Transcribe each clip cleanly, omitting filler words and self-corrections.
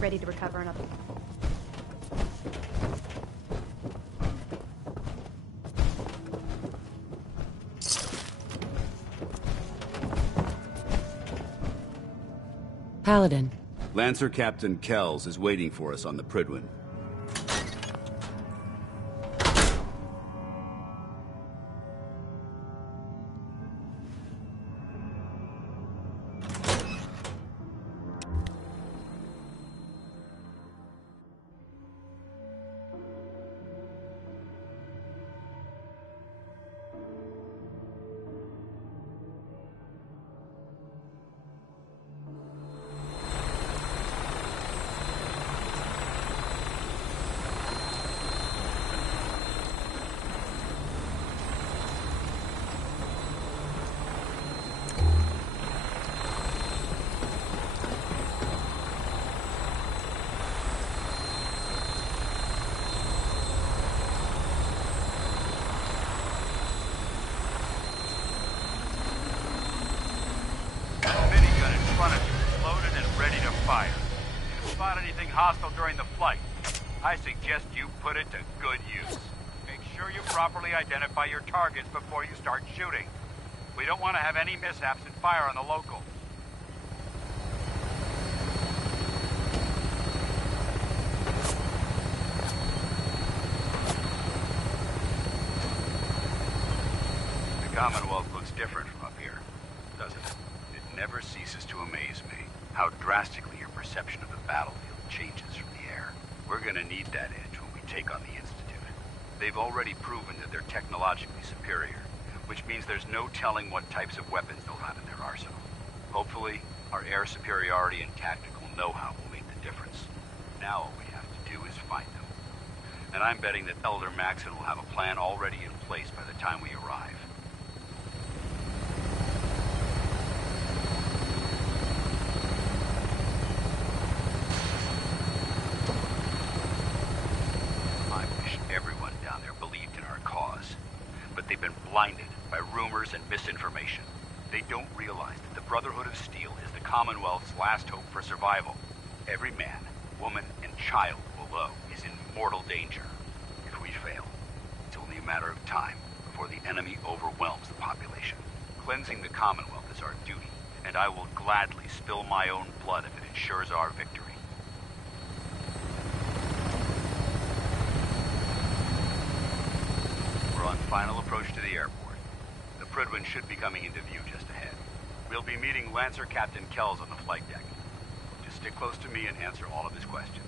ready to recover another. Paladin. Lancer Captain Kells is waiting for us on the Prydwen. Hostile during the flight. I suggest you put it to good use. Make sure you properly identify your targets before you start shooting. We don't want to have any mishaps and fire on the locals. The Commonwealth looks different from up here, doesn't it? It never ceases to amaze me how drastically your perception of the battlefield changes from the air. We're gonna need that edge when we take on the Institute. They've already proven that they're technologically superior, which means there's no telling what types of weapons they'll have in their arsenal. Hopefully, our air superiority and tactical know-how will make the difference. Now all we have to do is find them. And I'm betting that Elder Maxon will have a plan already in place by the time we arrive. They've been blinded by rumors and misinformation. They don't realize that the Brotherhood of Steel is the Commonwealth's last hope for survival. Every man, woman, and child below is in mortal danger. If we fail, it's only a matter of time before the enemy overwhelms the population. Cleansing the Commonwealth is our duty, and I will gladly spill my own blood if it ensures our victory. On final approach to the airport. The Prydwen should be coming into view just ahead. We'll be meeting Lancer Captain Kells on the flight deck. Just stick close to me and answer all of his questions.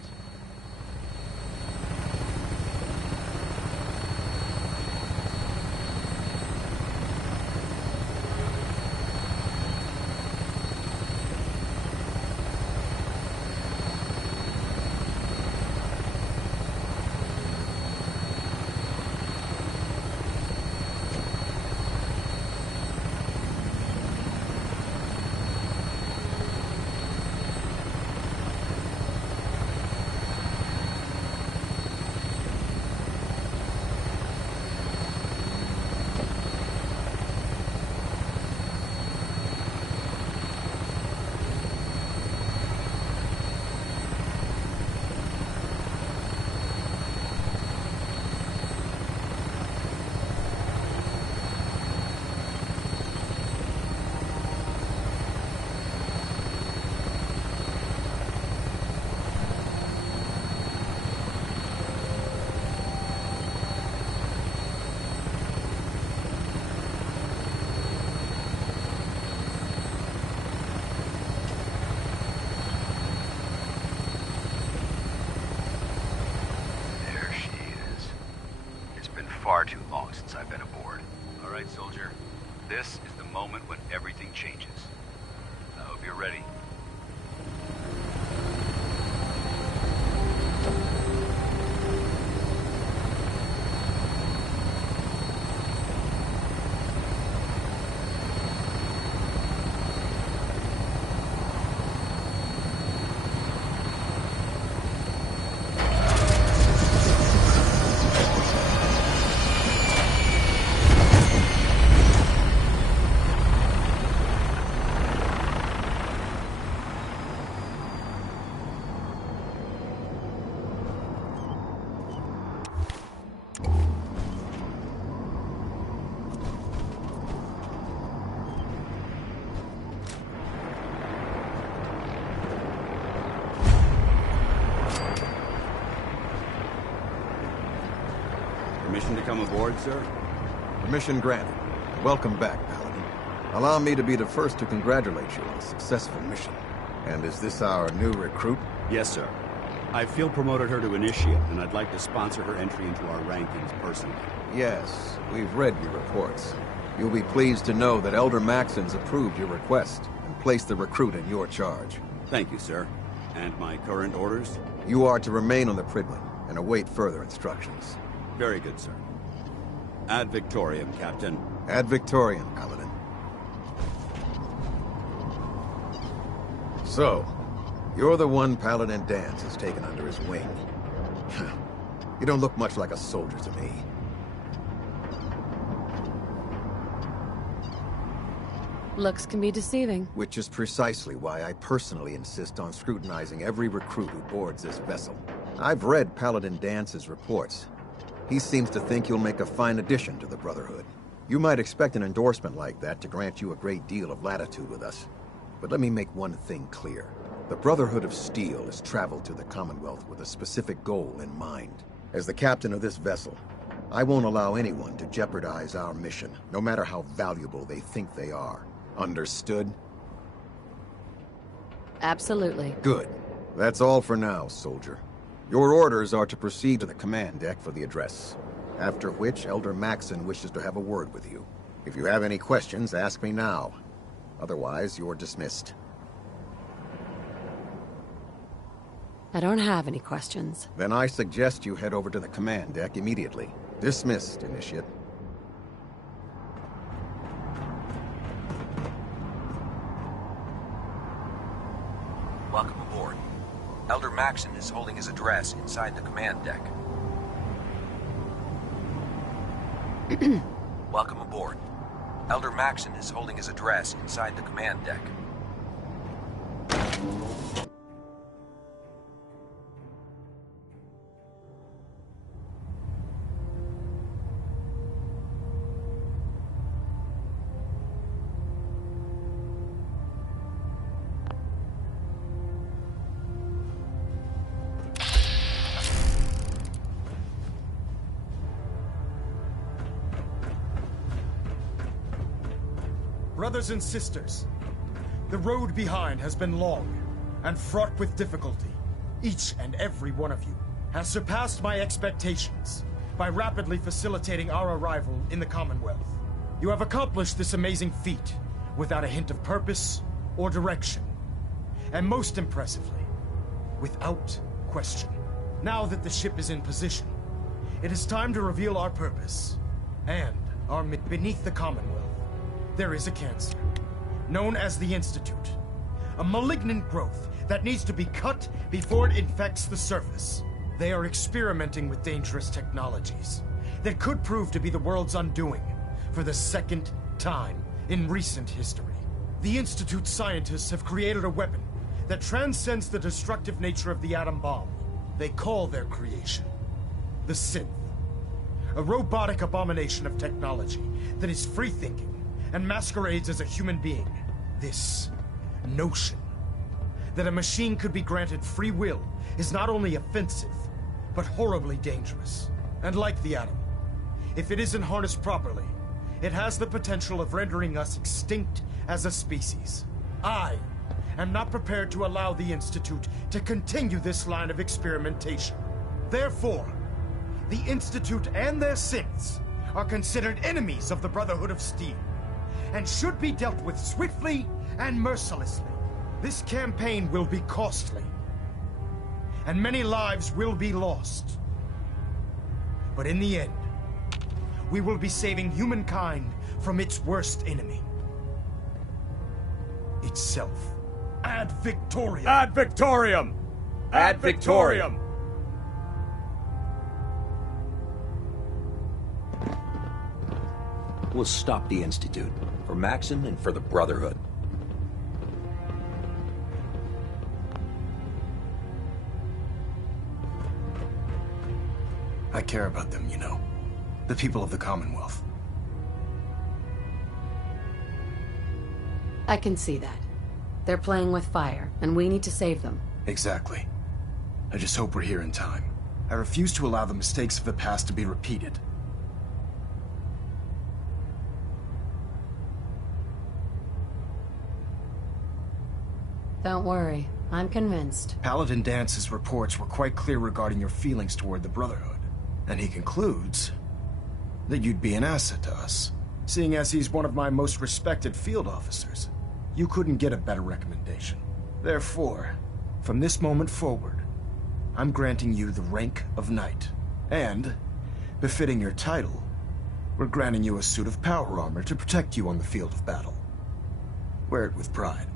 Far too long since I've been aboard. All right, soldier. This is the moment when everything changes. I hope you're ready. Permission to come aboard, sir? Permission granted. Welcome back, Paladin. Allow me to be the first to congratulate you on a successful mission. And is this our new recruit? Yes, sir. I feel promoted her to initiate, and I'd like to sponsor her entry into our rankings personally. Yes, we've read your reports. You'll be pleased to know that Elder Maxon's approved your request and placed the recruit in your charge. Thank you, sir. And my current orders? You are to remain on the Pridwin and await further instructions. Very good, sir. Ad Victoriam, Captain. Ad Victoriam, Paladin. So, you're the one Paladin Danse has taken under his wing. You don't look much like a soldier to me. Looks can be deceiving. Which is precisely why I personally insist on scrutinizing every recruit who boards this vessel. I've read Paladin Dance's reports. He seems to think you'll make a fine addition to the Brotherhood. You might expect an endorsement like that to grant you a great deal of latitude with us. But let me make one thing clear. The Brotherhood of Steel has traveled to the Commonwealth with a specific goal in mind. As the captain of this vessel, I won't allow anyone to jeopardize our mission, no matter how valuable they think they are. Understood? Absolutely. Good. That's all for now, soldier. Your orders are to proceed to the command deck for the address. After which, Elder Maxon wishes to have a word with you. If you have any questions, ask me now. Otherwise, you're dismissed. I don't have any questions. Then I suggest you head over to the command deck immediately. Dismissed, Initiate. Welcome aboard. Elder Maxon is holding his address inside the command deck. Welcome aboard. Elder Maxon is holding his address inside the command deck. Brothers and sisters, the road behind has been long and fraught with difficulty. Each and every one of you has surpassed my expectations by rapidly facilitating our arrival in the Commonwealth. You have accomplished this amazing feat without a hint of purpose or direction. And most impressively, without question. Now that the ship is in position, it is time to reveal our purpose and our beneath the Commonwealth. There is a cancer, known as the Institute. A malignant growth that needs to be cut before it infects the surface. They are experimenting with dangerous technologies that could prove to be the world's undoing for the second time in recent history. The Institute's scientists have created a weapon that transcends the destructive nature of the atom bomb. They call their creation the Synth. A robotic abomination of technology that is free-thinking and masquerades as a human being. This notion that a machine could be granted free will is not only offensive, but horribly dangerous. And like the atom, if it isn't harnessed properly, it has the potential of rendering us extinct as a species. I am not prepared to allow the Institute to continue this line of experimentation. Therefore, the Institute and their synths are considered enemies of the Brotherhood of Steel, and should be dealt with swiftly and mercilessly. This campaign will be costly, and many lives will be lost. But in the end, we will be saving humankind from its worst enemy. Itself. Ad Victoriam! Ad Victoriam! Ad Victoriam! We'll stop the Institute, for Maxon and for the Brotherhood. I care about them, you know. The people of the Commonwealth. I can see that. They're playing with fire, and we need to save them. Exactly. I just hope we're here in time. I refuse to allow the mistakes of the past to be repeated. Don't worry. I'm convinced. Paladin Dance's reports were quite clear regarding your feelings toward the Brotherhood. And he concludes that you'd be an asset to us. Seeing as he's one of my most respected field officers, you couldn't get a better recommendation. Therefore, from this moment forward, I'm granting you the rank of Knight. And, befitting your title, we're granting you a suit of power armor to protect you on the field of battle. Wear it with pride.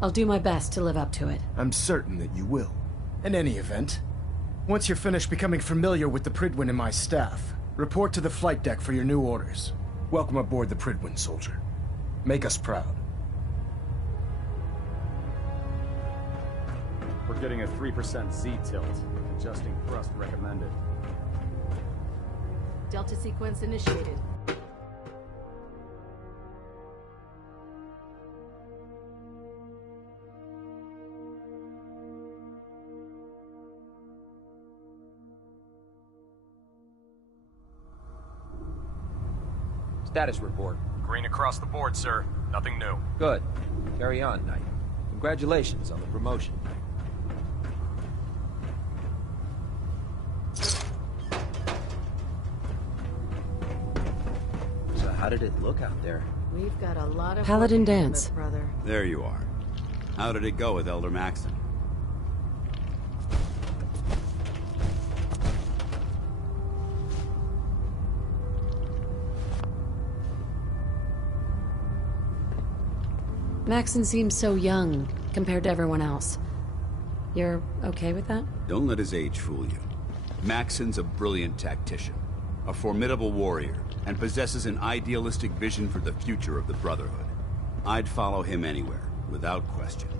I'll do my best to live up to it. I'm certain that you will. In any event, once you're finished becoming familiar with the Prydwen and my staff, report to the flight deck for your new orders. Welcome aboard the Prydwen, soldier. Make us proud. We're getting a 3% Z-tilt. Adjusting thrust recommended. Delta sequence initiated. Status report. Green across the board, sir. Nothing new. Good. Carry on, Knight. Congratulations on the promotion. So how did it look out there? We've got a lot of Paladin work ahead of Dance. us, brother. There you are. How did it go with Elder Maxon? Maxon seems so young compared to everyone else. You're okay with that? Don't let his age fool you. Maxon's a brilliant tactician, a formidable warrior, and possesses an idealistic vision for the future of the Brotherhood. I'd follow him anywhere, without question.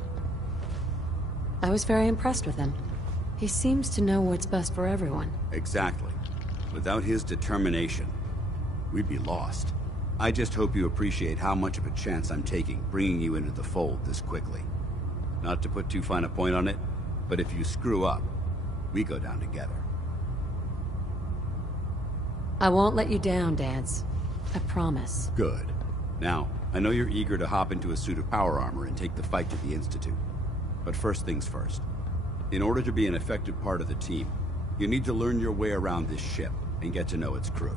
I was very impressed with him. He seems to know what's best for everyone. Exactly. Without his determination, we'd be lost. I just hope you appreciate how much of a chance I'm taking bringing you into the fold this quickly. Not to put too fine a point on it, but if you screw up, we go down together. I won't let you down, Dance. I promise. Good. Now, I know you're eager to hop into a suit of power armor and take the fight to the Institute. But first things first. In order to be an effective part of the team, you need to learn your way around this ship and get to know its crew.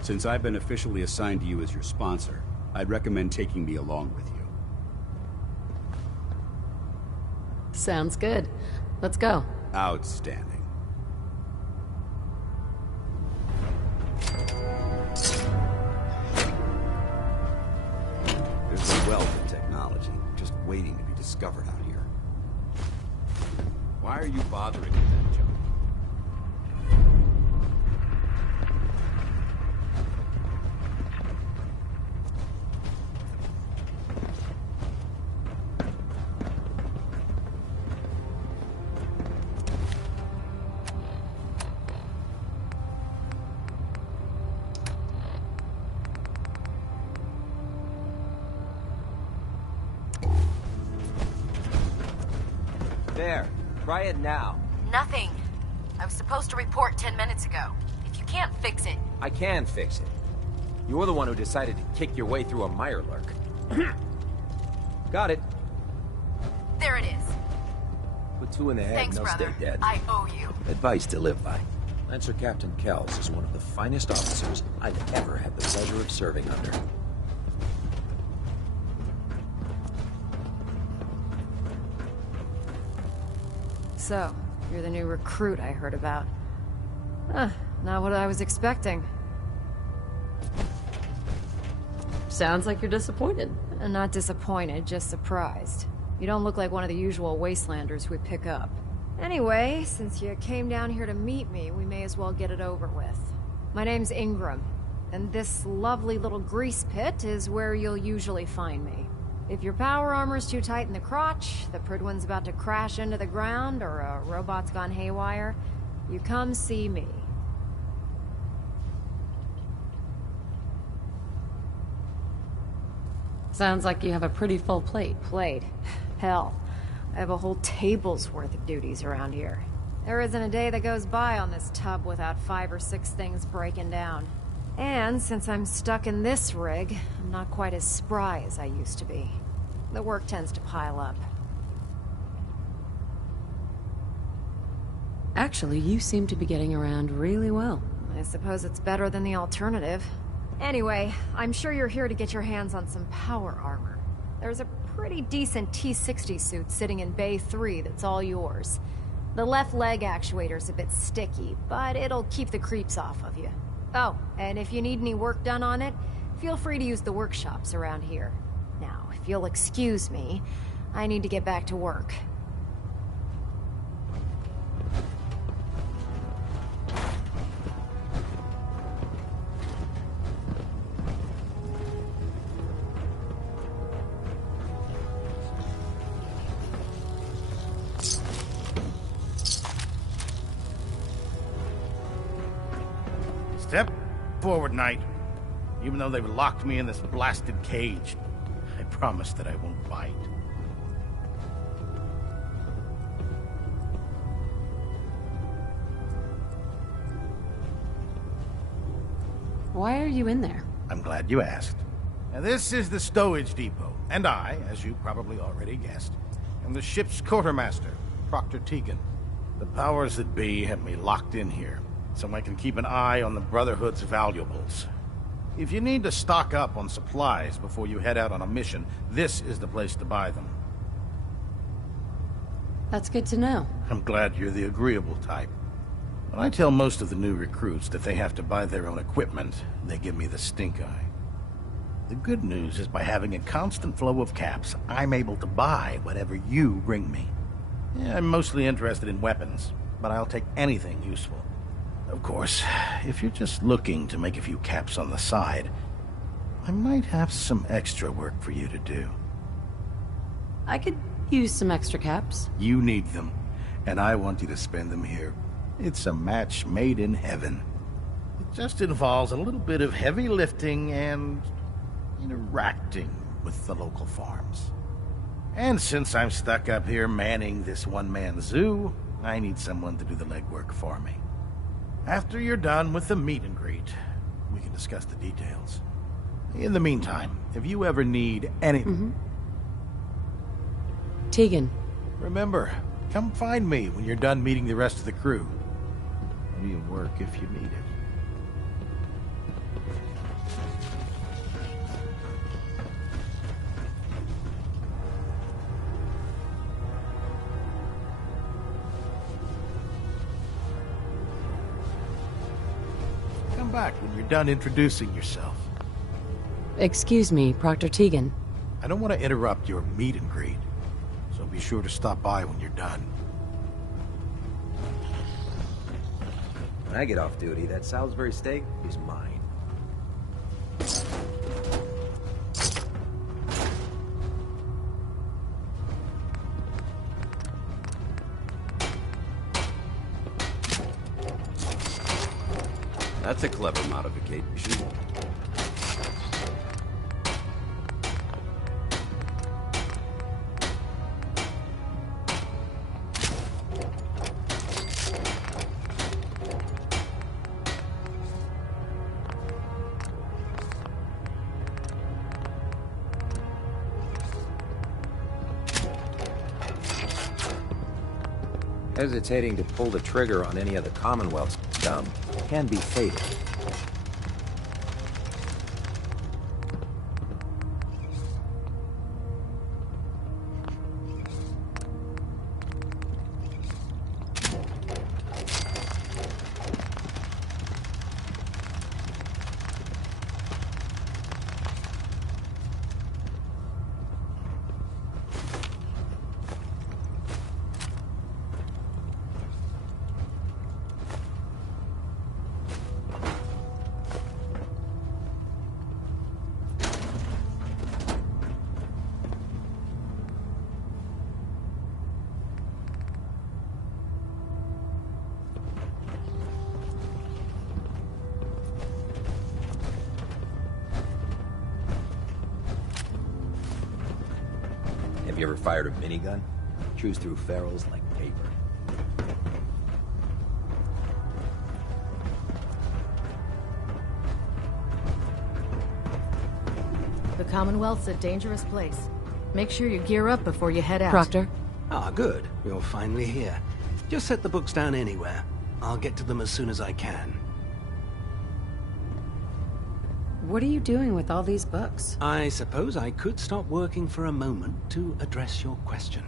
Since I've been officially assigned to you as your sponsor, I'd recommend taking me along with you. Sounds good. Let's go. Outstanding. There's a wealth of technology just waiting to be discovered out here. Why are you bothering with that junk? There. Try it now. Nothing. I was supposed to report 10 minutes ago. If you can't fix it... I can fix it. You're the one who decided to kick your way through a Mirelurk. Got it. There it is. Put two in the head Thanks, and they'll brother. stay dead. I owe you. Advice to live by. Lancer Captain Kells is one of the finest officers I've ever had the pleasure of serving under. So, you're the new recruit I heard about. Not what I was expecting. Sounds like you're disappointed. Not disappointed, just surprised. You don't look like one of the usual wastelanders we pick up. Anyway, since you came down here to meet me, we may as well get it over with. My name's Ingram, and this lovely little grease pit is where you'll usually find me. If your power armor's too tight in the crotch, the Prydwen's about to crash into the ground, or a robot's gone haywire, you come see me. Sounds like you have a pretty full plate. Plate? Hell, I have a whole table's worth of duties around here. There isn't a day that goes by on this tub without 5 or 6 things breaking down. And since I'm stuck in this rig, I'm not quite as spry as I used to be. The work tends to pile up. Actually, you seem to be getting around really well. I suppose it's better than the alternative. Anyway, I'm sure you're here to get your hands on some power armor. There's a pretty decent T-60 suit sitting in Bay 3 that's all yours. The left leg actuator's a bit sticky, but it'll keep the creeps off of you. Oh, and if you need any work done on it, feel free to use the workshops around here. Now, if you'll excuse me, I need to get back to work. Step forward, Knight. Even though they've locked me in this blasted cage, I promise that I won't bite. Why are you in there? I'm glad you asked. Now, this is the stowage depot, and I, as you probably already guessed, am the ship's quartermaster, Proctor Tegan. The powers that be have me locked in here, so I can keep an eye on the Brotherhood's valuables. If you need to stock up on supplies before you head out on a mission, this is the place to buy them. That's good to know. I'm glad you're the agreeable type. When I tell most of the new recruits that they have to buy their own equipment, they give me the stink eye. The good news is by having a constant flow of caps, I'm able to buy whatever you bring me. Yeah, I'm mostly interested in weapons, but I'll take anything useful. Of course, if you're just looking to make a few caps on the side, I might have some extra work for you to do. I could use some extra caps. You need them, and I want you to spend them here. It's a match made in heaven. It just involves a little bit of heavy lifting and interacting with the local farms. And since I'm stuck up here manning this one-man zoo, I need someone to do the legwork for me. After you're done with the meet and greet, we can discuss the details. In the meantime, if you ever need any... Tegan. Remember, come find me when you're done meeting the rest of the crew. Plenty of work if you need it. Back when you're done introducing yourself. Excuse me, Proctor Tegan. I don't want to interrupt your meet and greet, so be sure to stop by when you're done. When I get off duty, that Salisbury steak is mine. That's a clever modification. Hesitating to pull the trigger on any of the Commonwealth's dumb can be fatal. Have you ever fired a minigun? Chews through ferrules like paper. Commonwealth's a dangerous place. Make sure you gear up before you head out. Proctor? Ah, good. You're finally here. Just set the books down anywhere. I'll get to them as soon as I can. What are you doing with all these books? I suppose I could stop working for a moment to address your question.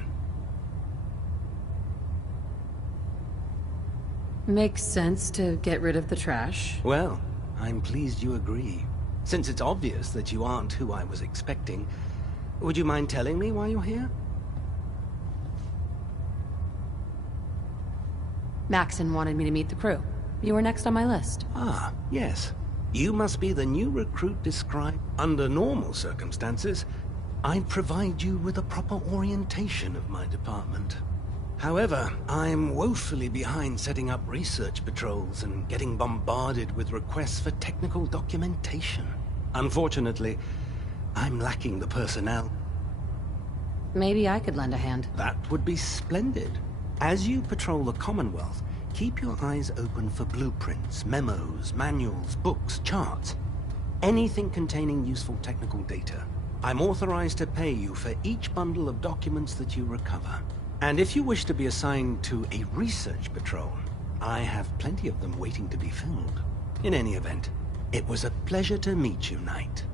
Makes sense to get rid of the trash. Well, I'm pleased you agree. Since it's obvious that you aren't who I was expecting, would you mind telling me why you're here? Maxon wanted me to meet the crew. You were next on my list. Ah, yes. You must be the new recruit described. Under normal circumstances, I'd provide you with a proper orientation of my department. However, I'm woefully behind setting up research patrols and getting bombarded with requests for technical documentation. Unfortunately, I'm lacking the personnel. Maybe I could lend a hand. That would be splendid. As you patrol the Commonwealth, keep your eyes open for blueprints, memos, manuals, books, charts. Anything containing useful technical data. I'm authorized to pay you for each bundle of documents that you recover. And if you wish to be assigned to a research patrol, I have plenty of them waiting to be filled. In any event, it was a pleasure to meet you, Knight.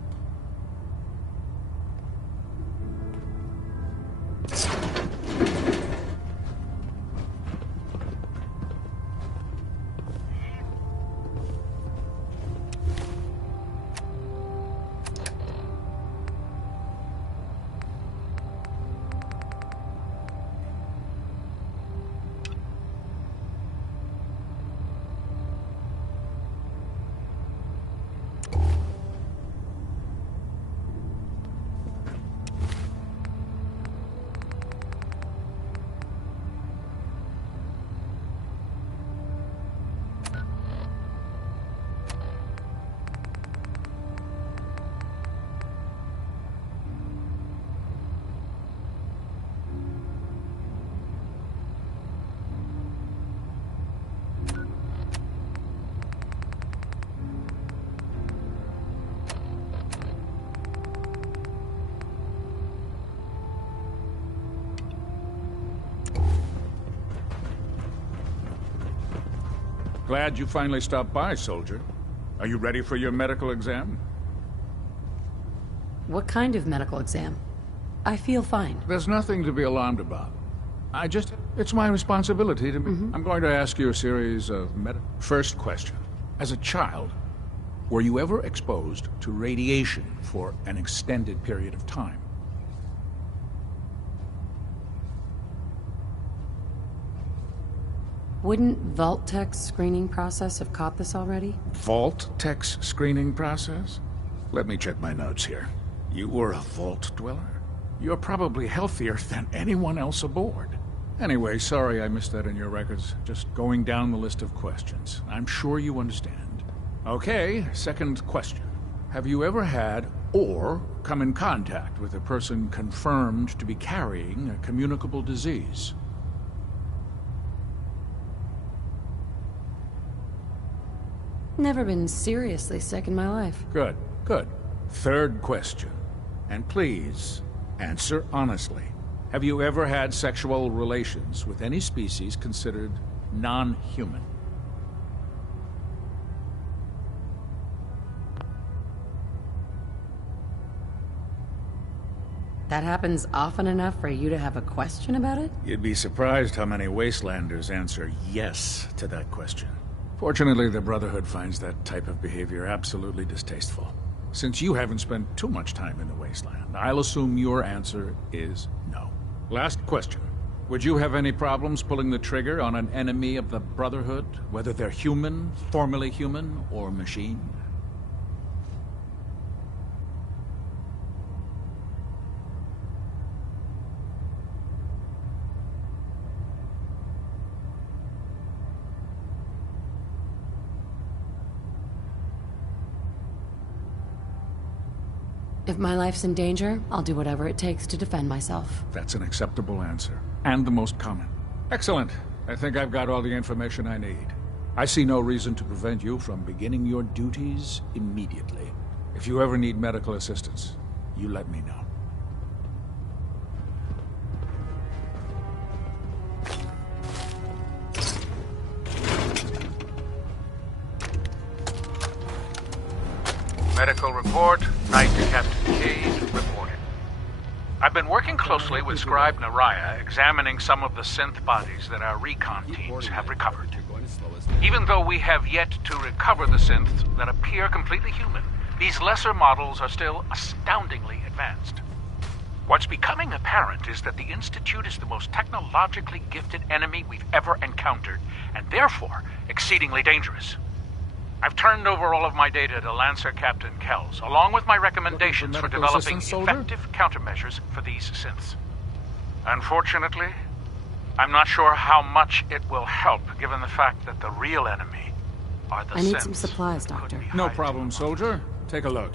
Glad you finally stopped by, soldier. Are you ready for your medical exam? What kind of medical exam? I feel fine. There's nothing to be alarmed about. It's my responsibility to... I'm going to ask you a series of First question. As a child, were you ever exposed to radiation for an extended period of time? Wouldn't Vault-Tech's screening process have caught this already? Vault-Tech's screening process? Let me check my notes here. You were a Vault Dweller? You're probably healthier than anyone else aboard. Anyway, sorry I missed that in your records. Just going down the list of questions. I'm sure you understand. Okay, second question. Have you ever had or come in contact with a person confirmed to be carrying a communicable disease? Never been seriously sick in my life. Good, good. Third question. And please, answer honestly. Have you ever had sexual relations with any species considered non-human? That happens often enough for you to have a question about it? You'd be surprised how many Wastelanders answer yes to that question. Fortunately, the Brotherhood finds that type of behavior absolutely distasteful. Since you haven't spent too much time in the Wasteland, I'll assume your answer is no. Last question. Would you have any problems pulling the trigger on an enemy of the Brotherhood, whether they're human, formerly human, or machine? If my life's in danger, I'll do whatever it takes to defend myself. That's an acceptable answer, and the most common. Excellent. I think I've got all the information I need. I see no reason to prevent you from beginning your duties immediately. If you ever need medical assistance, You let me know. Medical report, Knight to Captain Cade, reporting. I've been working closely with Scribe Naraya, examining some of the synth bodies that our recon teams have recovered. Even though we have yet to recover the synths that appear completely human, these lesser models are still astoundingly advanced. What's becoming apparent is that the Institute is the most technologically gifted enemy we've ever encountered, and therefore exceedingly dangerous. I've turned over all of my data to Lancer Captain Kells, along with my recommendations for developing effective countermeasures for these synths. Unfortunately, I'm not sure how much it will help, given the fact that the real enemy are the synths. I need some supplies, Doctor. No problem, soldier. Take a look.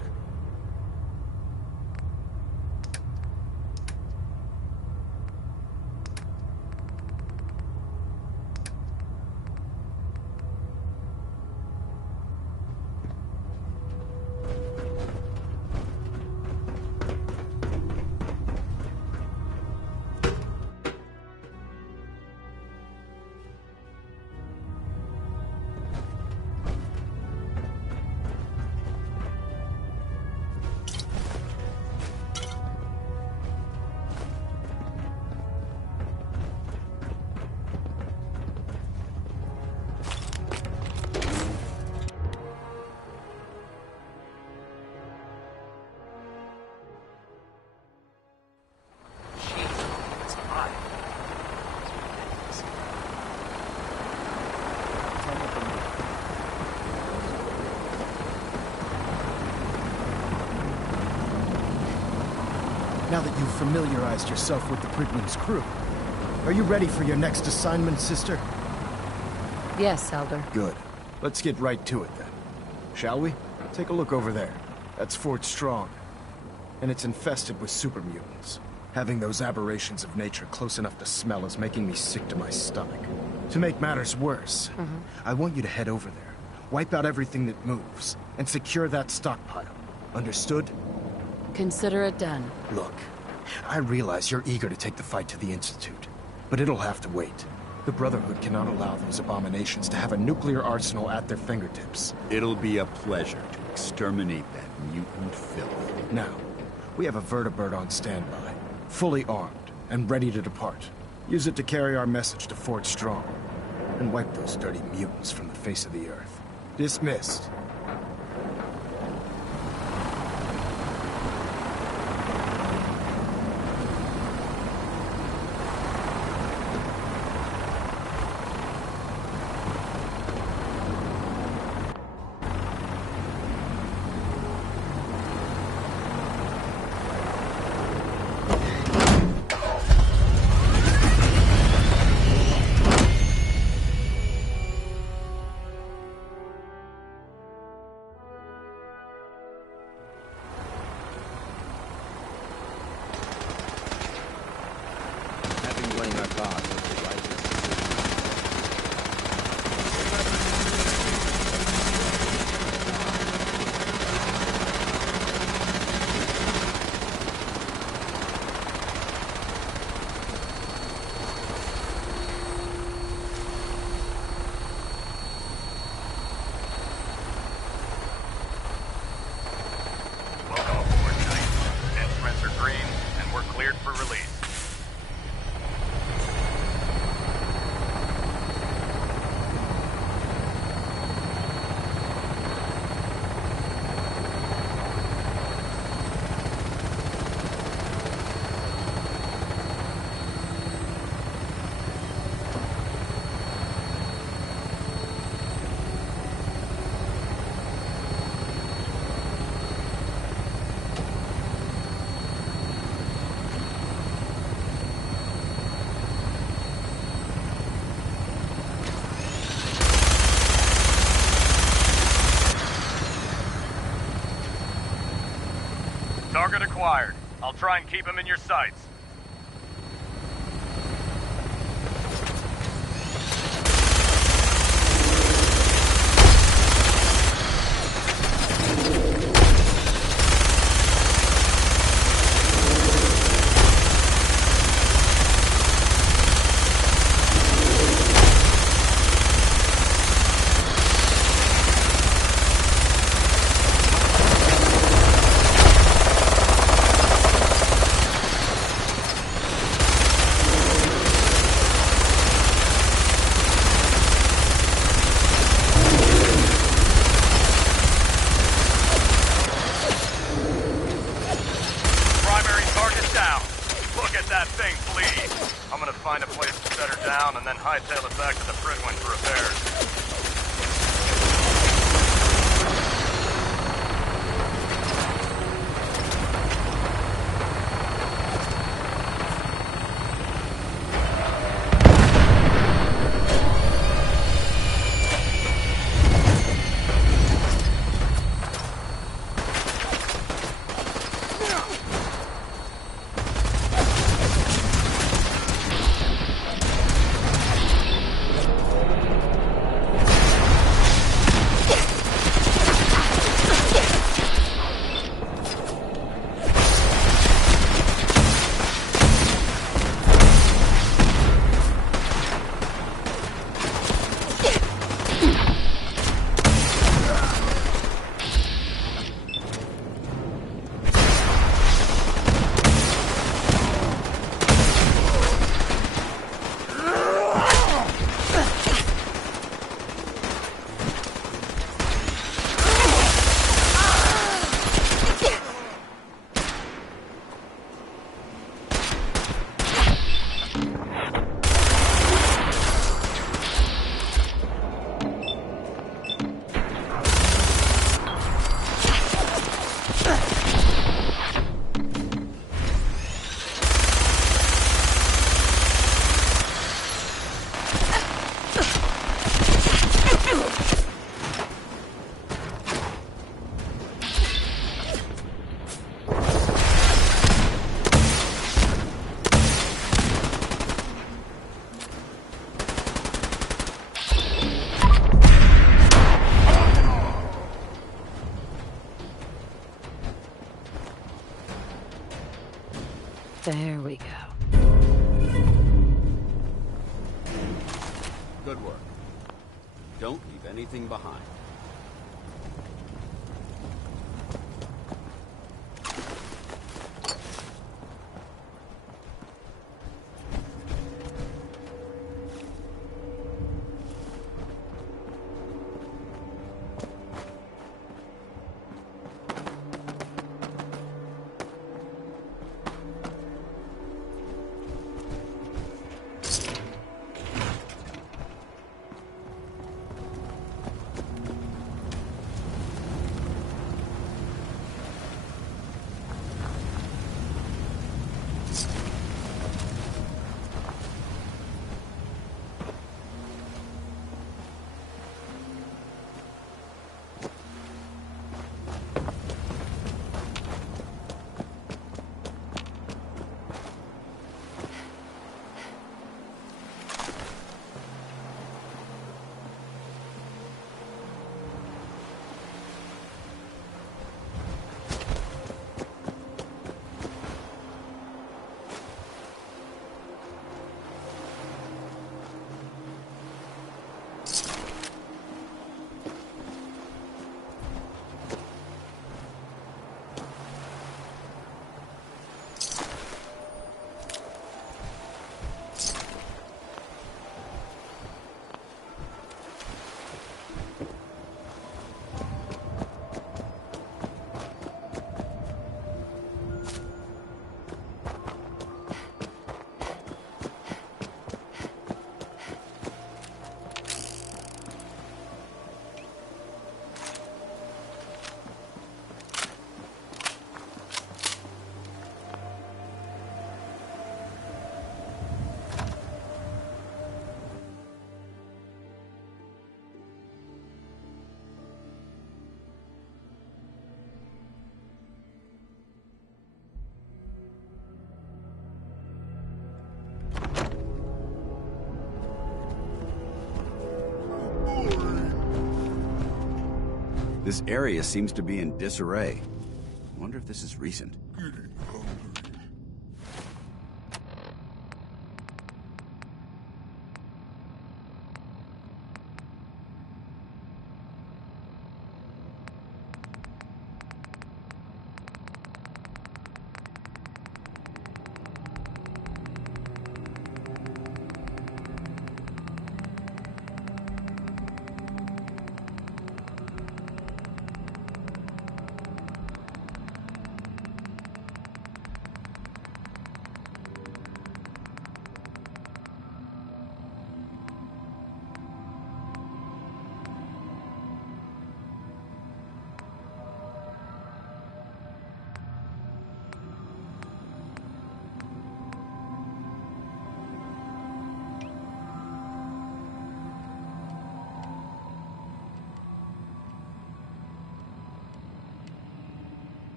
Now that you've familiarized yourself with the Brigman's crew, are you ready for your next assignment, sister? Yes, Elder. Good. Let's get right to it then. Shall we? Take a look over there. That's Fort Strong. And it's infested with super mutants. Having those aberrations of nature close enough to smell is making me sick to my stomach. To make matters worse, I want you to head over there, wipe out everything that moves, and secure that stockpile. Understood? Consider it done. Look, I realize you're eager to take the fight to the Institute, but it'll have to wait. The Brotherhood cannot allow those abominations to have a nuclear arsenal at their fingertips. It'll be a pleasure to exterminate that mutant filth. Now, we have a vertibird on standby, fully armed and ready to depart. Use it to carry our message to Fort Strong, and wipe those dirty mutants from the face of the earth. Dismissed. Target acquired. I'll try and keep him in your sights. I'm gonna find a place to set her down and then hightail it back to the Bridwin for repairs. There we go. Good work. Don't leave anything behind. This area seems to be in disarray. I wonder if this is recent.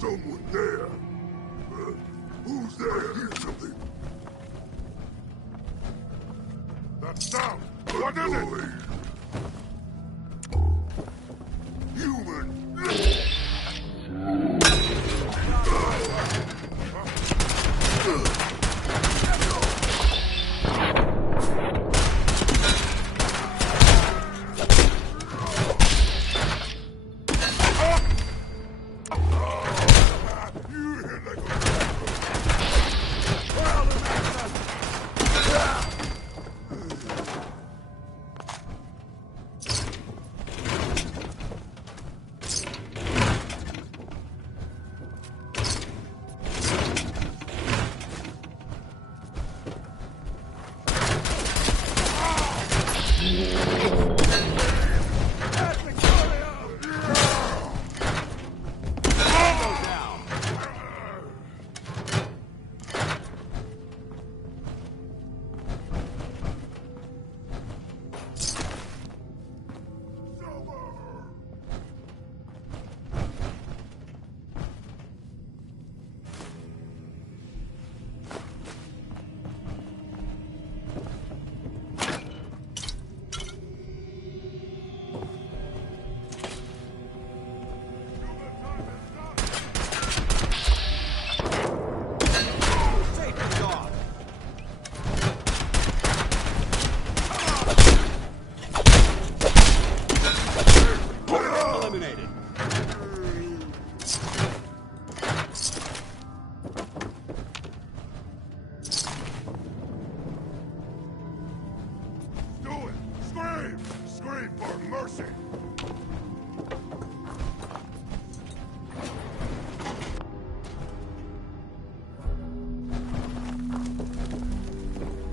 Someone there. Who's there? Hear something? That sound! What is it? Human!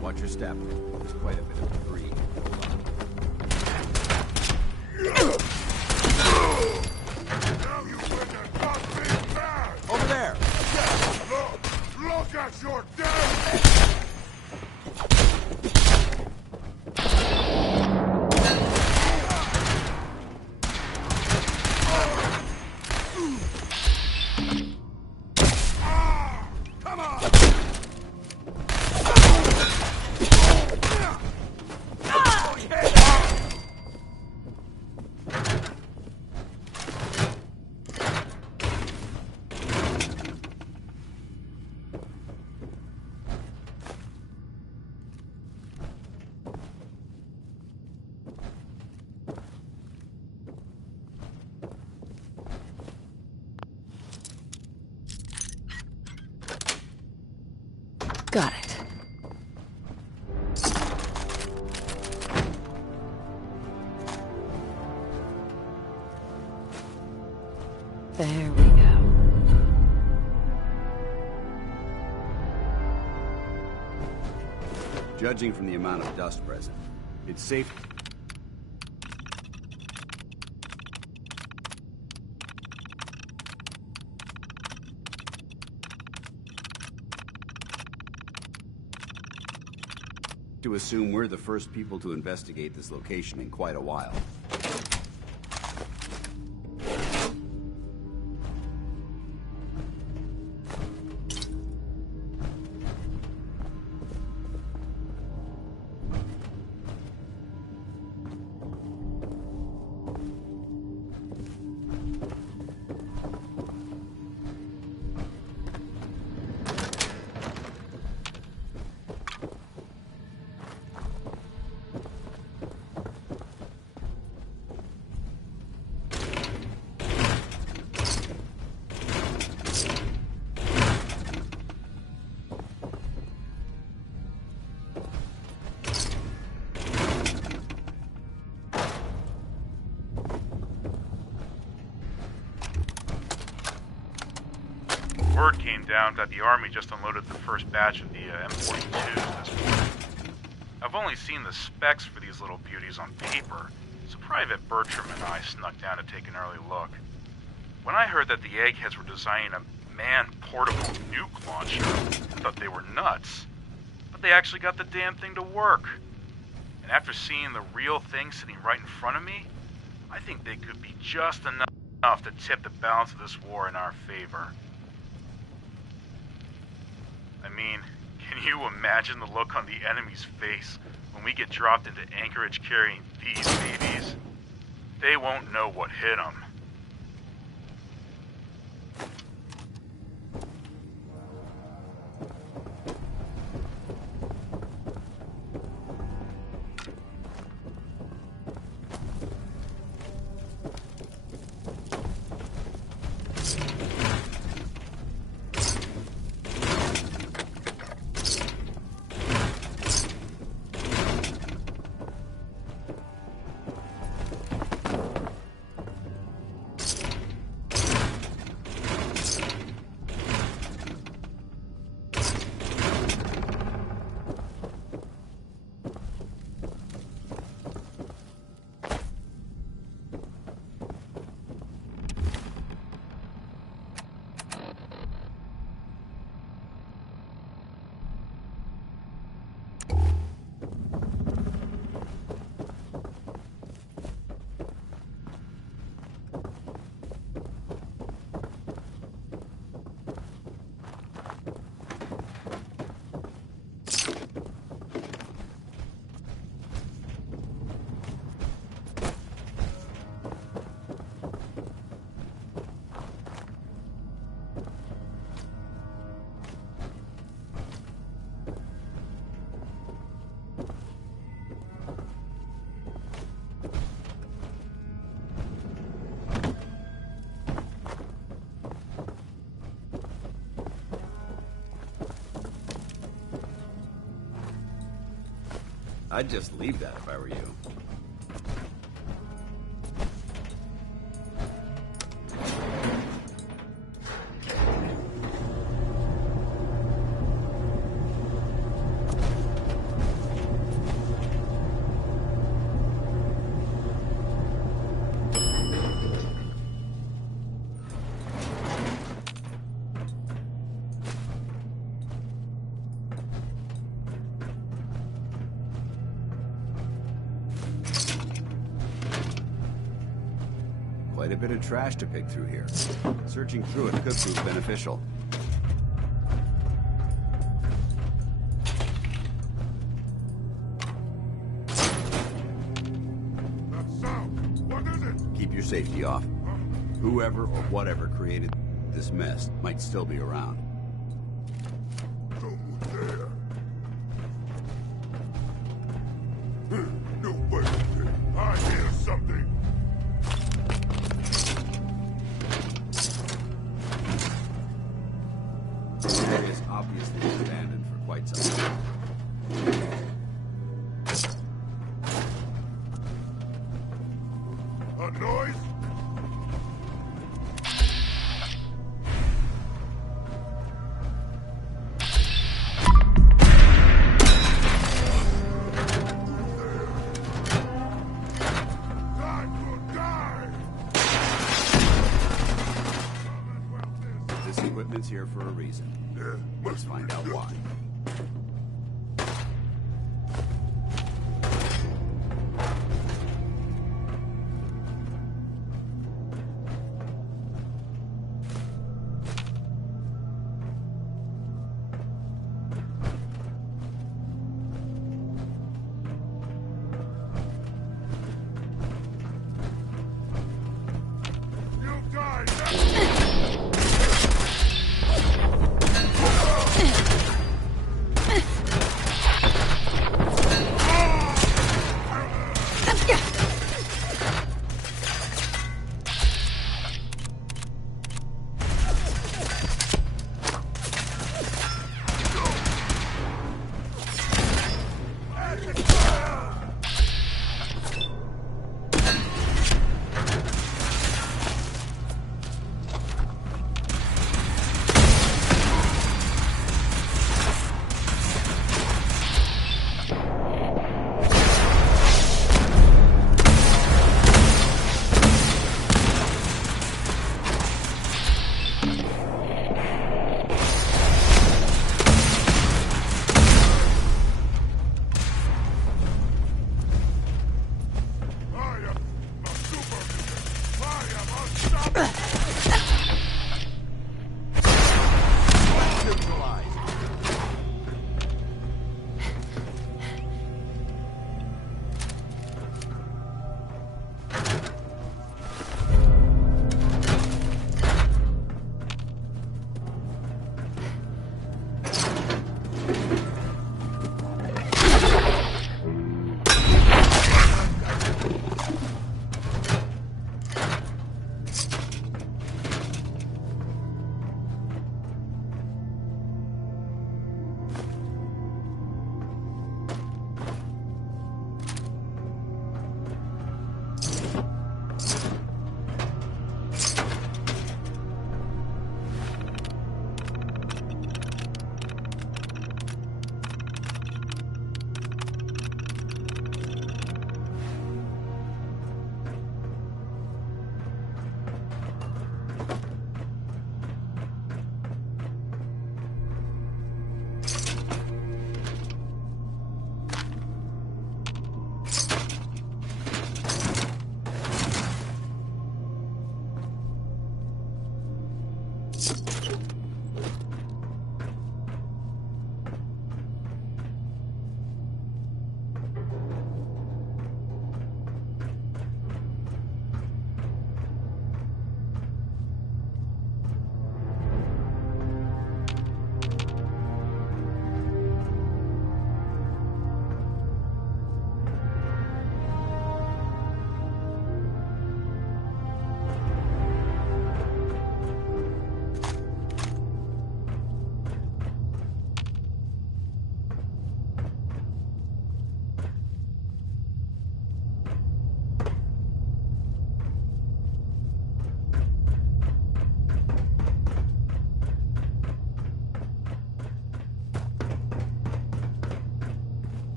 Watch your step. There's quite a bit of debris. Over there! Look at your death! Got it. There we go. Judging from the amount of dust present, it's safe. To assume we're the first people to investigate this location in quite a while. Word came down that the Army just unloaded the first batch of the M42s this morning. I've only seen the specs for these little beauties on paper, so Private Bertram and I snuck down to take an early look. When I heard that the eggheads were designing a man-portable nuke launcher, I thought they were nuts. But they actually got the damn thing to work. And after seeing the real thing sitting right in front of me, I think they could be just enough. enough to tip the balance of this war in our favor. I mean, can you imagine the look on the enemy's face when we get dropped into Anchorage carrying these babies? They won't know what hit them. I'd just leave that if I were you. Quite a bit of trash to pick through here. Searching through it could prove beneficial. Keep your safety off. Whoever or whatever created this mess might still be around. No way. I hear something. The area is obviously abandoned for quite some time. A noise? This equipment's here for a reason. Let's find out why.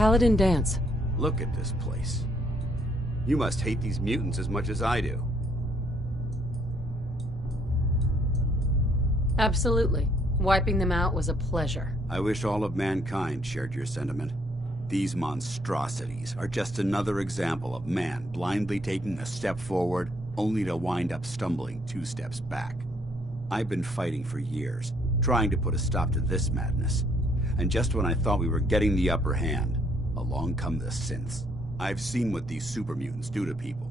Paladin Dance. Look at this place. You must hate these mutants as much as I do. Absolutely. Wiping them out was a pleasure. I wish all of mankind shared your sentiment. These monstrosities are just another example of man blindly taking a step forward, only to wind up stumbling 2 steps back. I've been fighting for years, trying to put a stop to this madness. And just when I thought we were getting the upper hand, along come the synths. I've seen what these super mutants do to people.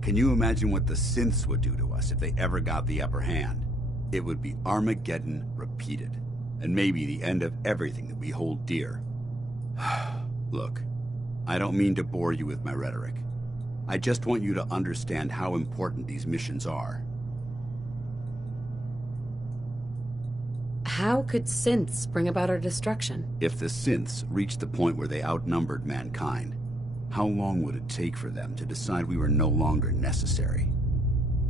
Can you imagine what the synths would do to us if they ever got the upper hand? It would be Armageddon repeated, and maybe the end of everything that we hold dear. Look, I don't mean to bore you with my rhetoric. I just want you to understand how important these missions are. How could synths bring about our destruction? If the synths reached the point where they outnumbered mankind, how long would it take for them to decide we were no longer necessary?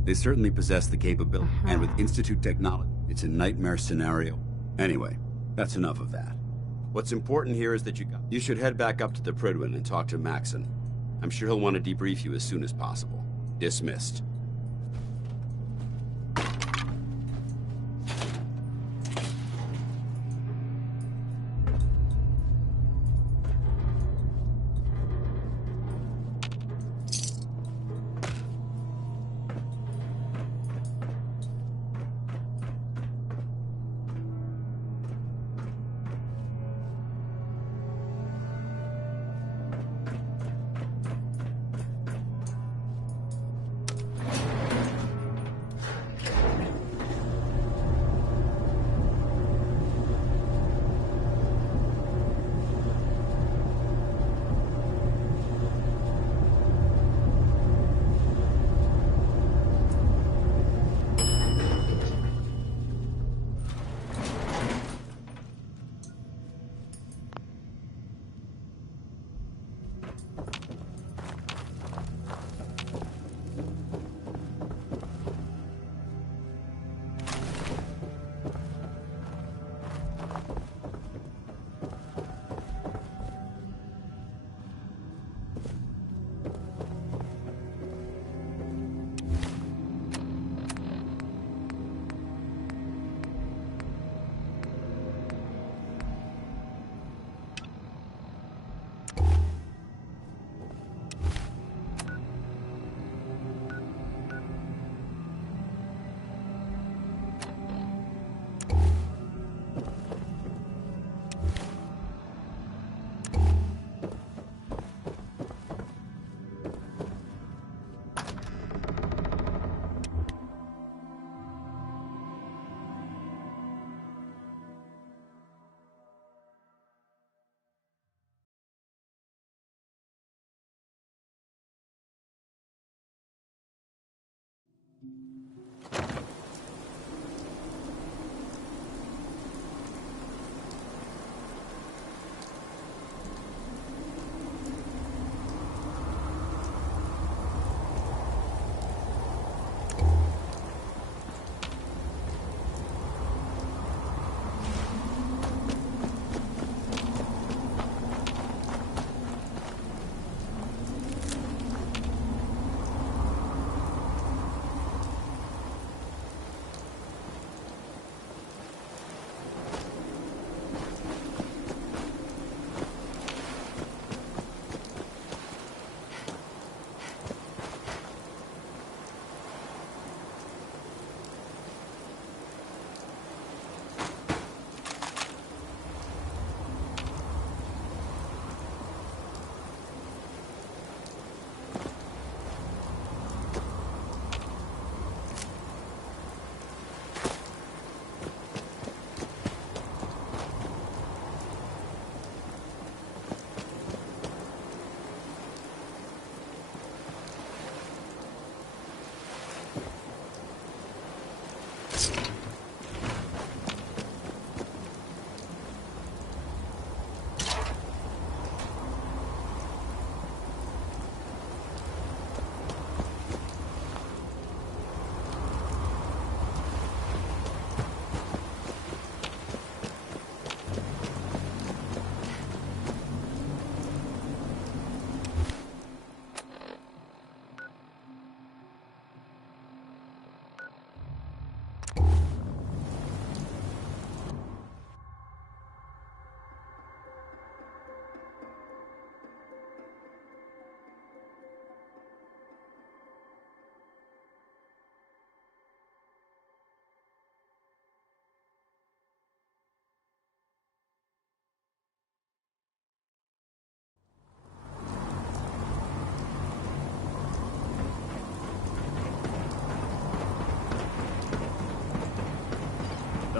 They certainly possess the capability, and with Institute technology, it's a nightmare scenario. Anyway, that's enough of that. What's important here is that you should head back up to the Prydwen and talk to Maxon. I'm sure he'll want to debrief you as soon as possible. Dismissed.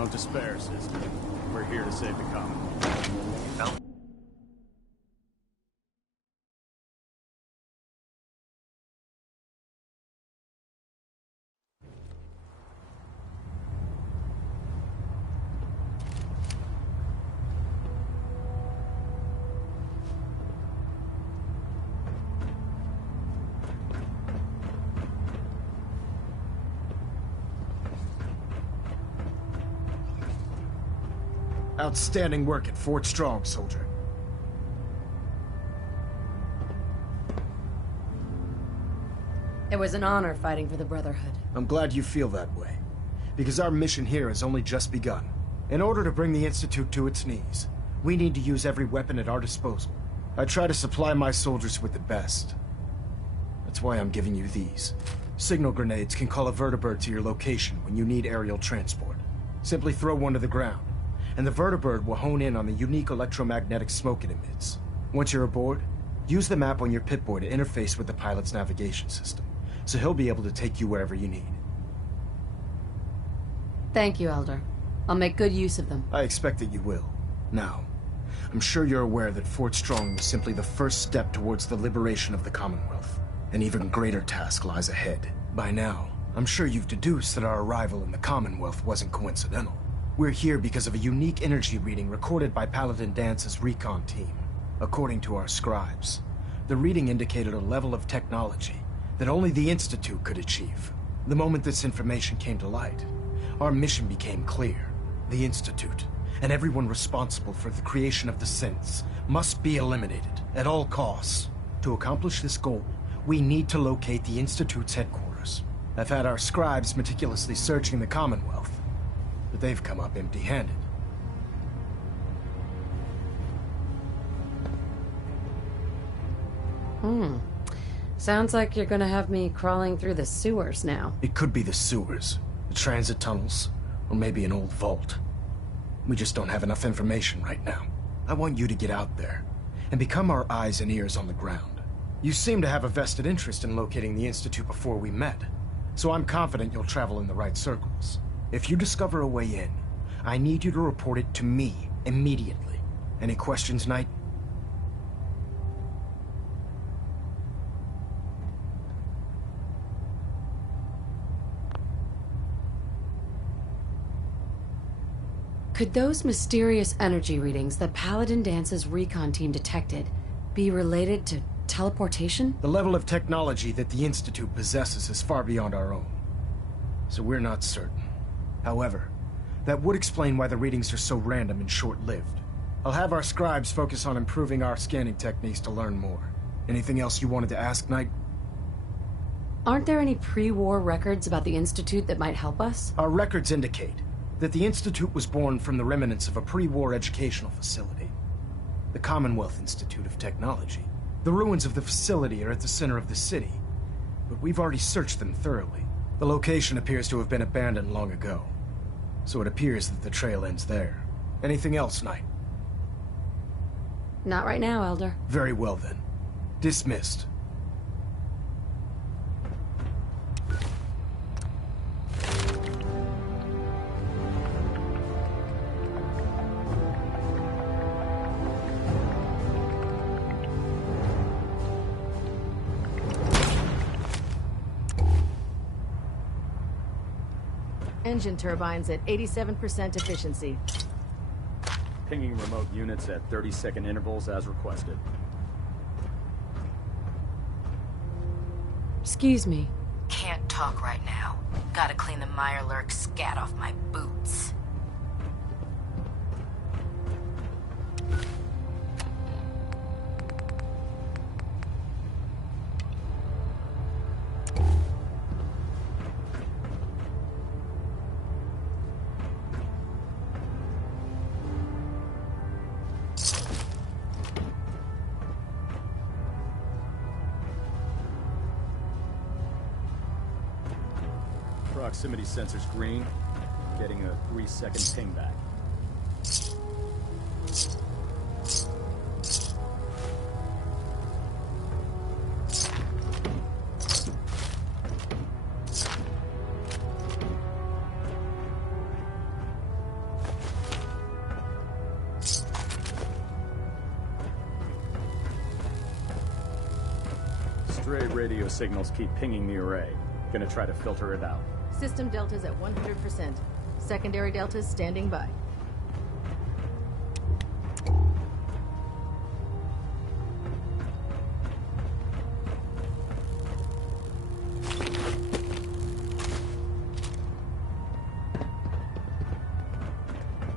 Don't despair, sister. We're here to save the common. Outstanding work at Fort Strong, soldier. It was an honor fighting for the Brotherhood. I'm glad you feel that way, because our mission here has only just begun. In order to bring the Institute to its knees, we need to use every weapon at our disposal. I try to supply my soldiers with the best. That's why I'm giving you these. Signal grenades can call a vertibird to your location when you need aerial transport. Simply throw one to the ground, and the vertibird will hone in on the unique electromagnetic smoke it emits. Once you're aboard, use the map on your Pip-Boy to interface with the pilot's navigation system, so he'll be able to take you wherever you need. Thank you, Elder. I'll make good use of them. I expect that you will. Now, I'm sure you're aware that Fort Strong was simply the first step towards the liberation of the Commonwealth. An even greater task lies ahead. By now, I'm sure you've deduced that our arrival in the Commonwealth wasn't coincidental. We're here because of a unique energy reading recorded by Paladin Dance's recon team. According to our scribes, the reading indicated a level of technology that only the Institute could achieve. The moment this information came to light, our mission became clear. The Institute, and everyone responsible for the creation of the synths, must be eliminated at all costs. To accomplish this goal, we need to locate the Institute's headquarters. I've had our scribes meticulously searching the Commonwealth, but they've come up empty-handed. Sounds like you're gonna have me crawling through the sewers now. It could be the sewers, the transit tunnels, or maybe an old vault. We just don't have enough information right now. I want you to get out there and become our eyes and ears on the ground. You seem to have a vested interest in locating the Institute before we met, so I'm confident you'll travel in the right circles. If you discover a way in, I need you to report it to me immediately. Any questions, Knight? Could those mysterious energy readings that Paladin Dance's recon team detected be related to teleportation? The level of technology that the Institute possesses is far beyond our own, so we're not certain. However, that would explain why the readings are so random and short-lived. I'll have our scribes focus on improving our scanning techniques to learn more. Anything else you wanted to ask, Knight? Aren't there any pre-war records about the Institute that might help us? Our records indicate that the Institute was born from the remnants of a pre-war educational facility, the Commonwealth Institute of Technology. The ruins of the facility are at the center of the city, but we've already searched them thoroughly. The location appears to have been abandoned long ago, so it appears that the trail ends there. Anything else, Knight? Not right now, Elder. Very well then. Dismissed. Engine turbines at 87% efficiency. Pinging remote units at 30-second intervals as requested. Excuse me. Can't talk right now. Gotta clean the Mirelurk scat off my boots. Proximity sensors green, getting a 3-second ping back. Stray radio signals keep pinging the array. Gonna try to filter it out. System deltas at 100%. Secondary deltas standing by.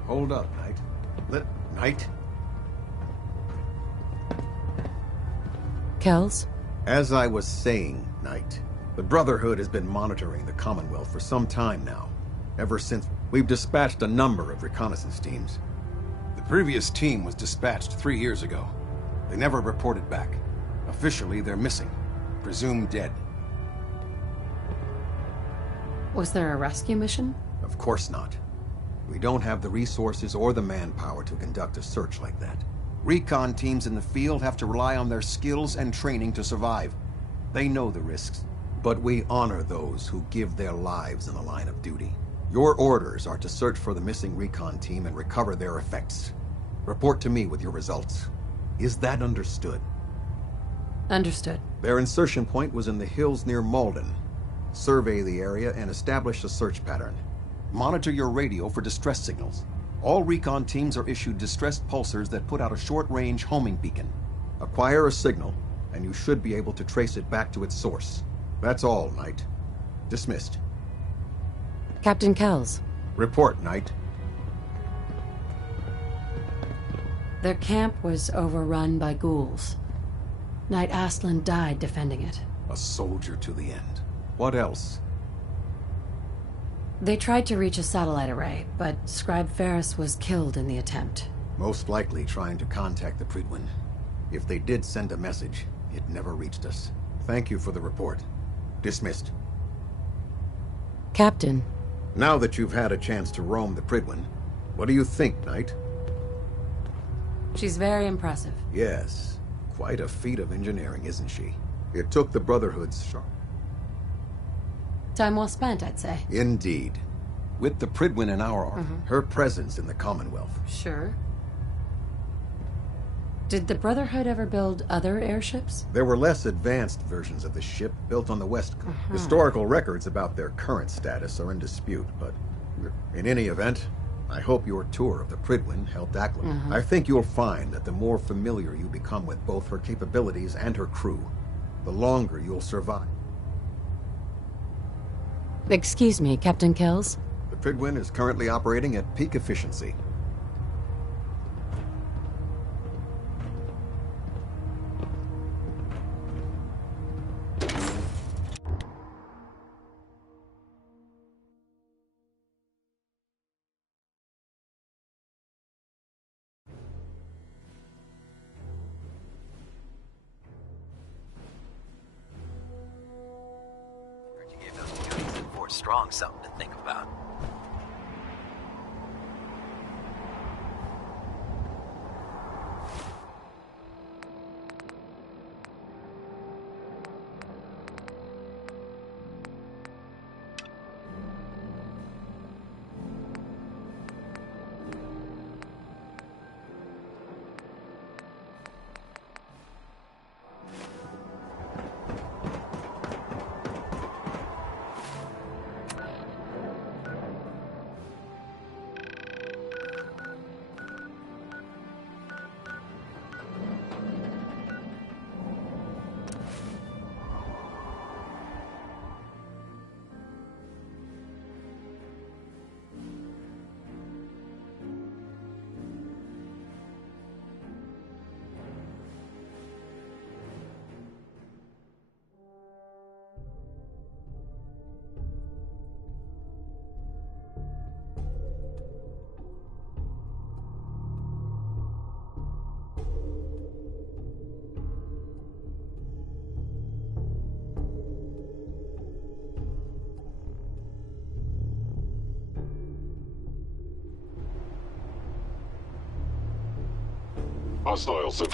Hold up, Knight. Knight? Kells? As I was saying, Knight, the Brotherhood has been monitoring the Commonwealth for some time now. Ever since we've dispatched a number of reconnaissance teams. The previous team was dispatched 3 years ago. They never reported back. Officially, they're missing. Presumed dead. Was there a rescue mission? Of course not. We don't have the resources or the manpower to conduct a search like that. Recon teams in the field have to rely on their skills and training to survive. They know the risks, but we honor those who give their lives in the line of duty. Your orders are to search for the missing recon team and recover their effects. Report to me with your results. Is that understood? Understood. Their insertion point was in the hills near Malden. Survey the area and establish a search pattern. Monitor your radio for distress signals. All recon teams are issued distressed pulsars that put out a short-range homing beacon. Acquire a signal, and you should be able to trace it back to its source. That's all, Knight. Dismissed. Captain Kells. Report, Knight. Their camp was overrun by ghouls. Knight Aslan died defending it. A soldier to the end. What else? They tried to reach a satellite array, but Scribe Ferris was killed in the attempt. Most likely trying to contact the Prydwen. If they did send a message, it never reached us. Thank you for the report. Dismissed. Captain. Now that you've had a chance to roam the Prydwen, what do you think, Knight? She's very impressive. Yes. Quite a feat of engineering, isn't she? It took the Brotherhood's sharp... Time well spent, I'd say. Indeed. With the Prydwen in our army, her presence in the Commonwealth. Sure. Did the Brotherhood ever build other airships? There were less advanced versions of the ship built on the West Coast. Historical records about their current status are in dispute, but in any event, I hope your tour of the Prydwen helped acclimate. I think you'll find that the more familiar you become with both her capabilities and her crew, the longer you'll survive. Excuse me, Captain Kells? The Prydwen is currently operating at peak efficiency. Strong, something to think about. Hostiles have...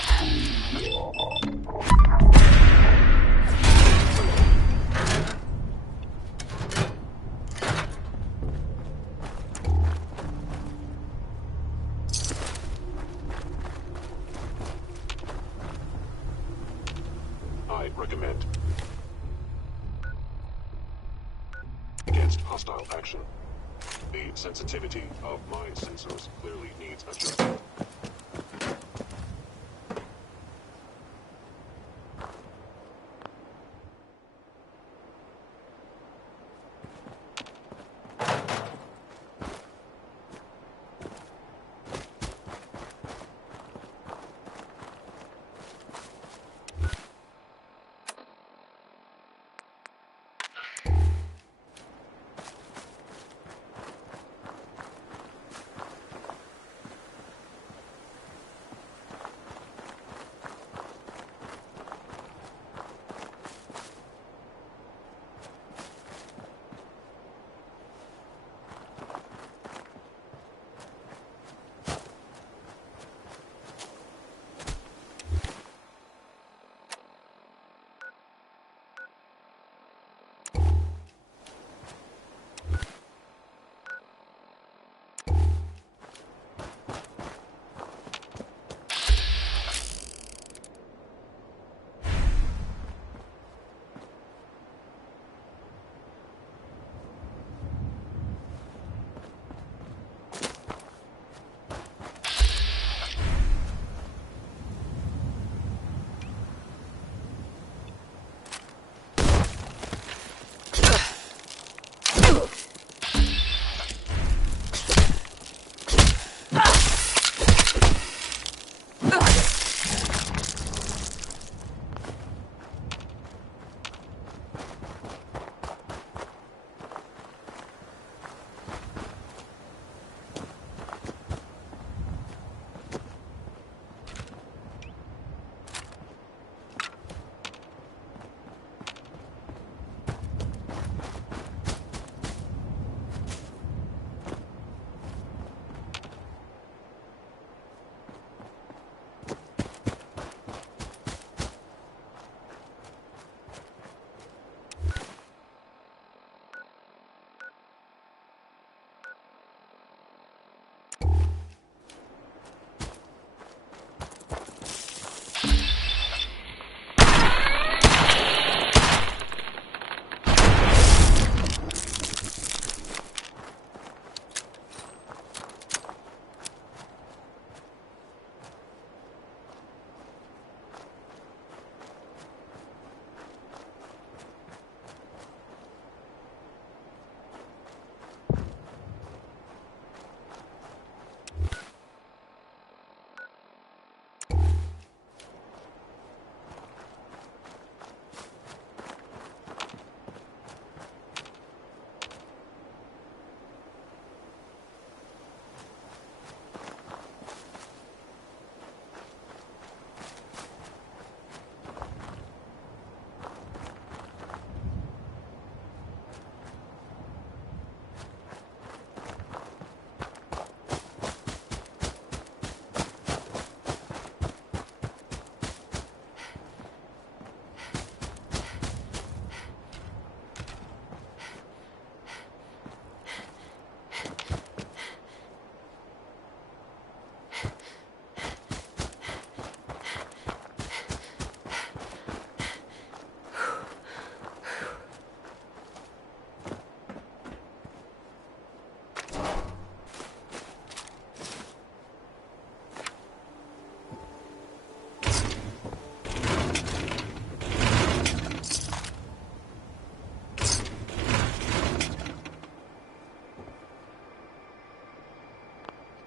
I recommend action. The sensitivity of my sensors clearly needs adjustment.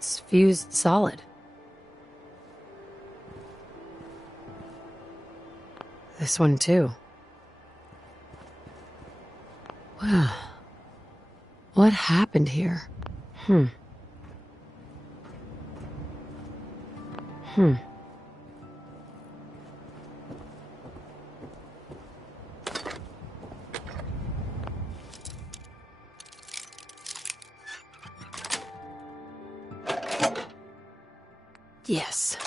It's fused solid. This one too. Wow. What happened here? Hmm. Yes.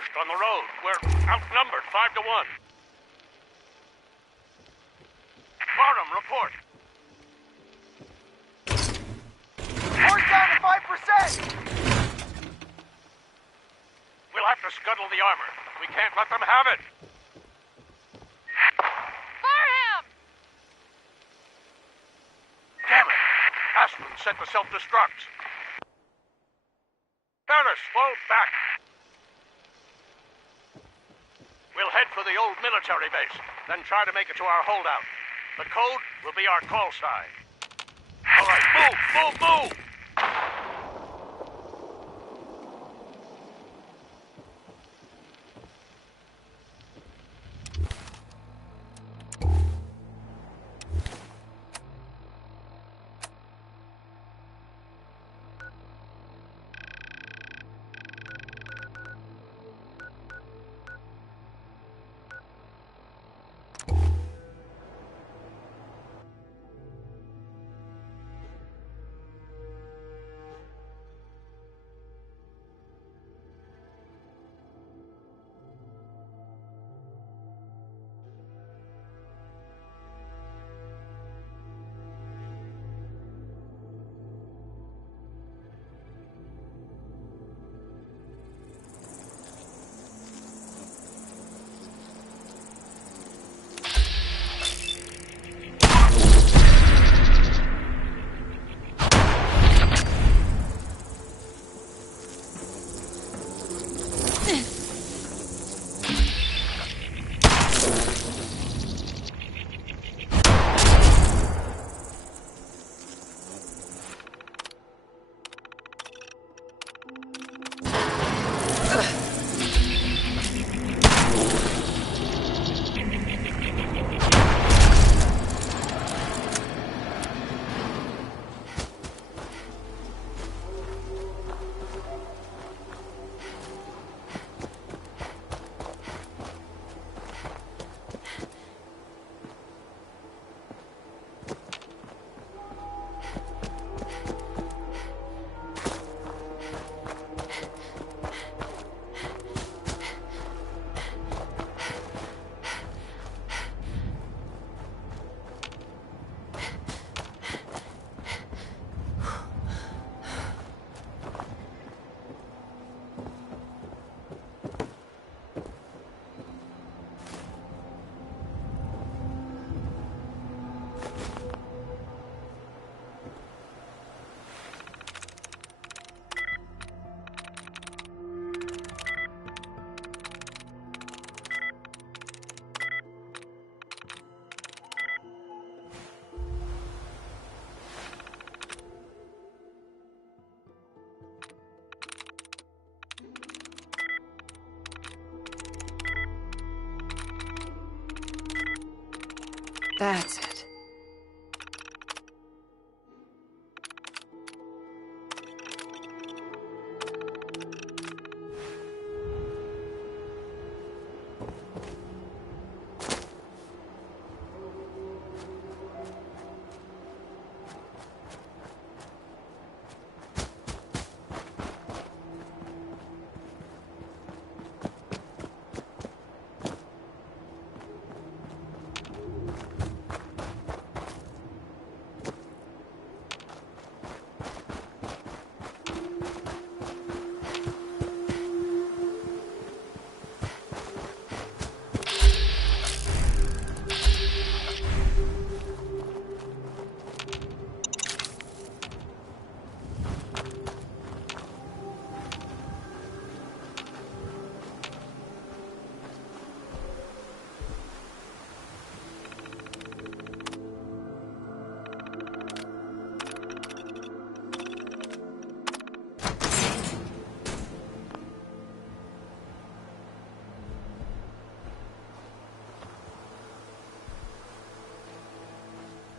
ambushed on the road. We're outnumbered 5 to 1. Barnum, report. We're down to 5%! We'll have to scuttle the armor. We can't let them have it. Fire him! Damn it! Aspen set the self-destructs. Paris, fall back. We'll head for the old military base, then try to make it to our holdout. The code will be our call sign. All right, move, move, move! That's it.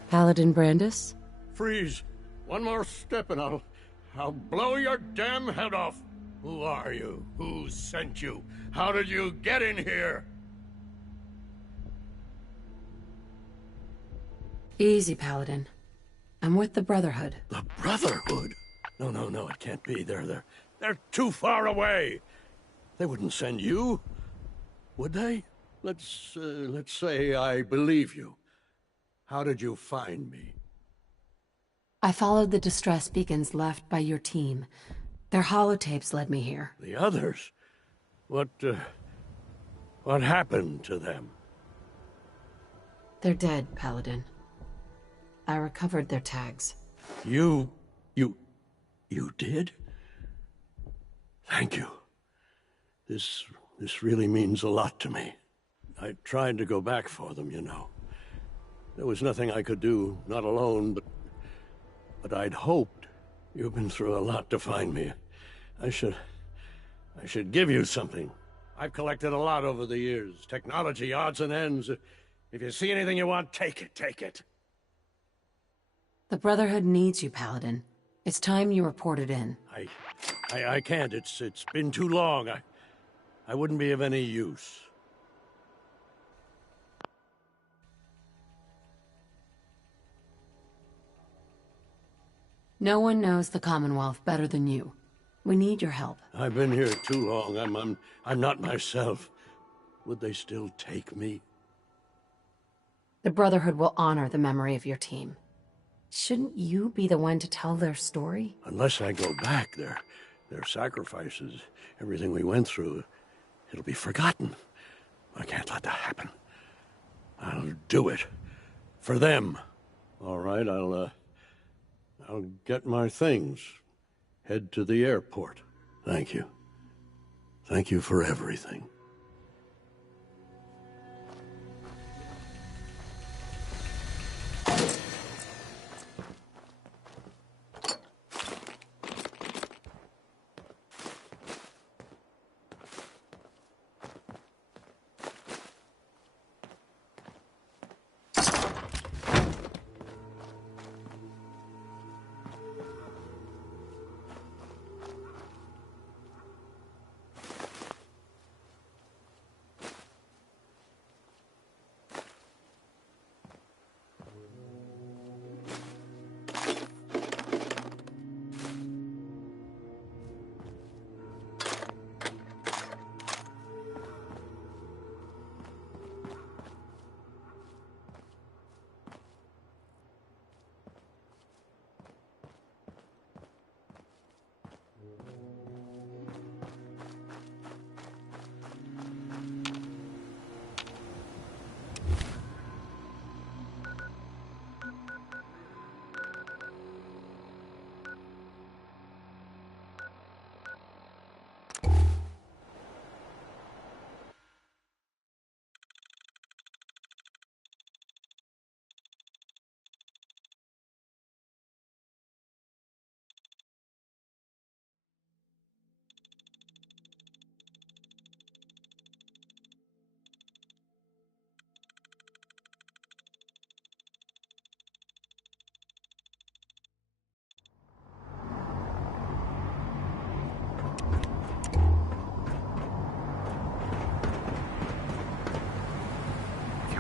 Paladin Brandis? Freeze. One more step and I'll blow your damn head off. Who are you? Who sent you? How did you get in here? Easy, Paladin. I'm with the Brotherhood. The Brotherhood? No, it can't be. They're too far away. They wouldn't send you, would they? Let's say I believe you. How did you find me? I followed the distress beacons left by your team. Their holotapes led me here. The others? What happened to them? They're dead, Paladin. I recovered their tags. You did? Thank you. This really means a lot to me. I tried to go back for them, you know. There was nothing I could do, not alone, but I'd hoped. You've been through a lot to find me. I should give you something. I've collected a lot over the years. Technology, odds and ends. If you see anything you want, take it. The Brotherhood needs you, Paladin. It's time you reported in. I can't. It's been too long. I wouldn't be of any use. No one knows the Commonwealth better than you. We need your help. I've been here too long. I'm not myself. Would they still take me? The Brotherhood will honor the memory of your team. Shouldn't you be the one to tell their story? Unless I go back, their sacrifices, everything we went through, it'll be forgotten. I can't let that happen. I'll do it. For them. All right, I'll get my things. Head to the airport. Thank you. Thank you for everything.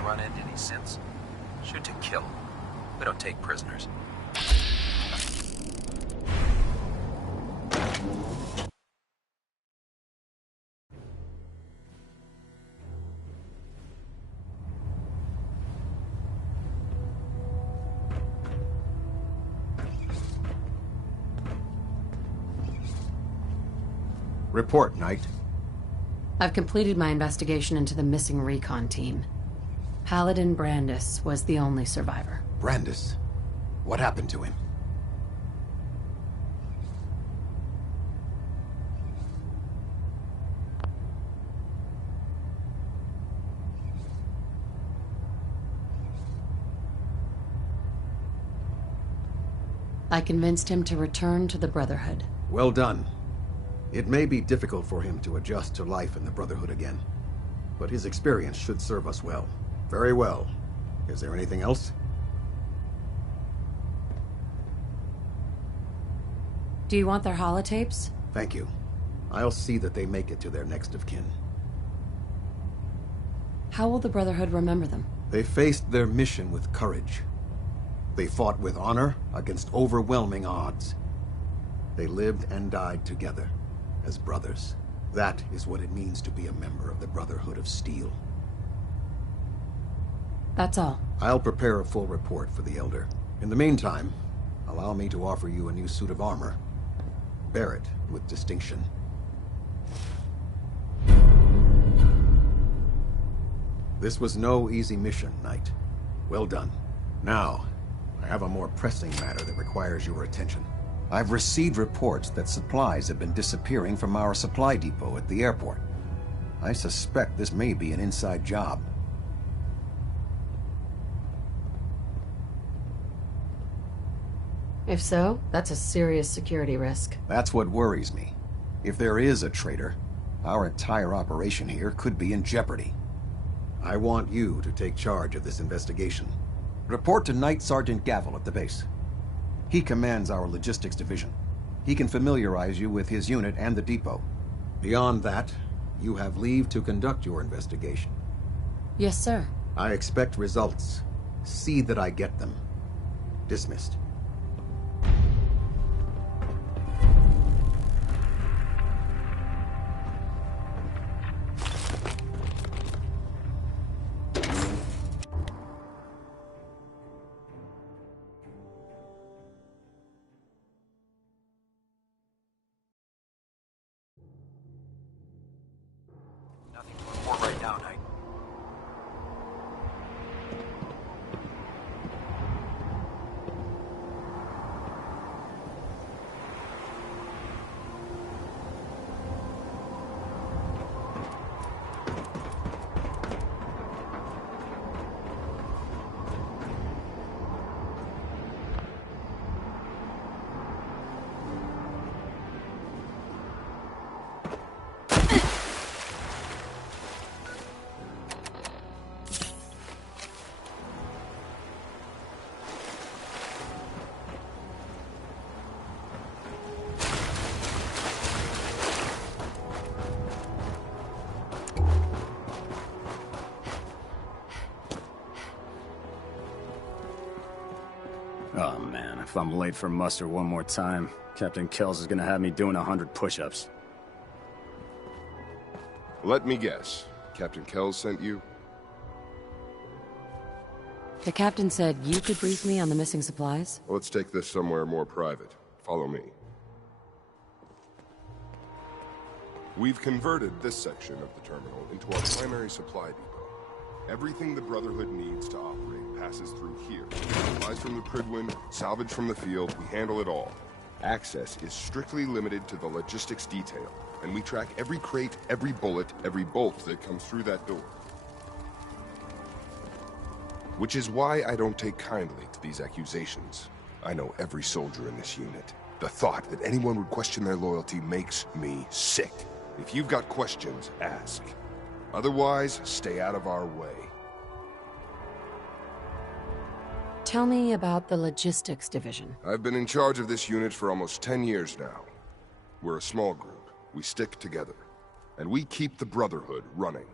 Run into any synths? Shoot to kill. We don't take prisoners. Report, Knight. I've completed my investigation into the missing recon team. Paladin Brandis was the only survivor. Brandis? What happened to him? I convinced him to return to the Brotherhood. Well done. It may be difficult for him to adjust to life in the Brotherhood again, but his experience should serve us well. Very well. Is there anything else? Do you want their holotapes? Thank you. I'll see that they make it to their next of kin. How will the Brotherhood remember them? They faced their mission with courage. They fought with honor against overwhelming odds. They lived and died together as brothers. That is what it means to be a member of the Brotherhood of Steel. That's all. I'll prepare a full report for the Elder. In the meantime, allow me to offer you a new suit of armor. Bear it with distinction. This was no easy mission, Knight. Well done. Now, I have a more pressing matter that requires your attention. I've received reports that supplies have been disappearing from our supply depot at the airport. I suspect this may be an inside job. If so, that's a serious security risk. That's what worries me. If there is a traitor, our entire operation here could be in jeopardy. I want you to take charge of this investigation. Report to Knight Sergeant Gavel at the base. He commands our logistics division. He can familiarize you with his unit and the depot. Beyond that, you have leave to conduct your investigation. Yes, sir. I expect results. See that I get them. Dismissed. Nothing to report right now, Knight. Oh man, if I'm late for muster one more time, Captain Kells is gonna have me doing 100 push-ups. Let me guess. Captain Kells sent you? The captain said you could brief me on the missing supplies? Let's take this somewhere more private. Follow me. We've converted this section of the terminal into our primary supply depot. Everything the Brotherhood needs to operate passes through here. Supplies from the Prydwen, salvage from the field, we handle it all. Access is strictly limited to the logistics detail, and we track every crate, every bullet, every bolt that comes through that door. Which is why I don't take kindly to these accusations. I know every soldier in this unit. The thought that anyone would question their loyalty makes me sick. If you've got questions, ask. Otherwise, stay out of our way. Tell me about the logistics division. I've been in charge of this unit for almost 10 years now. We're a small group. We stick together. And we keep the Brotherhood running.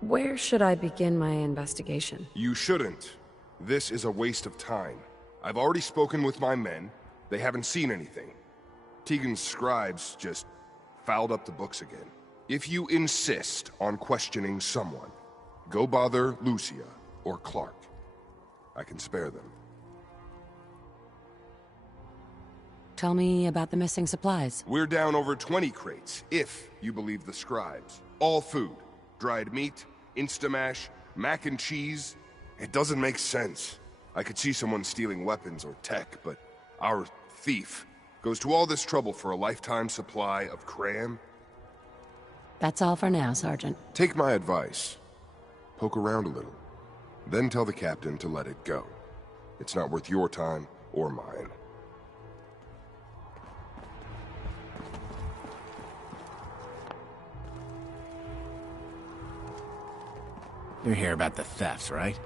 Where should I begin my investigation? You shouldn't. This is a waste of time. I've already spoken with my men. They haven't seen anything. Tegan's scribes just fouled up the books again. If you insist on questioning someone, go bother Lucia or Clark. I can spare them. Tell me about the missing supplies. We're down over 20 crates, if you believe the scribes. All food. Dried meat, Instamash, mac and cheese. It doesn't make sense. I could see someone stealing weapons or tech, but our thief goes to all this trouble for a lifetime supply of cram? That's all for now, Sergeant. Take my advice. Poke around a little. Then tell the captain to let it go. It's not worth your time or mine. You're here about the thefts, right?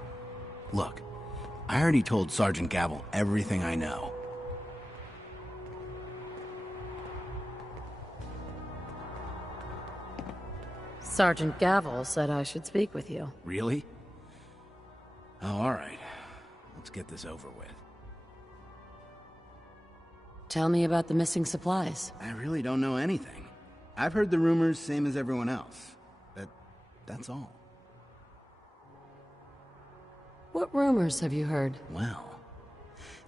Look, I already told Sergeant Gavel everything I know. Sergeant Gavel said I should speak with you. Really? Oh, all right. Let's get this over with. Tell me about the missing supplies. I really don't know anything. I've heard the rumors, same as everyone else. But that's all. What rumors have you heard? Well,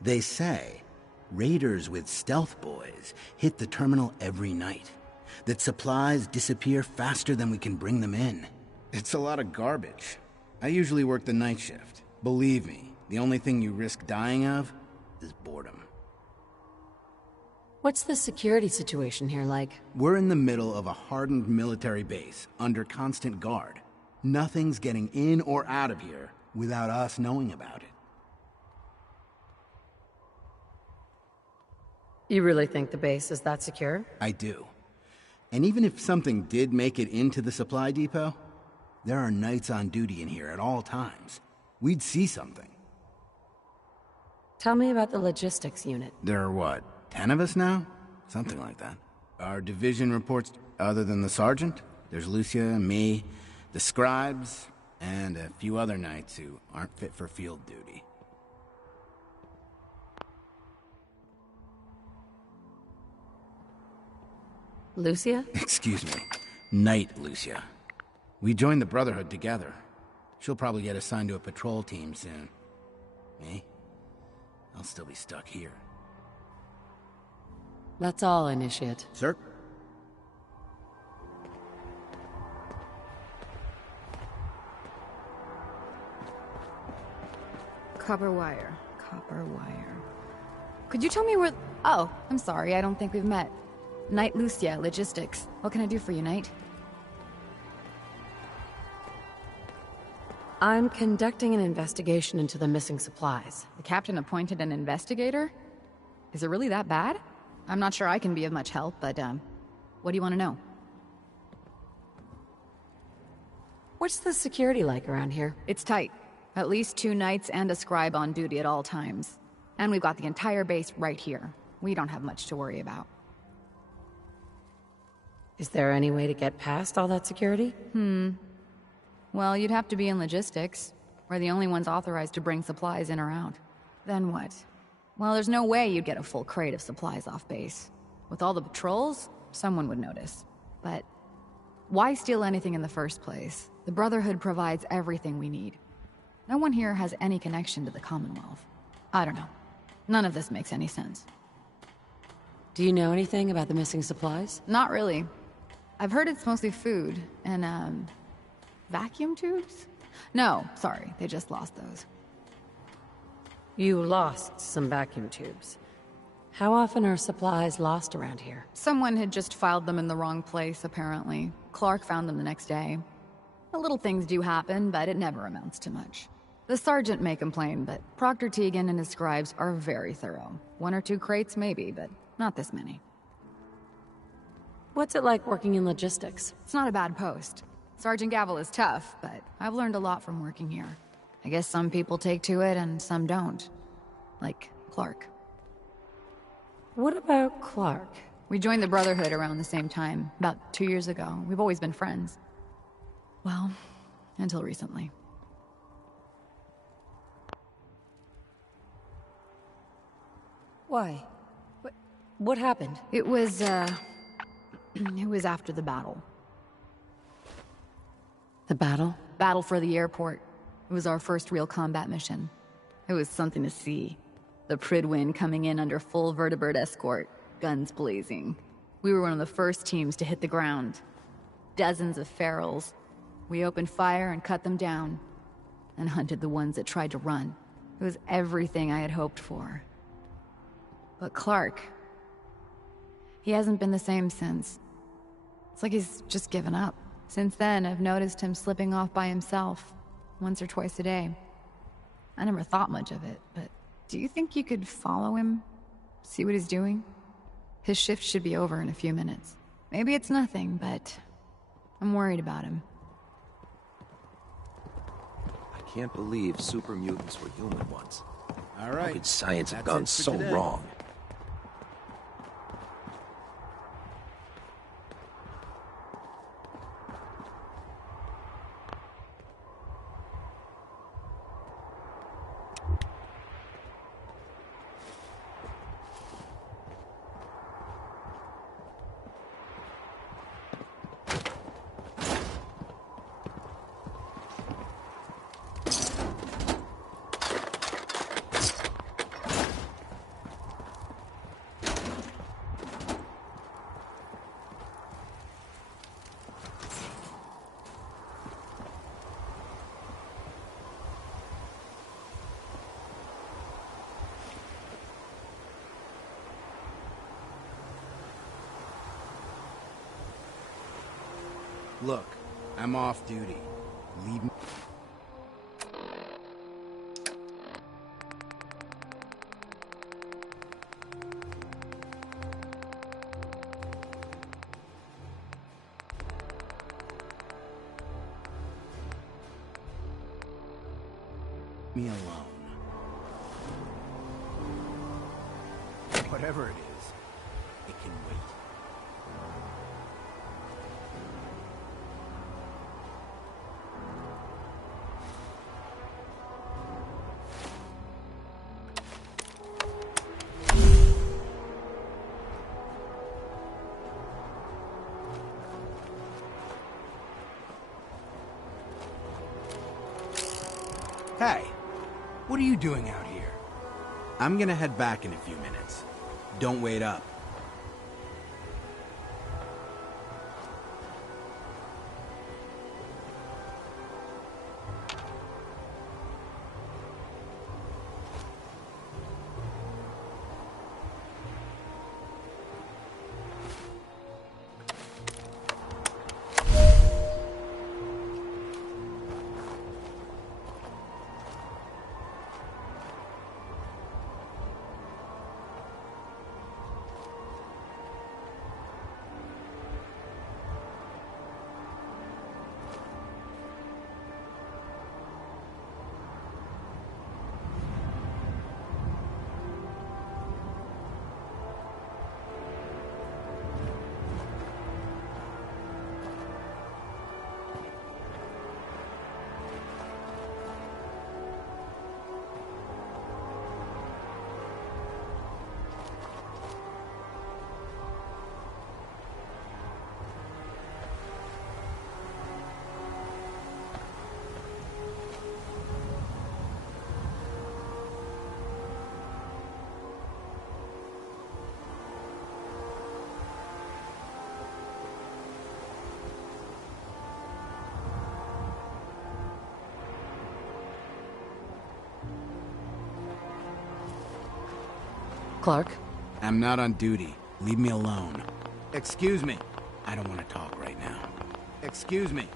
they say raiders with stealth boys hit the terminal every night. That supplies disappear faster than we can bring them in. It's a lot of garbage. I usually work the night shift. Believe me, the only thing you risk dying of is boredom. What's the security situation here like? We're in the middle of a hardened military base, under constant guard. Nothing's getting in or out of here without us knowing about it. You really think the base is that secure? I do. And even if something did make it into the supply depot, there are knights on duty in here at all times. We'd see something. Tell me about the logistics unit. There are what, 10 of us now? Something like that. Our division reports, other than the sergeant, there's Lucia, me, the scribes, and a few other knights who aren't fit for field duty. Lucia? Excuse me. Knight Lucia. We joined the Brotherhood together. She'll probably get assigned to a patrol team soon. Me? I'll still be stuck here. That's all, Initiate. Sir? Copper wire. Copper wire. Could you tell me where... Oh, I'm sorry, I don't think we've met. Knight Lucia, Logistics. What can I do for you, Knight? I'm conducting an investigation into the missing supplies. The captain appointed an investigator? Is it really that bad? I'm not sure I can be of much help, but, what do you want to know? What's the security like around here? It's tight. At least 2 knights and a scribe on duty at all times. And we've got the entire base right here. We don't have much to worry about. Is there any way to get past all that security? Well, you'd have to be in logistics. We're the only ones authorized to bring supplies in or out. Then what? Well, there's no way you'd get a full crate of supplies off base. With all the patrols, someone would notice. But why steal anything in the first place? The Brotherhood provides everything we need. No one here has any connection to the Commonwealth. I don't know. None of this makes any sense. Do you know anything about the missing supplies? Not really. I've heard it's mostly food and, vacuum tubes? No, sorry, they just lost those. You lost some vacuum tubes. How often are supplies lost around here? Someone had just filed them in the wrong place, apparently. Clark found them the next day. The little things do happen, but it never amounts to much. The sergeant may complain, but Proctor Teagan and his scribes are very thorough. 1 or 2 crates, maybe, but not this many. What's it like working in logistics? It's not a bad post. Sergeant Gavel is tough, but I've learned a lot from working here. I guess some people take to it and some don't. Like Clark. What about Clark? We joined the Brotherhood around the same time, about 2 years ago. We've always been friends. Well, until recently. Why? What happened? It was, it was after the battle. The battle? Battle for the airport. It was our first real combat mission. It was something to see. The Pridwin coming in under full vertebrate escort, guns blazing. We were one of the first teams to hit the ground. Dozens of ferals. We opened fire and cut them down, and hunted the ones that tried to run. It was everything I had hoped for. But Clark, he hasn't been the same since. It's like he's just given up. Since then, I've noticed him slipping off by himself, once or twice a day. I never thought much of it, but do you think you could follow him? See what he's doing? His shift should be over in a few minutes. Maybe it's nothing, but I'm worried about him. I can't believe super mutants were human once. All right. How could science have gone so wrong? Look, I'm off duty. Leave me... me alone. Whatever it is, it can wait. Hey, what are you doing out here? I'm gonna head back in a few minutes. Don't wait up. Clark? I'm not on duty. Leave me alone. Excuse me. I don't want to talk right now. Excuse me.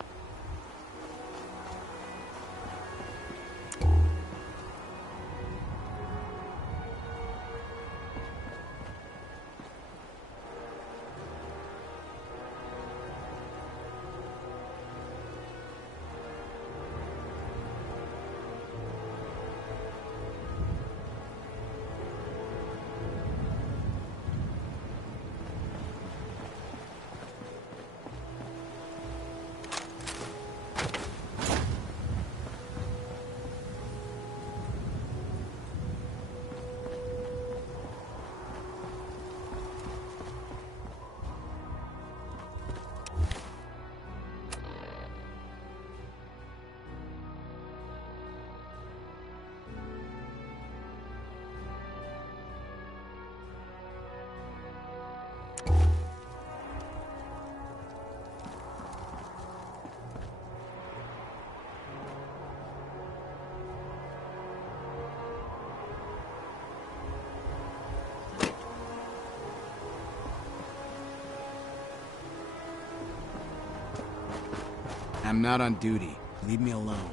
I'm not on duty. Leave me alone.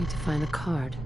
Need to find the card.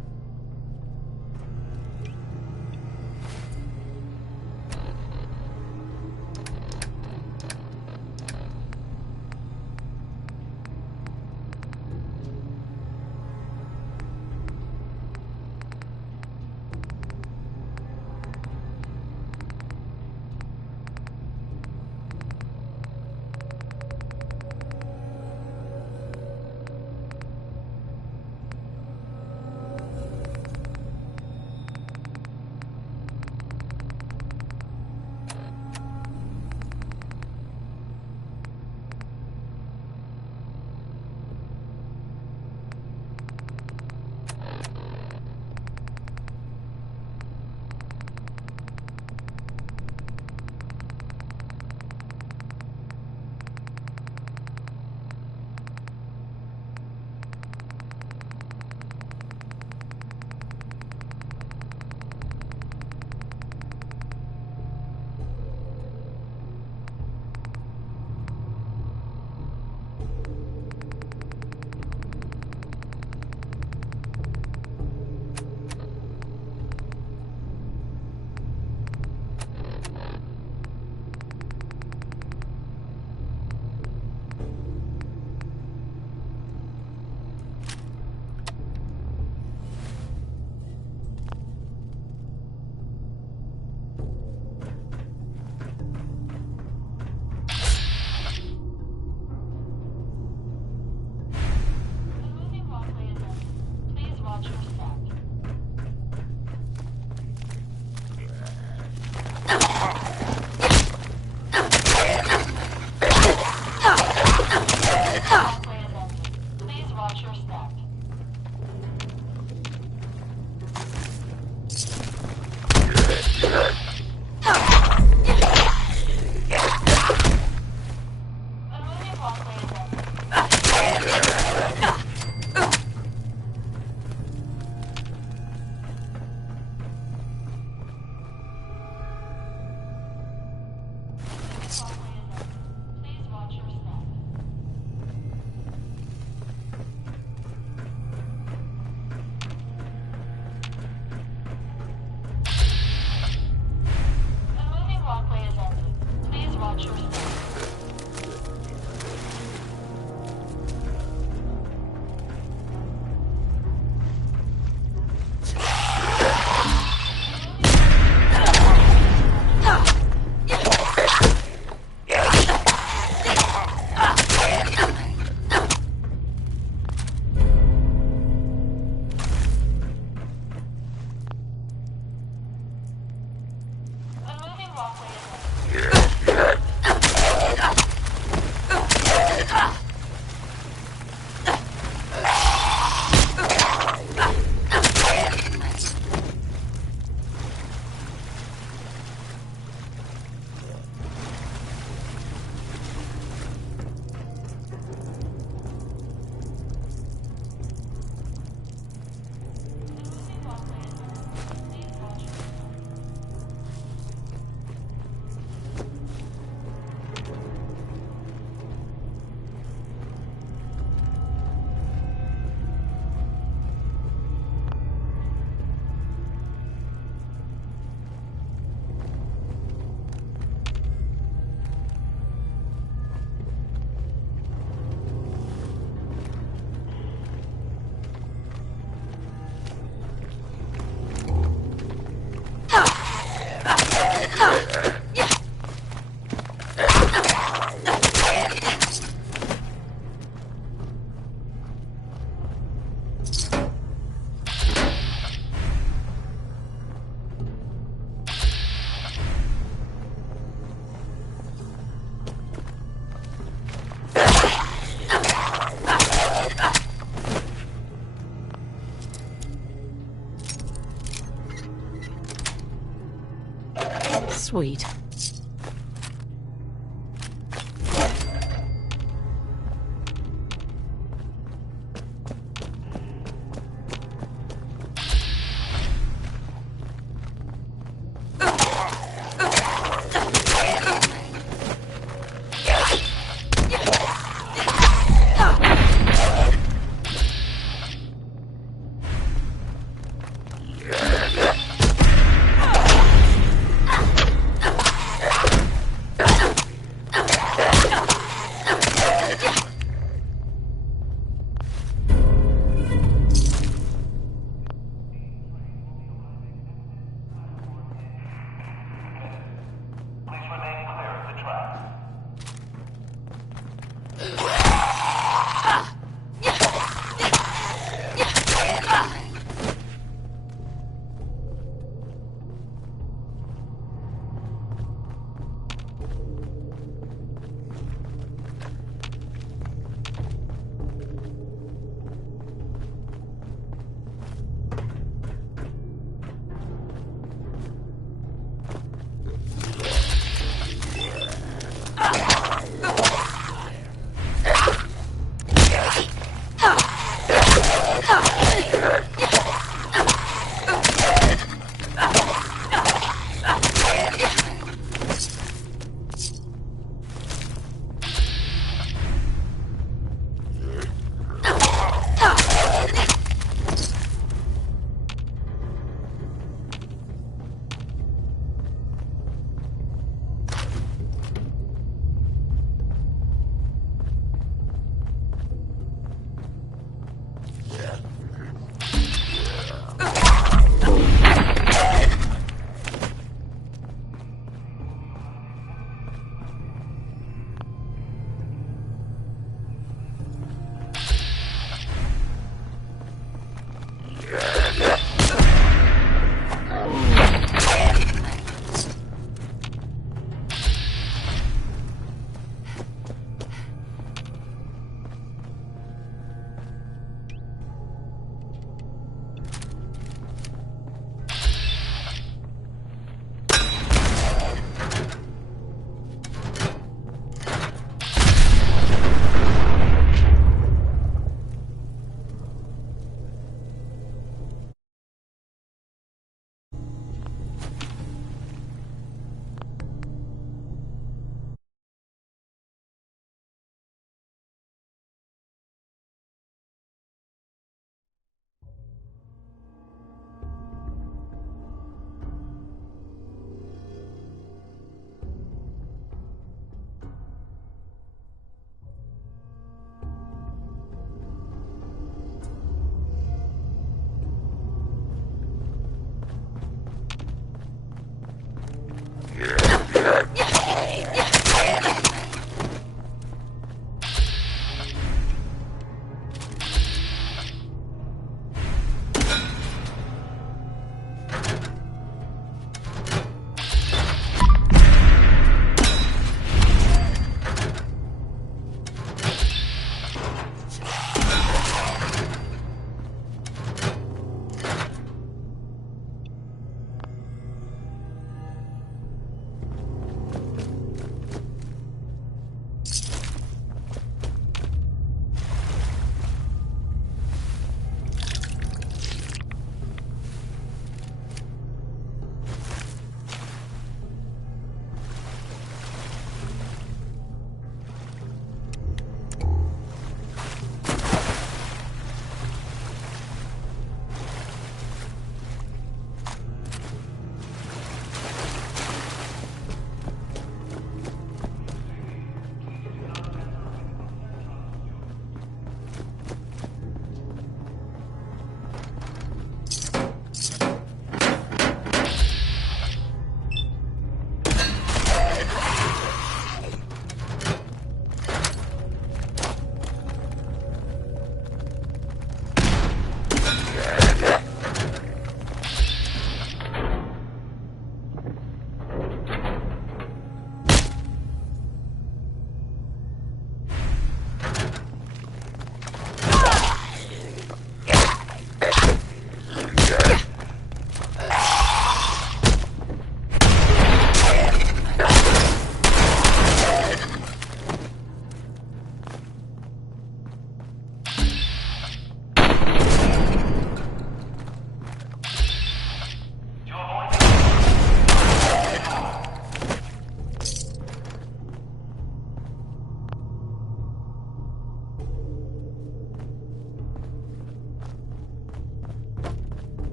Sweet.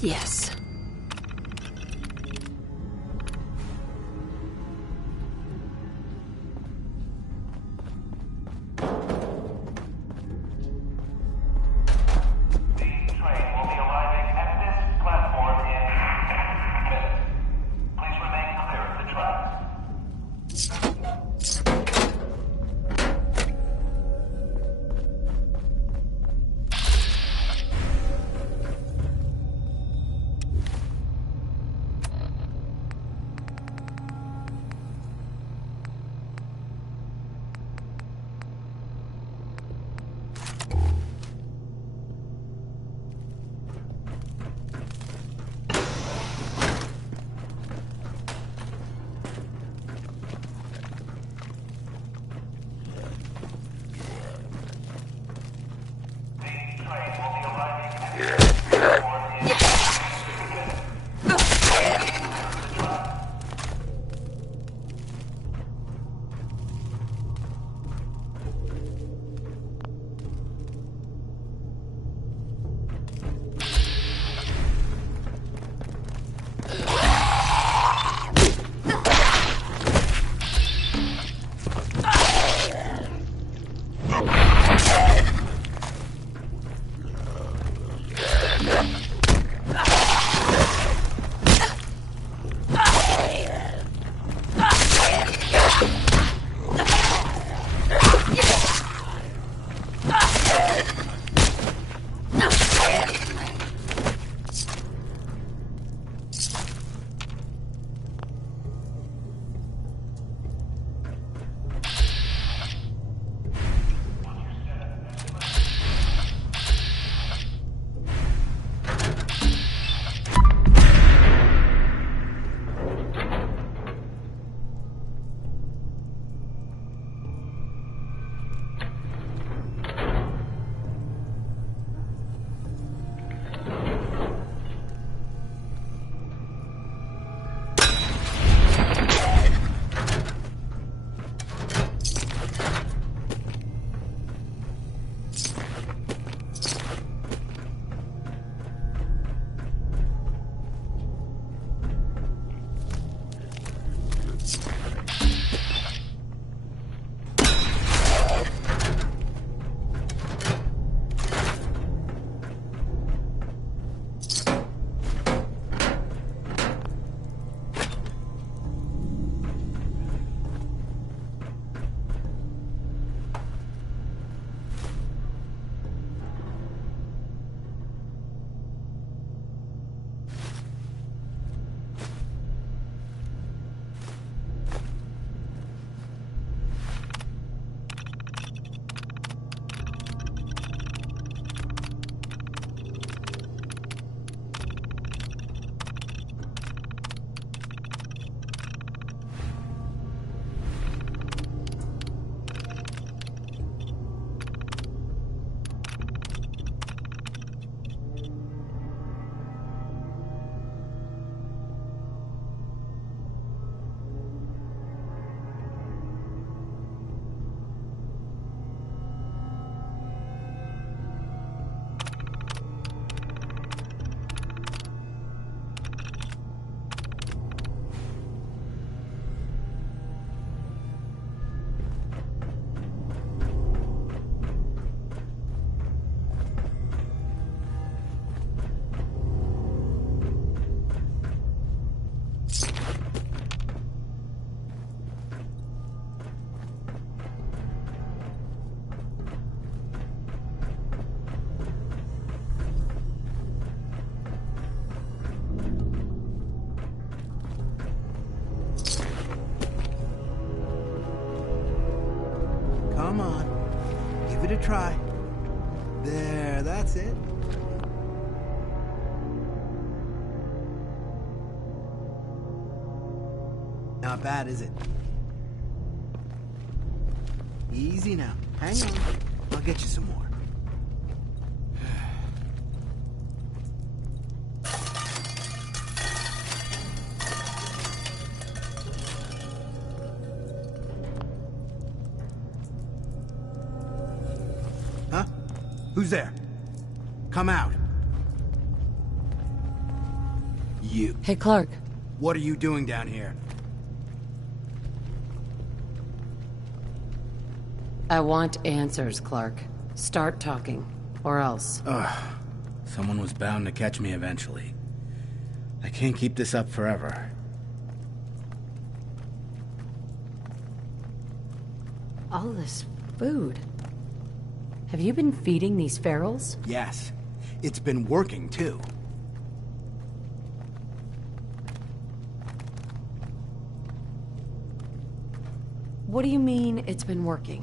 Yes. Come on. Give it a try. There, that's it. Not bad, is it? Easy now. Hang on. I'll get you some more. Huh? Who's there? Come out. You. Hey, Clark. What are you doing down here? I want answers, Clark. Start talking, or else. Someone was bound to catch me eventually. I can't keep this up forever. All this food. Have you been feeding these ferals? Yes. It's been working, too. What do you mean it's been working?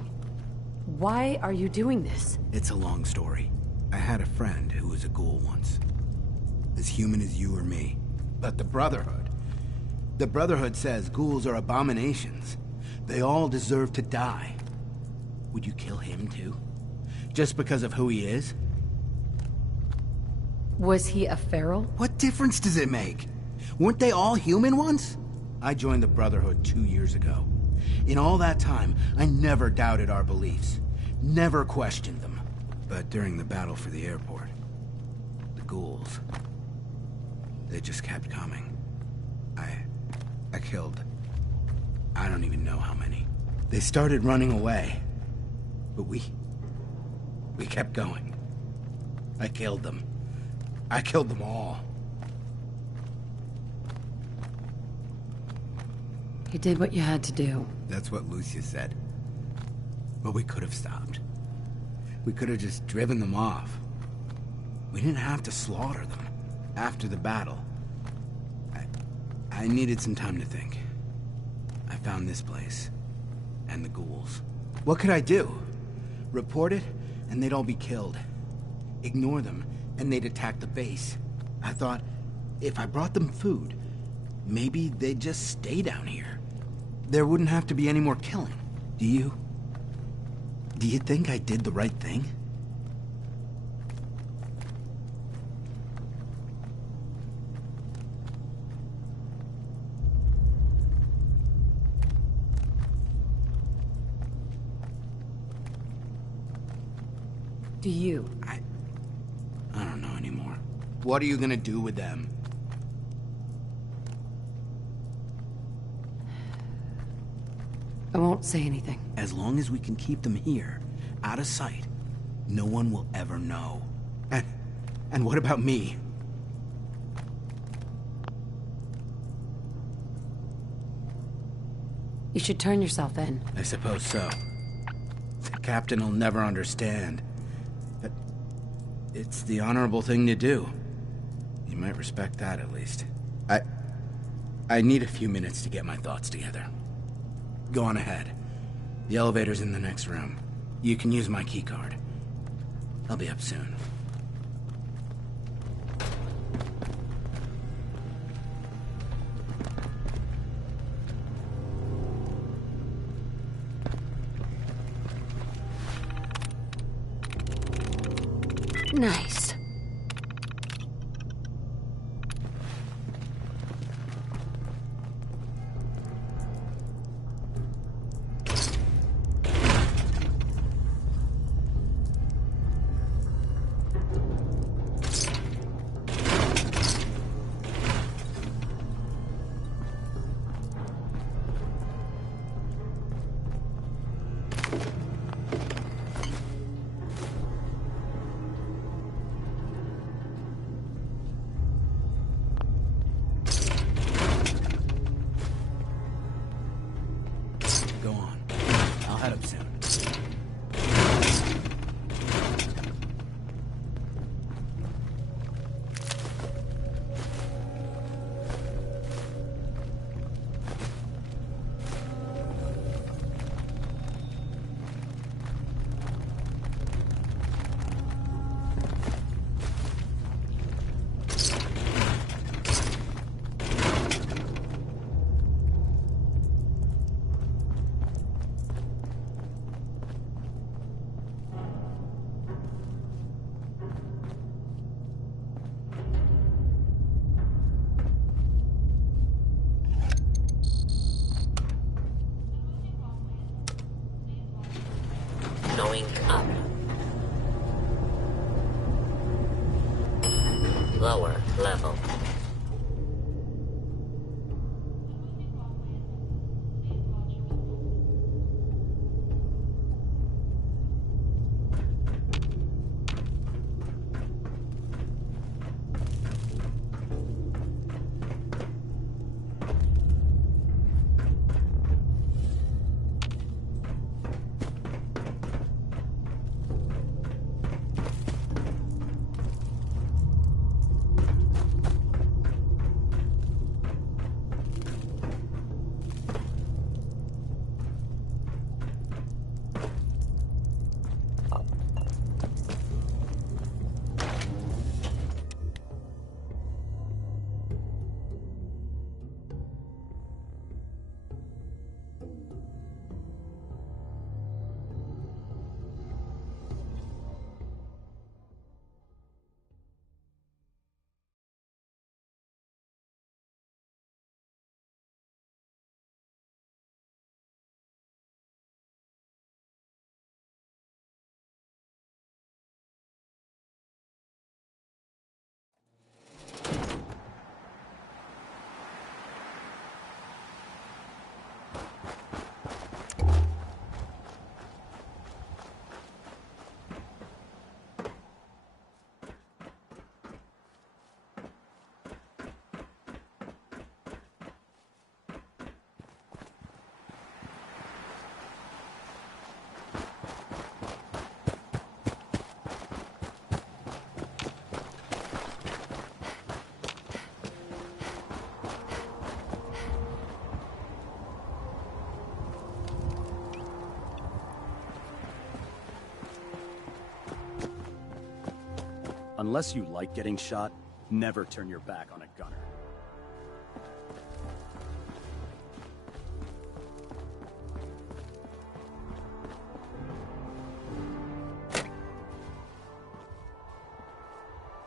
Why are you doing this? It's a long story. I had a friend who was a ghoul once. As human as you or me. But the Brotherhood... The Brotherhood says ghouls are abominations. They all deserve to die. Would you kill him, too? Just because of who he is? Was he a feral? What difference does it make? Weren't they all human once? I joined the Brotherhood 2 years ago. In all that time, I never doubted our beliefs. Never questioned them. But during the battle for the airport, the ghouls... they just kept coming. I killed... I don't even know how many. They started running away. But we kept going. I killed them. I killed them all. You did what you had to do. That's what Lucia said. But we could have stopped. We could have just driven them off. We didn't have to slaughter them. After the battle, I needed some time to think. I found this place. And the ghouls. What could I do? Report it, and they'd all be killed. Ignore them, and they'd attack the base. I thought, if I brought them food, maybe they'd just stay down here. There wouldn't have to be any more killing. Do you think I did the right thing? Do you? I don't know anymore. What are you gonna do with them? I won't say anything. As long as we can keep them here, out of sight, no one will ever know. And what about me? You should turn yourself in. I suppose so. The captain will never understand. But it's the honorable thing to do. You might respect that, at least. I need a few minutes to get my thoughts together. Go on ahead. The elevator's in the next room. You can use my keycard. I'll be up soon. Nice. Go on. I'll head up soon. Going up. Lower level. Unless you like getting shot, never turn your back on a gunner.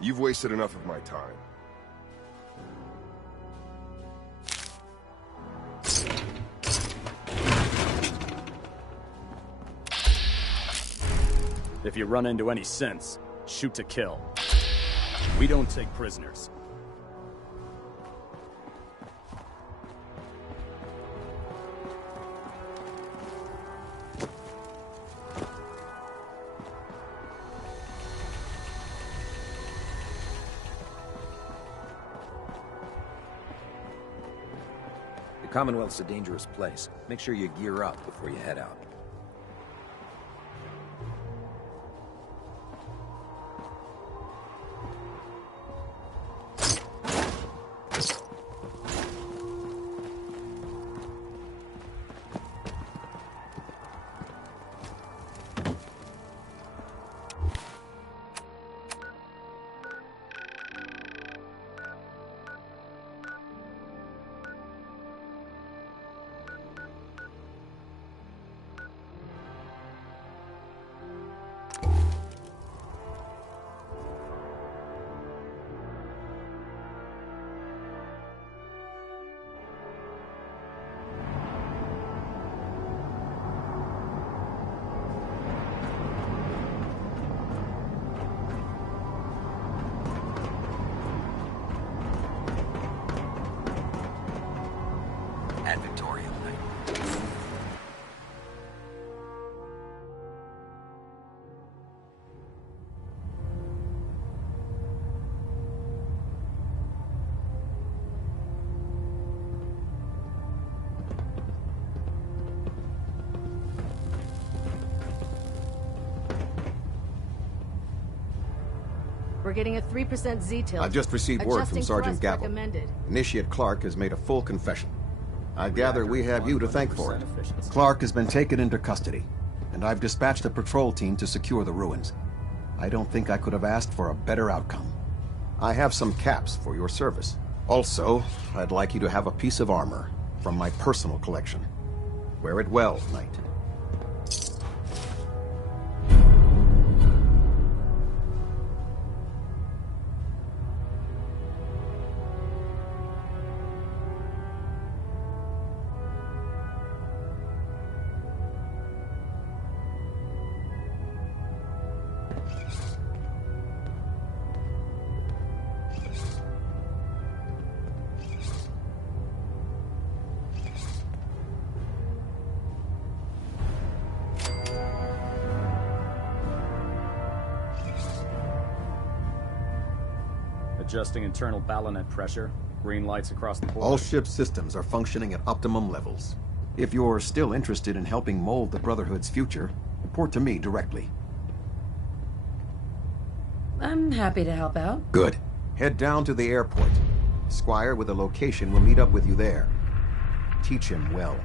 You've wasted enough of my time. If you run into any sense, shoot to kill. We don't take prisoners. The Commonwealth's a dangerous place. Make sure you gear up before you head out. Advertorial night. We're getting a 3% Z-tilt. I've just received word from Adjusting Sergeant thrust Gavel. recommended. Initiate Clark has made a full confession. I gather we have you to thank for it. Clark has been taken into custody, and I've dispatched a patrol team to secure the ruins. I don't think I could have asked for a better outcome. I have some caps for your service. Also, I'd like you to have a piece of armor from my personal collection. Wear it well, Knight. Adjusting internal ballonet pressure. Green lights across the board. All ship systems are functioning at optimum levels. If you're still interested in helping mold the Brotherhood's future, report to me directly. I'm happy to help out. Good. Head down to the airport. Squire with a location will meet up with you there. Teach him well.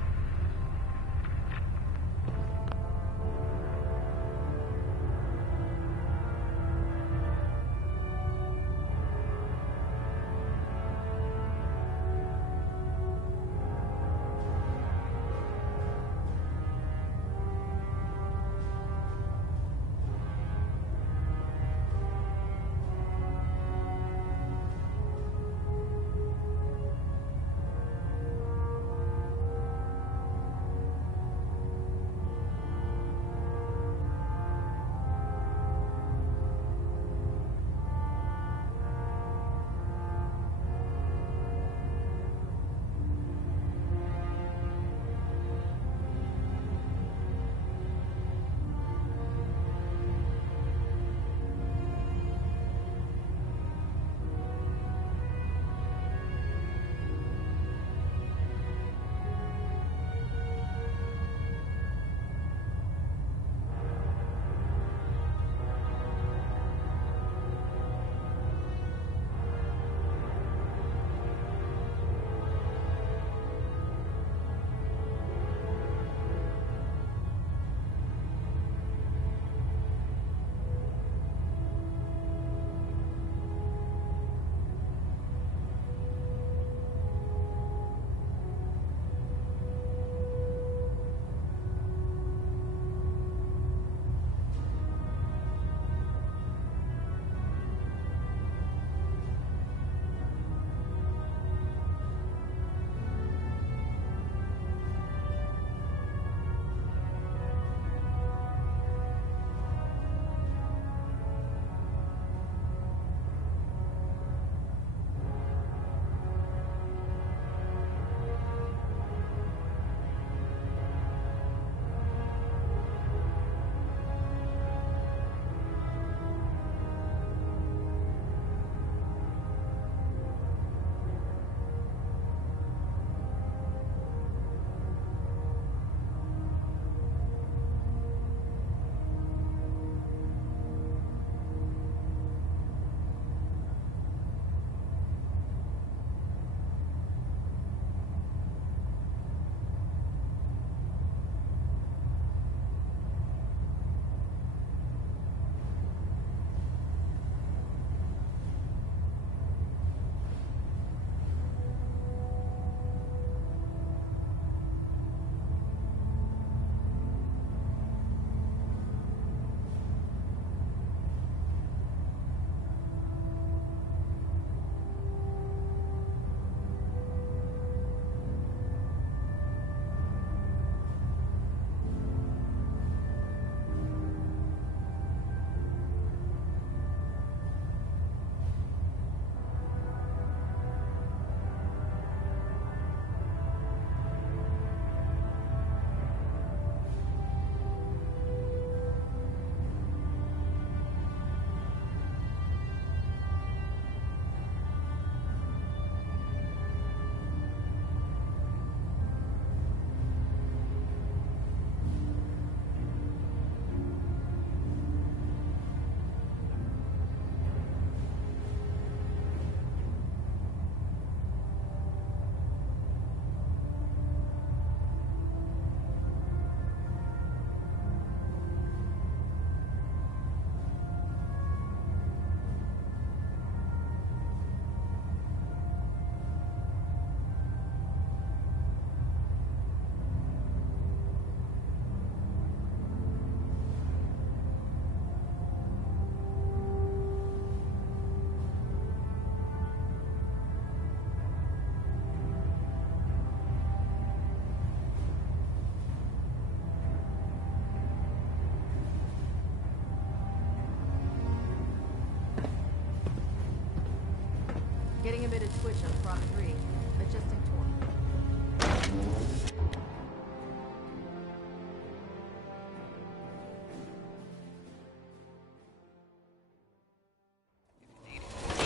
Getting a bit of twitch on prop 3. Adjusting torque.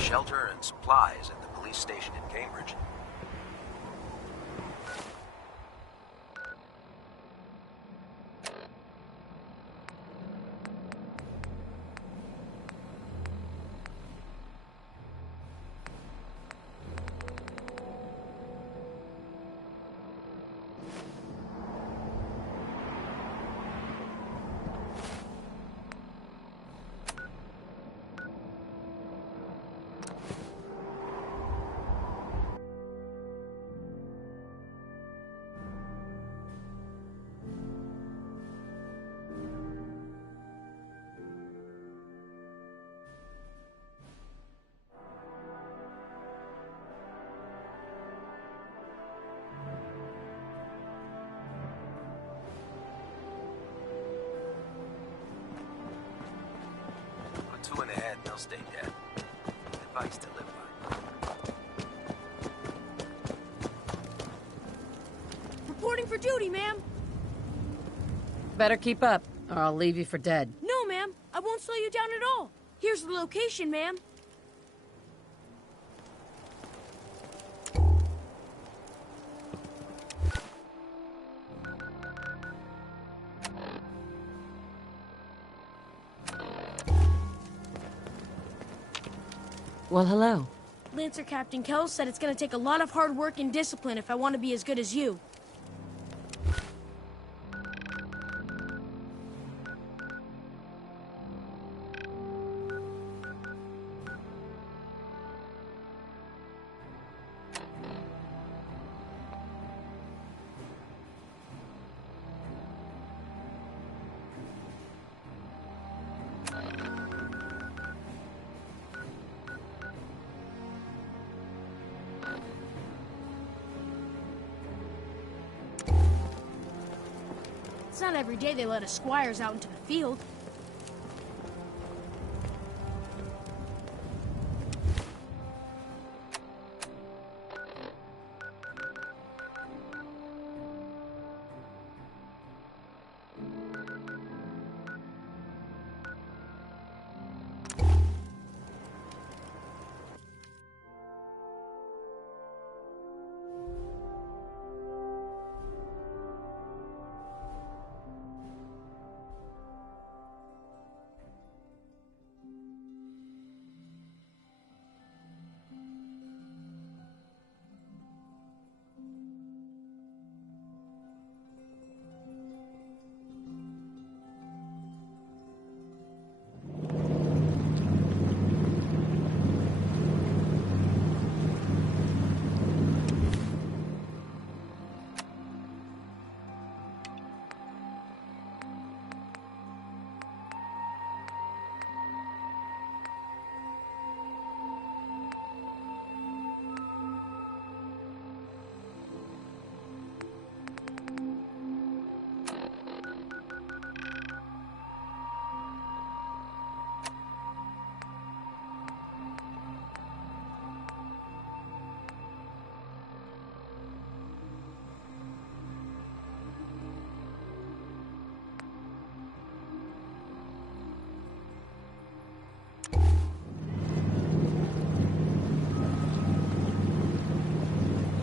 Shelter and supplies at the police station in Cambridge. Put 2 in the head and they'll stay dead. Advice to live by. Reporting for duty, ma'am. Better keep up, or I'll leave you for dead. No, ma'am. I won't slow you down at all. Here's the location, ma'am. Well, hello. Lancer Captain Kells said it's gonna take a lot of hard work and discipline if I want to be as good as you. It's not every day they let us squires out into the field.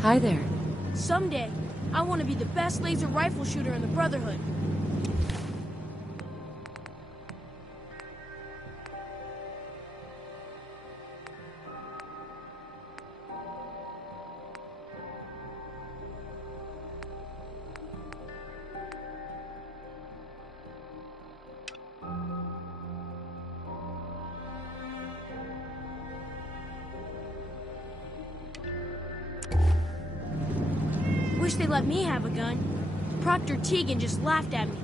Hi there. Someday, I want to be the best laser rifle shooter in the Brotherhood. Wish they let me have a gun. Proctor Teagan just laughed at me.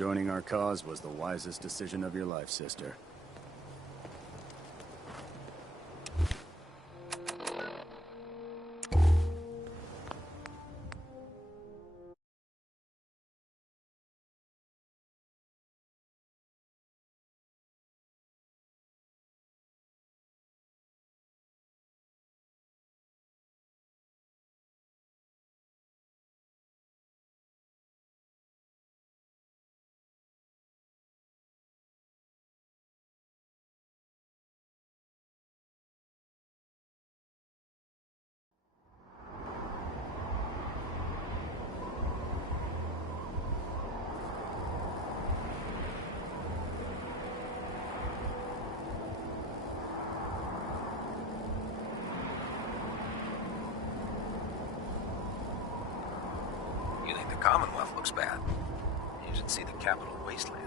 Joining our cause was the wisest decision of your life, sister. You think the Commonwealth looks bad? You should see the capital wasteland.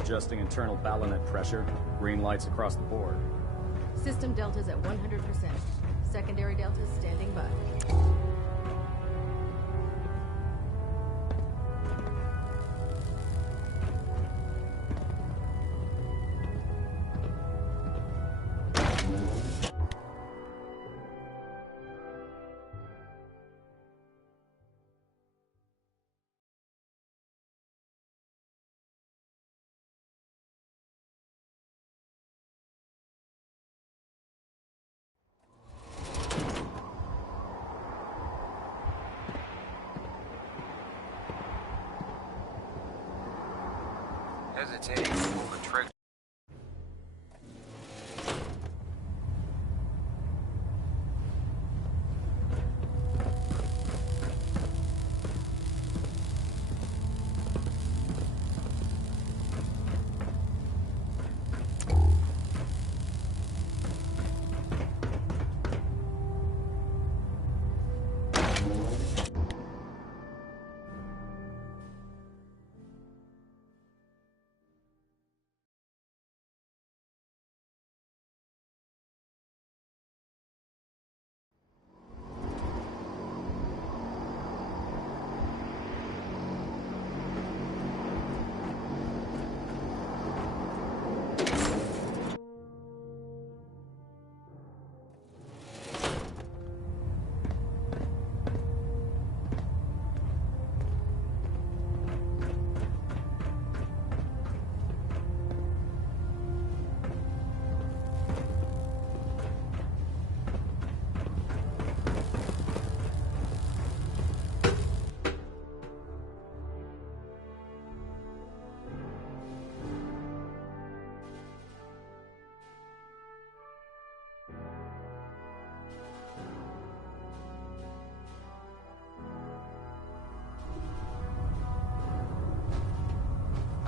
Adjusting internal ballonet pressure. Green lights across the board. System delta's at 100%. Secondary delta's standing by. Hesitating to pull the trigger.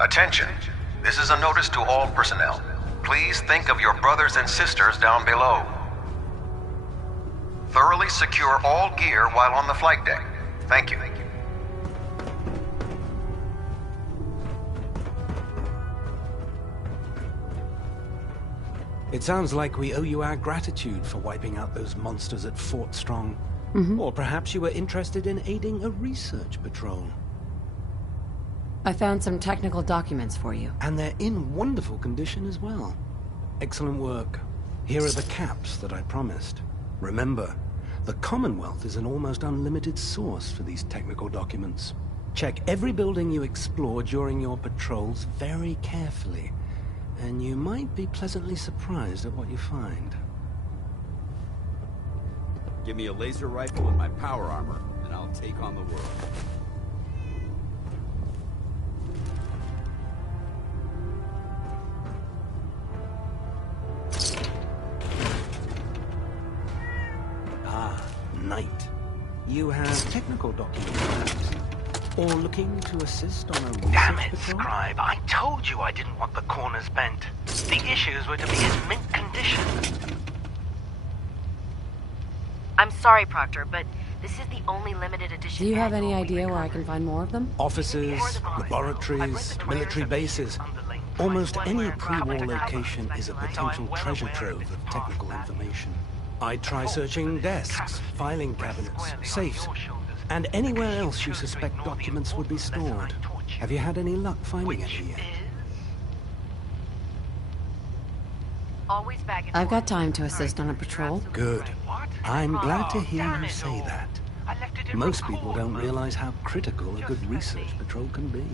Attention. This is a notice to all personnel. Please think of your brothers and sisters down below. Thoroughly secure all gear while on the flight deck. Thank you. It sounds like we owe you our gratitude for wiping out those monsters at Fort Strong. Or perhaps you were interested in aiding a research patrol. I found some technical documents for you. And they're in wonderful condition as well. Excellent work. Here are the caps that I promised. Remember, The Commonwealth is an almost unlimited source for these technical documents. Check every building you explore during your patrols very carefully, and you might be pleasantly surprised at what you find. Give me a laser rifle and my power armor, and I'll take on the world. Ah, Knight. You have technical documents, perhaps? Or looking to assist on a research Damn it, patrol? Scribe. I told you I didn't want the corners bent. The issues were to be in mint condition. I'm sorry, Proctor, but this is the only limited edition. Do you have any idea where I can find more of them? Offices, laboratories, military bases. Almost any pre-war location is a potential treasure trove of technical information. I'd try searching desks, filing cabinets, safes, and anywhere else you suspect documents would be stored. Have you had any luck finding any yet? I've got time to assist on a patrol. Good. I'm glad to hear you say that. Most people don't realize how critical a good research patrol can be.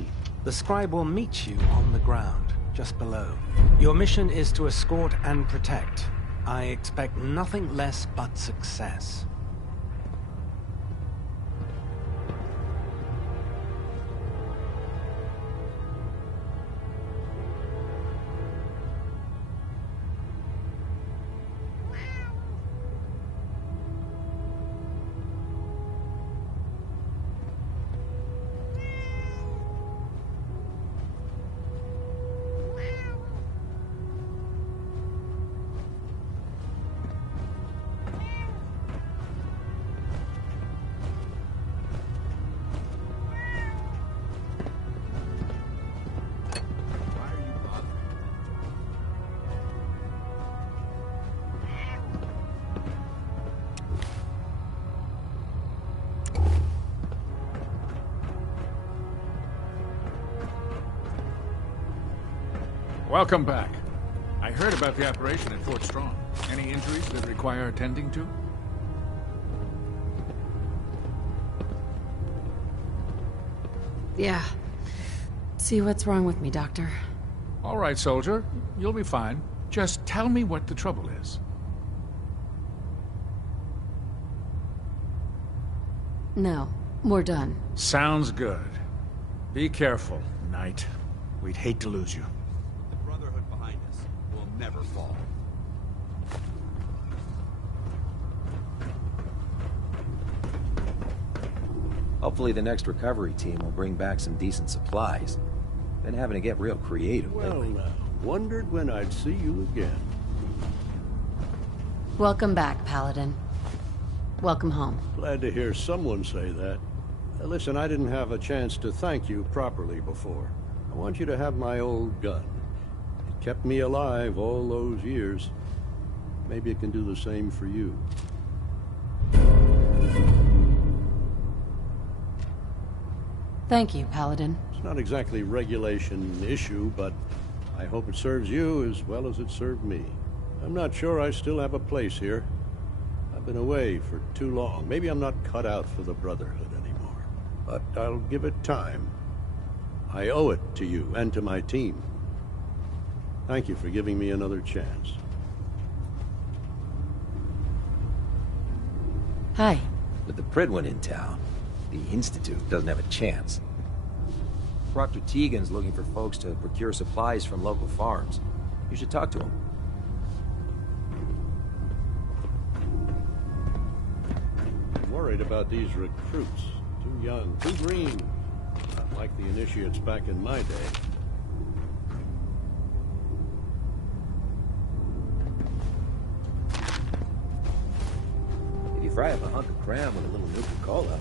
The scribe will meet you on the ground, just below. Your mission is to escort and protect. I expect nothing less but success. Welcome back. I heard about the operation at Fort Strong. Any injuries that require attending to? Yeah. See what's wrong with me, Doctor. All right, soldier. You'll be fine. Just tell me what the trouble is. No, we're done. Sounds good. Be careful, Knight. We'd hate to lose you. The Brotherhood behind us will never fall. Hopefully the next recovery team will bring back some decent supplies. Been having to get real creative lately. Well, wondered when I'd see you again. Welcome back, Paladin. Welcome home. Glad to hear someone say that. Listen, I didn't have a chance to thank you properly before. I want you to have my old gun. It kept me alive all those years. Maybe it can do the same for you. Thank you, Paladin. It's not exactly a regulation issue, but I hope it serves you as well as it served me. I'm not sure I still have a place here. I've been away for too long. Maybe I'm not cut out for the Brotherhood anymore. But I'll give it time. I owe it to you and to my team. Thank you for giving me another chance. Hi. With the Pridwin in town, the Institute doesn't have a chance. Proctor Tegan's looking for folks to procure supplies from local farms. You should talk to him. I'm worried about these recruits. Too young, too green. Not like the initiates back in my day. If you fry up a hunk of cram with a little Nuka-Cola,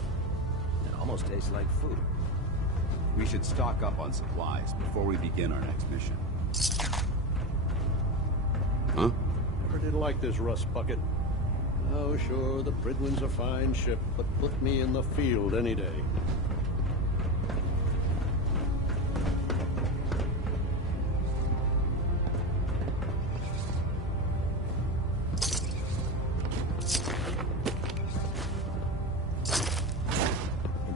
it almost tastes like food. We should stock up on supplies before we begin our next mission. Huh? Never did like this rust bucket. Oh, sure, the Pridwin's a fine ship, but put me in the field any day.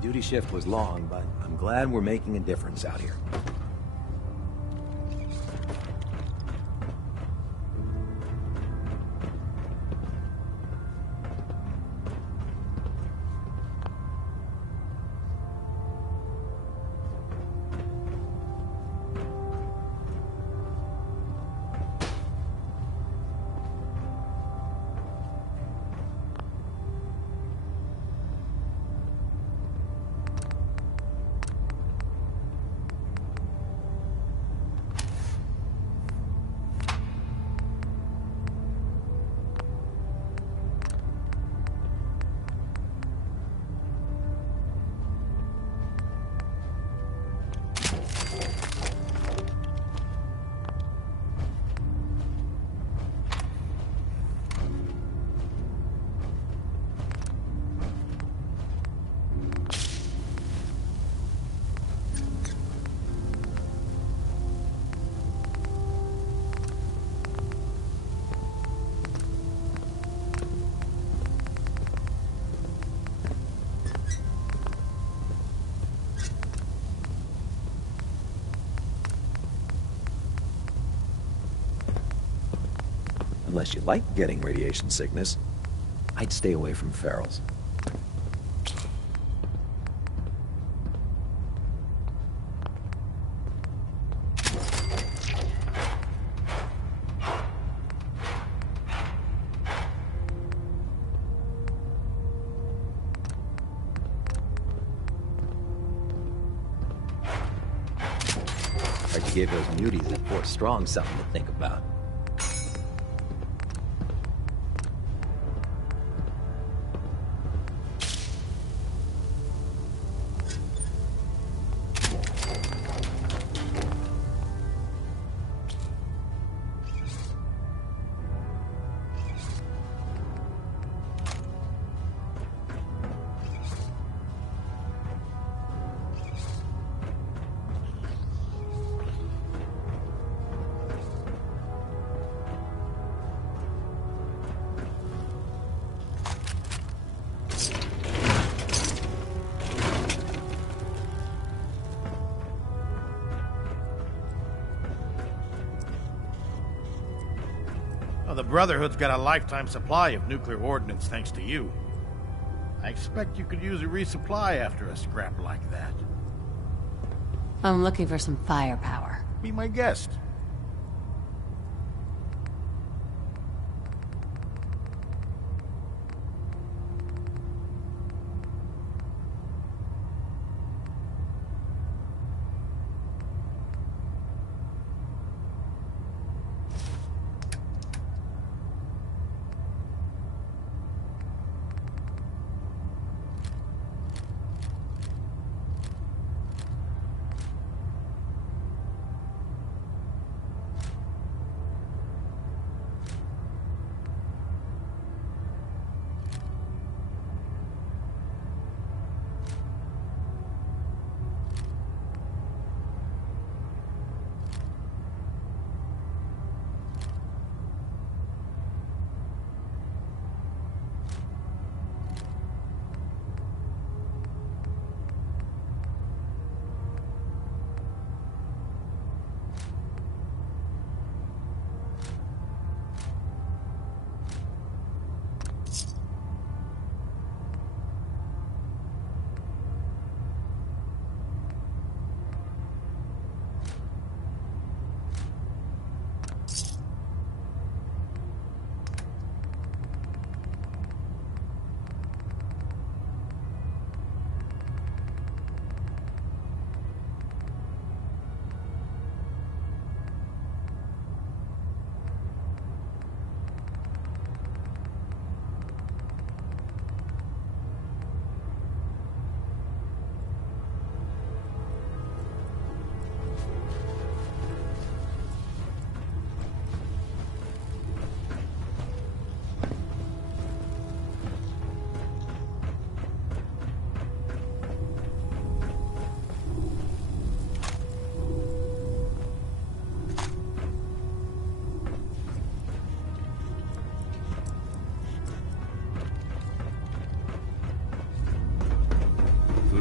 duty shift was long, but I'm glad we're making a difference out here. Unless you like getting radiation sickness, I'd stay away from ferals. Like to give those muties at Fort Strong something to think about. The Brotherhood's got a lifetime supply of nuclear ordnance thanks to you. I expect you could use a resupply after a scrap like that. I'm looking for some firepower. Be my guest.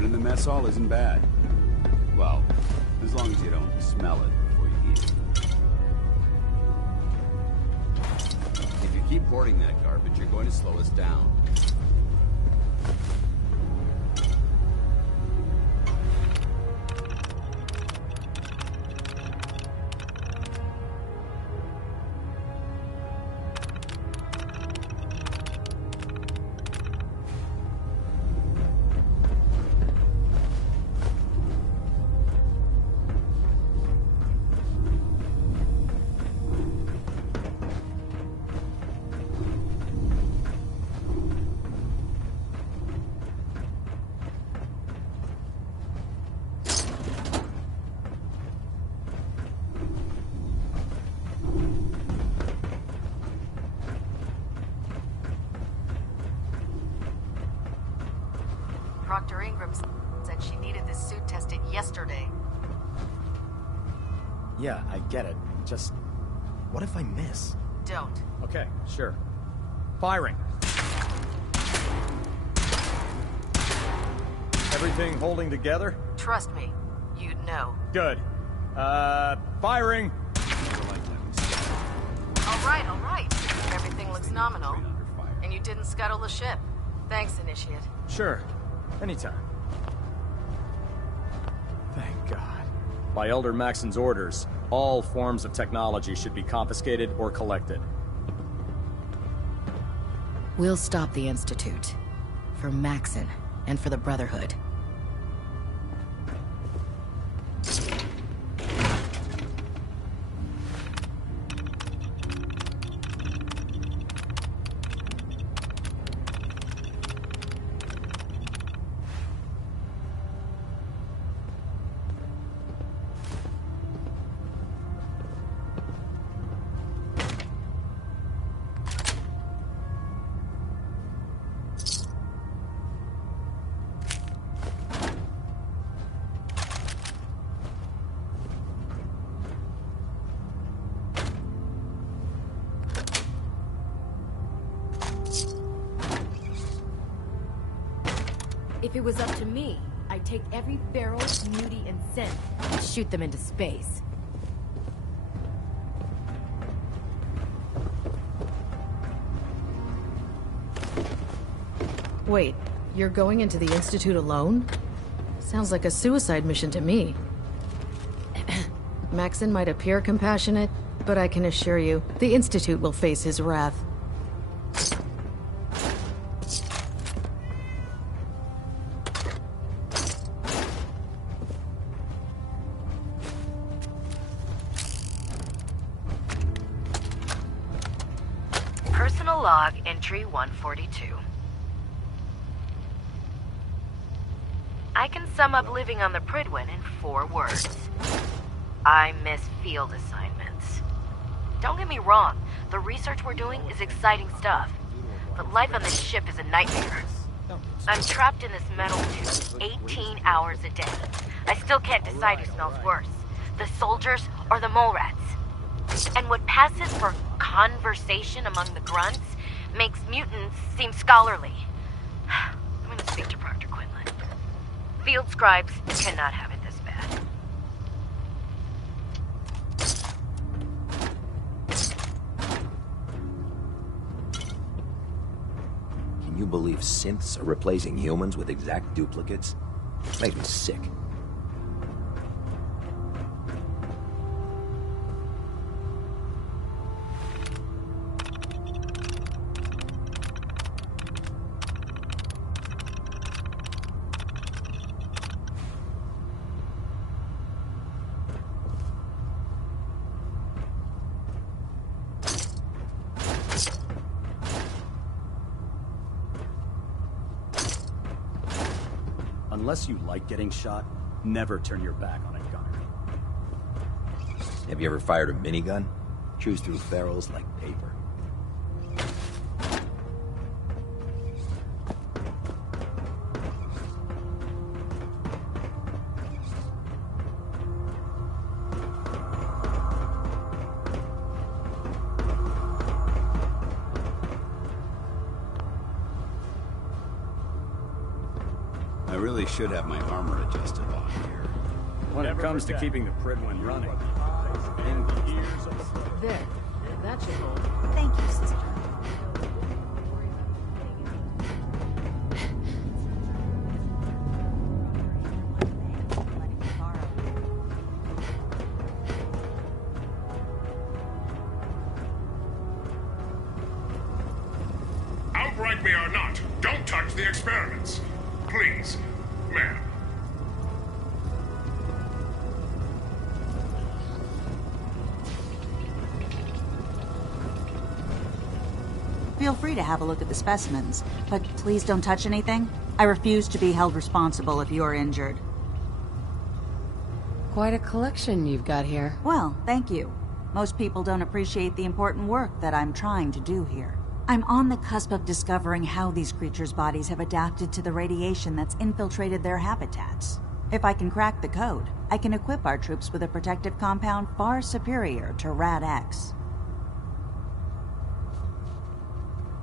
in the mess hall isn't bad. Well, as long as you don't smell it before you eat it. If you keep hoarding that garbage, you're going to slow us down. Dr. Ingram said she needed this suit tested yesterday. Yeah, I get it. Just... what if I miss? Don't. Okay, sure. Firing. Everything holding together? Trust me, you'd know. Good. Firing! All right. Everything looks nominal. And you didn't scuttle the ship. Thanks, Initiate. Sure. Anytime. Thank God. By Elder Maxon's orders, all forms of technology should be confiscated or collected. We'll stop the Institute. For Maxon, and for the Brotherhood. If it was up to me, I'd take every barrel, beauty, and scent and shoot them into space. Wait, you're going into the Institute alone? Sounds like a suicide mission to me. Maxon might appear compassionate, but I can assure you, the Institute will face his wrath. Personal log entry 142. I can sum up living on the Prydwen in 4 words. I miss field assignments. Don't get me wrong, the research we're doing is exciting stuff, but life on this ship is a nightmare. I'm trapped in this metal tube 18 hours a day. I still can't decide who smells worse, the soldiers or the mole rats. And what passes for conversation among the grunts makes mutants seem scholarly. I'm gonna speak to Proctor Quinlan. Field scribes cannot have it this bad. Can you believe synths are replacing humans with exact duplicates? Makes me sick. Unless you like getting shot, never turn your back on a gunner. Have you ever fired a minigun? Chews through barrels like paper. I really should have my armor adjusted on here. When it comes to keeping the Pridwin running. There. That should hold. Thank you, sister. Outright me or not, don't touch the experiments. Please, ma'am. Feel free to have a look at the specimens, but please don't touch anything. I refuse to be held responsible if you're injured. Quite a collection you've got here. Well, thank you. Most people don't appreciate the important work that I'm trying to do here. I'm on the cusp of discovering how these creatures' bodies have adapted to the radiation that's infiltrated their habitats. If I can crack the code, I can equip our troops with a protective compound far superior to Rad-X.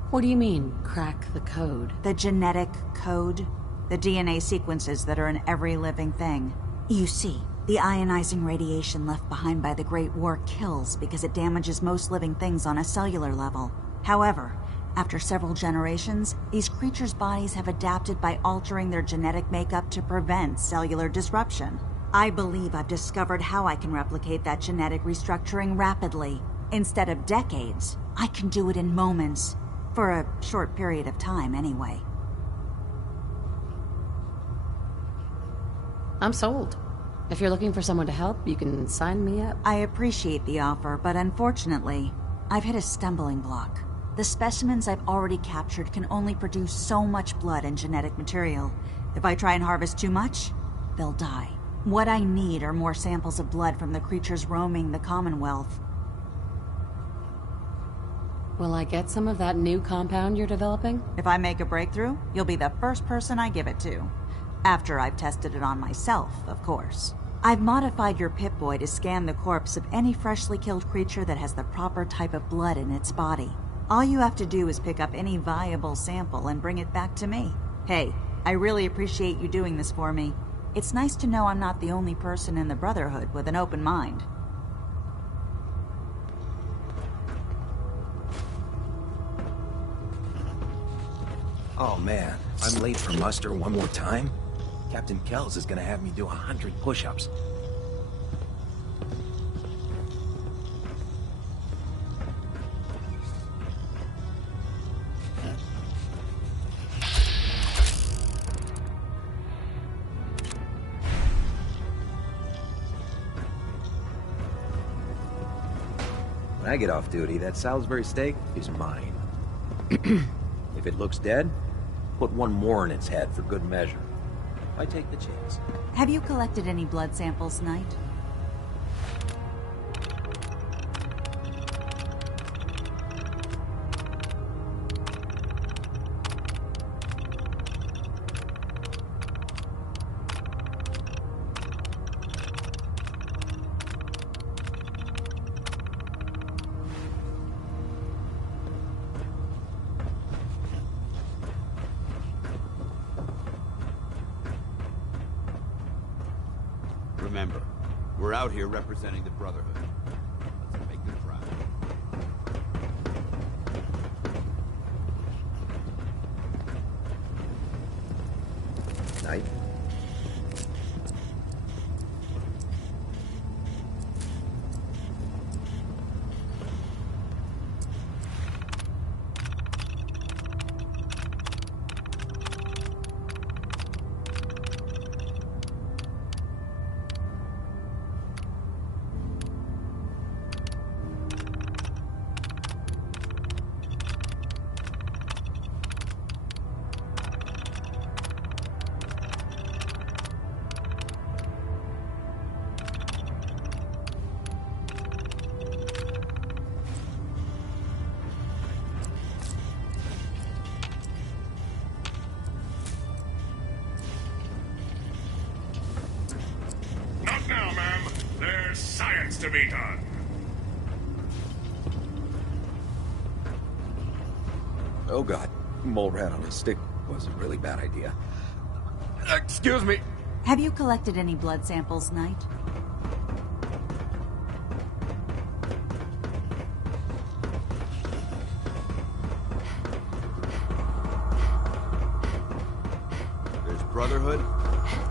What do you mean, crack the code? The genetic code. The DNA sequences that are in every living thing. You see, the ionizing radiation left behind by the Great War kills because it damages most living things on a cellular level. However, after several generations, these creatures' bodies have adapted by altering their genetic makeup to prevent cellular disruption. I believe I've discovered how I can replicate that genetic restructuring rapidly. Instead of decades, I can do it in moments. For a short period of time, anyway. I'm sold. If you're looking for someone to help, you can sign me up. I appreciate the offer, but unfortunately, I've hit a stumbling block. The specimens I've already captured can only produce so much blood and genetic material. If I try and harvest too much, they'll die. What I need are more samples of blood from the creatures roaming the Commonwealth. Will I get some of that new compound you're developing? If I make a breakthrough, you'll be the first person I give it to. After I've tested it on myself, of course. I've modified your Pip-Boy to scan the corpse of any freshly killed creature that has the proper type of blood in its body. All you have to do is pick up any viable sample and bring it back to me. Hey, I really appreciate you doing this for me. It's nice to know I'm not the only person in the Brotherhood with an open mind. Oh man, I'm late for muster one more time? Captain Kells is gonna have me do 100 push-ups. When I get off duty, that Salisbury steak is mine. If it looks dead, put one more in its head for good measure. I take the chance. Have you collected any blood samples, Knight? Remember, we're out here representing the Brotherhood. Let's make them proud. Knight? Not now, ma'am. There's science to be done. Oh god, mole rat on a stick was a really bad idea. Excuse me. Have you collected any blood samples, Knight? There's Brotherhood,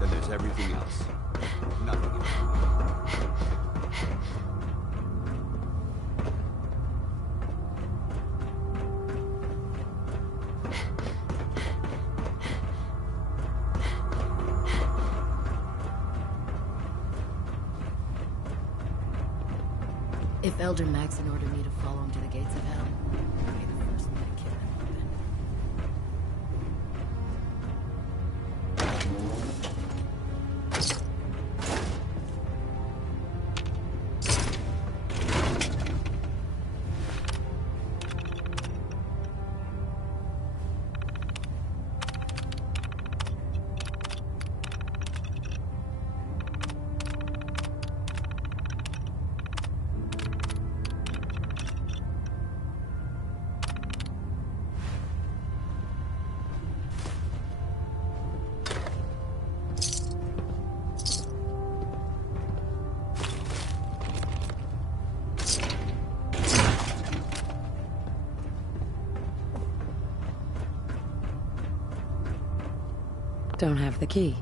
then there's everything else. Nothing in between. If Elder Maxon ordered me to follow him to the gates of hell, I'd be the first one to kill him open. Don't have the key.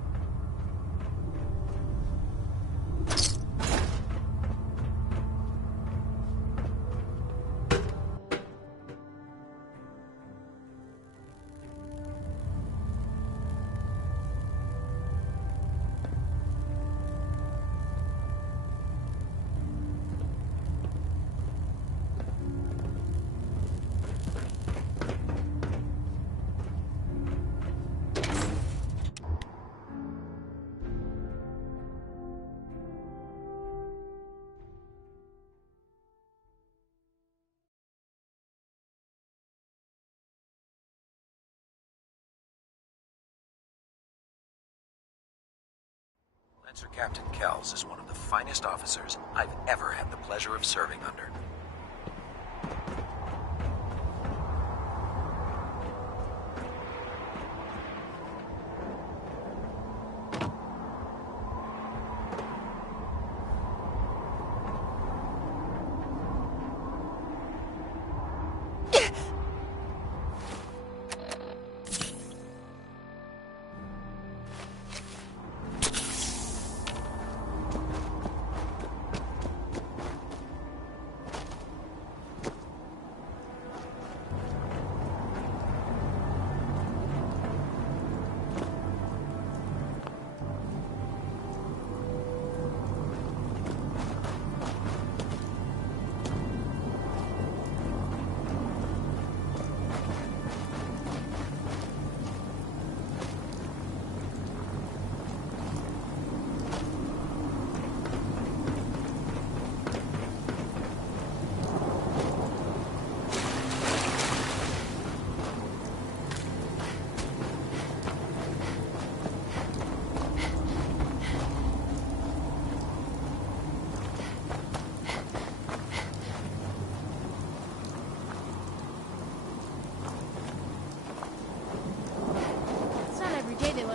Lancer Captain Kells is one of the finest officers I've ever had the pleasure of serving under.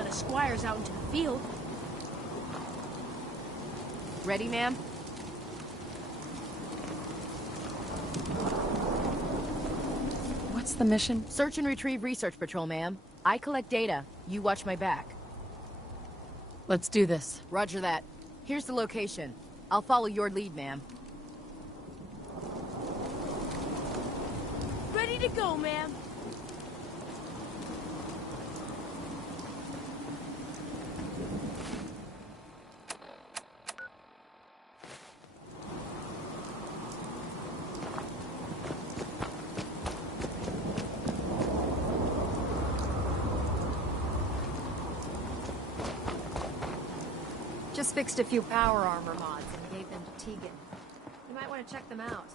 Squires out into the field. Ready, ma'am? What's the mission? Search and retrieve research patrol, ma'am. I collect data. You watch my back. Let's do this. Roger that. Here's the location. I'll follow your lead, ma'am. Ready to go, ma'am. Just fixed a few power armor mods and gave them to Tegan. You might want to check them out.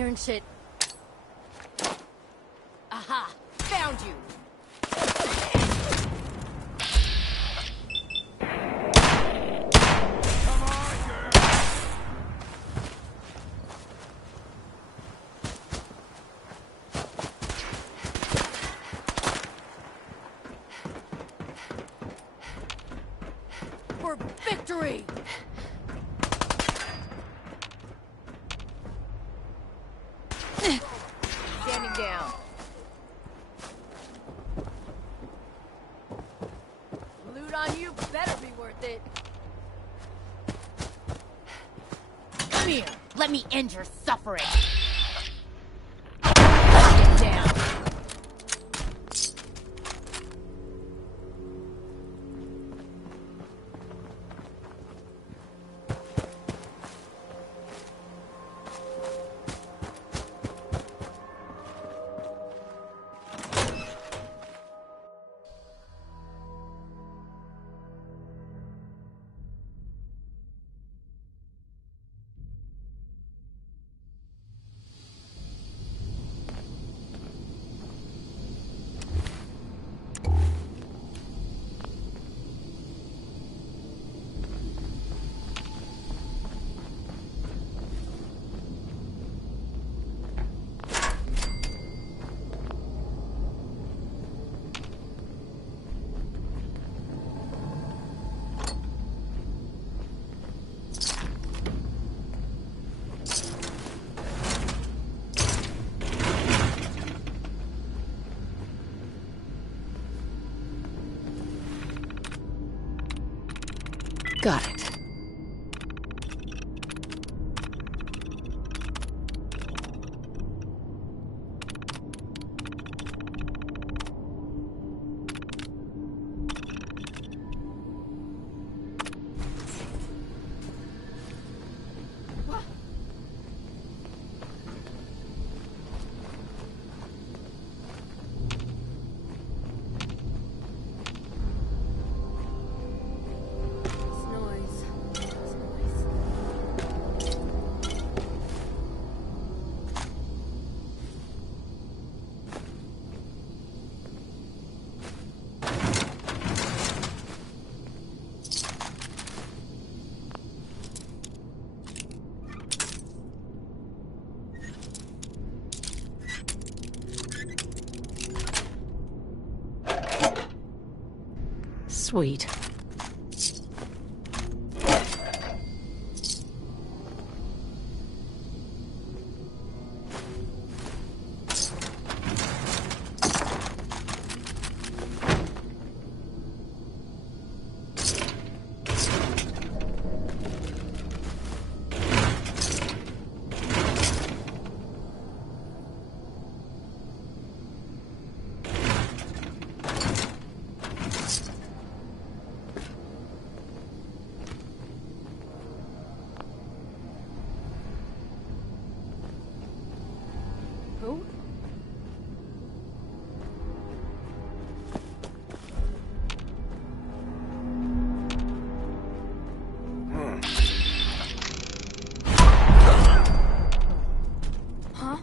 hearing shit. Aha! Found you! For victory! Standing down. Loot on you better be worth it. Come here. Let me end your suffering. Get down. Got it. Sweet. Who? Huh?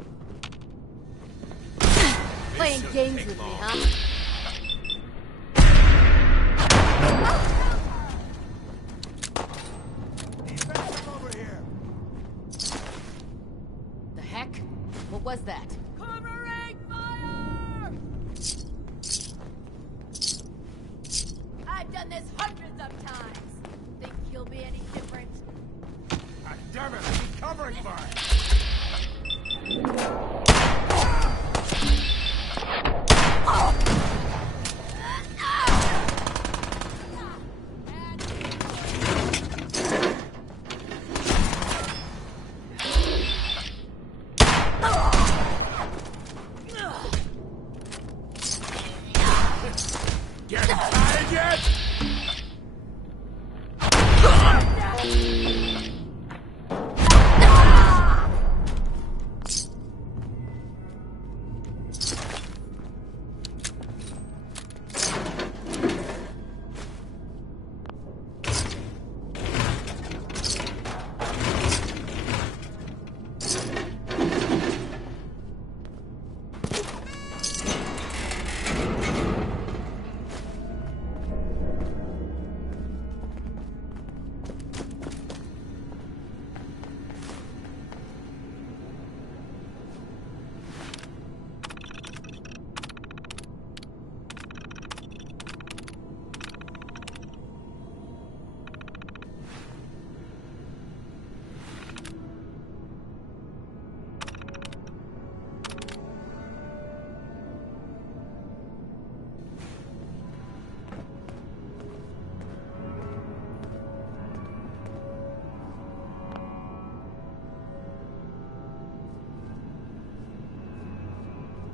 Playing games with me, huh? The heck? What was that? Covering fire! I've done this hundreds of times. Think you'll be any different? God damn it! Keep covering fire! Getting tired yet?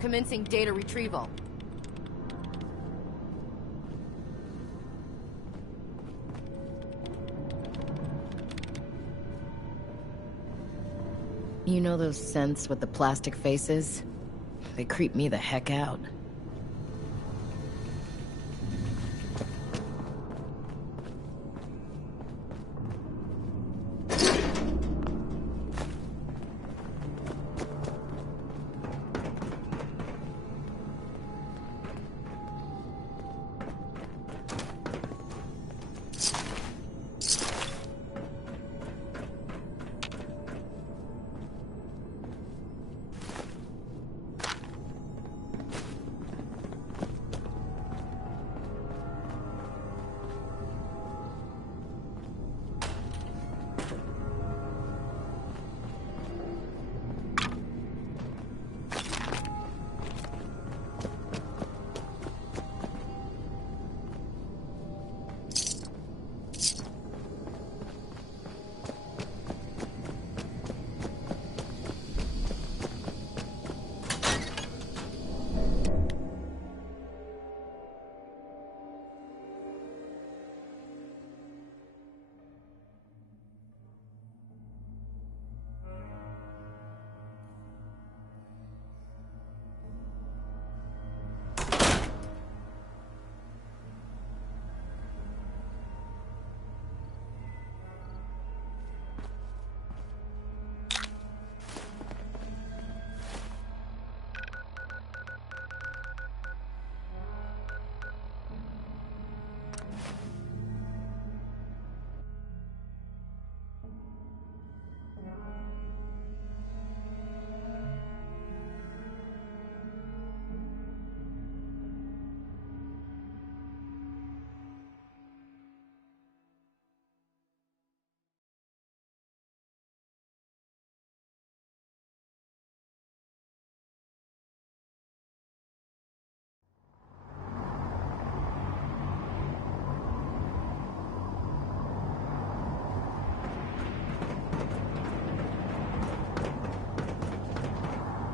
Commencing data retrieval. You know those synths with the plastic faces? They creep me the heck out.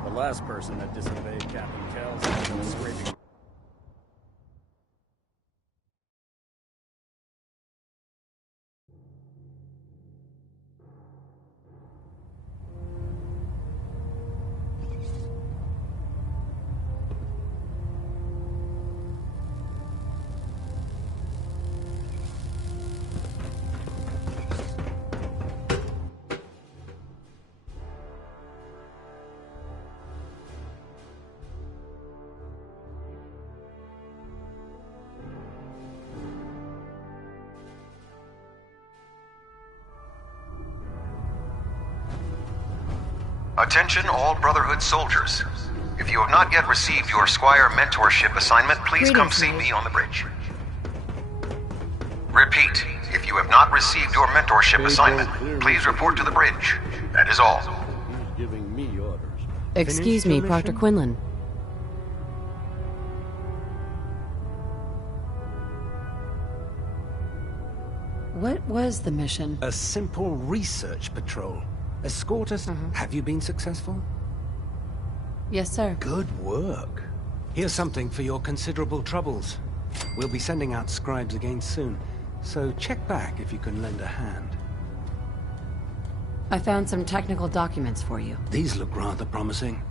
The last person that disobeyed Captain Kells was scraping. Attention all Brotherhood soldiers. If you have not yet received your Squire mentorship assignment, please come see me on the bridge. Repeat, if you have not received your mentorship assignment, please report to the bridge. That is all. Giving me orders. Excuse me, Proctor Quinlan. What was the mission? A simple research patrol. Escort us. Have you been successful? Yes, sir. Good work. Here's something for your considerable troubles. We'll be sending out scribes again soon, so check back if you can lend a hand. I found some technical documents for you. These look rather promising.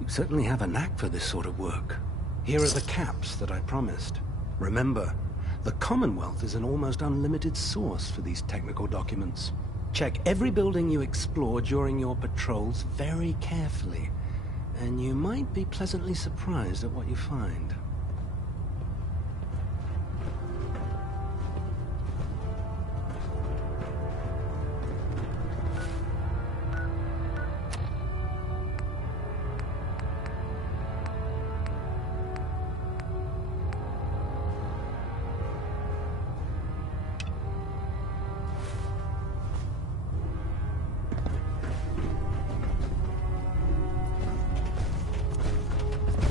You certainly have a knack for this sort of work. Here are the caps that I promised. Remember, the Commonwealth is an almost unlimited source for these technical documents. Check every building you explore during your patrols very carefully, and you might be pleasantly surprised at what you find.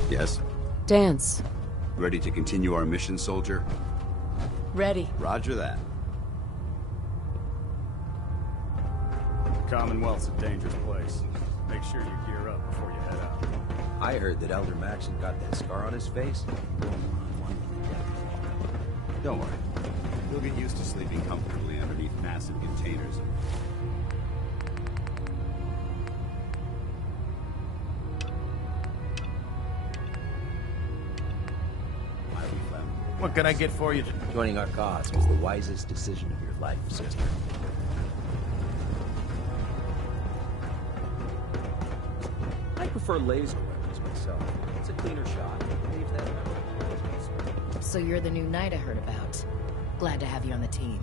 Yes? Dance. Ready to continue our mission, soldier? Ready. Roger that. The Commonwealth's a dangerous place. Make sure you gear up before you head out. I heard that Elder Maxon got that scar on his face. Don't worry. You'll get used to sleeping comfortably underneath massive containers. What can I get for you? Joining our cause was the wisest decision of your life, sister. I prefer laser weapons myself. It's a cleaner shot. Leaves that metal. So you're the new knight I heard about. Glad to have you on the team.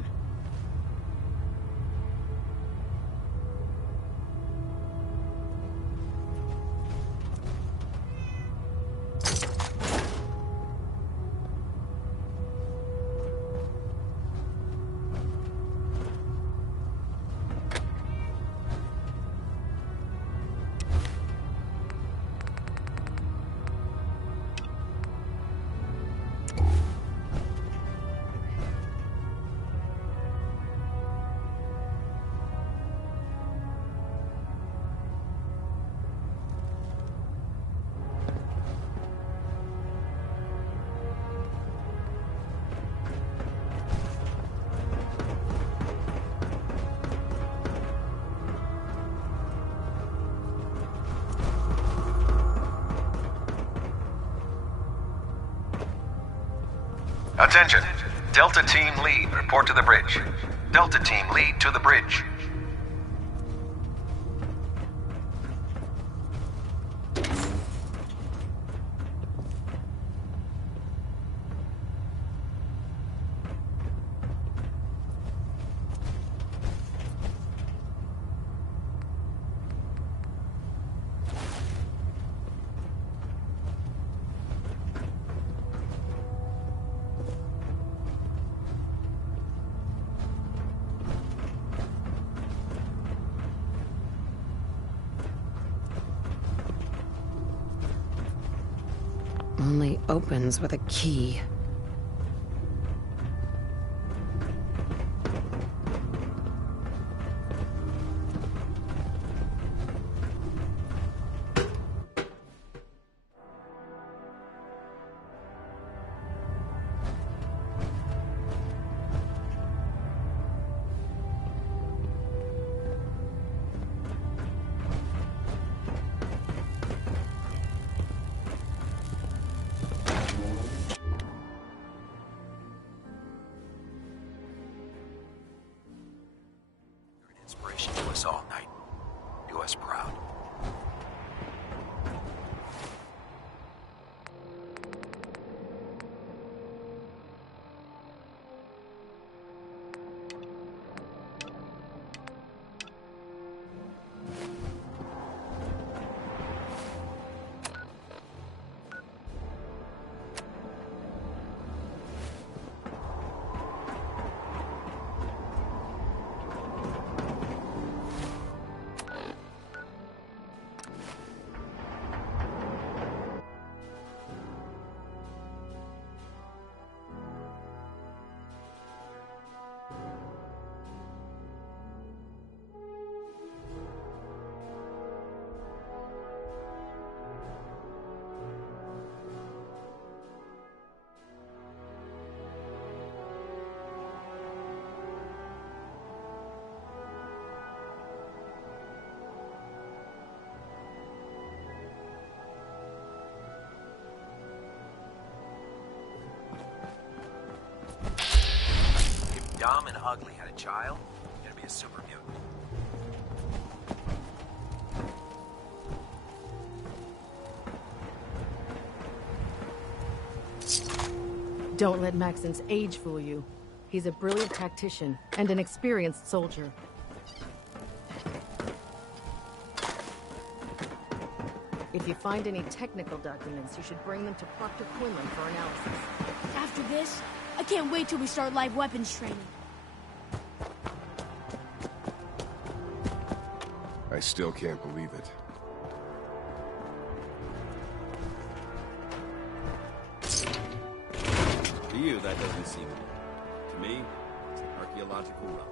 Attention. Delta Team Lead, report to the bridge. Delta Team Lead to the bridge. Only opens with a key. Inspiration to us all, Knight. Do us proud. Dumb and ugly had a child, it'd be a super mutant. Don't let Maxon's age fool you. He's a brilliant tactician and an experienced soldier. If you find any technical documents, you should bring them to Proctor Quinlan for analysis. After this, I can't wait till we start live weapons training. I still can't believe it. To you, that doesn't seem... To me, it's an archaeological relic.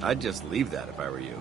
I'd just leave that if I were you.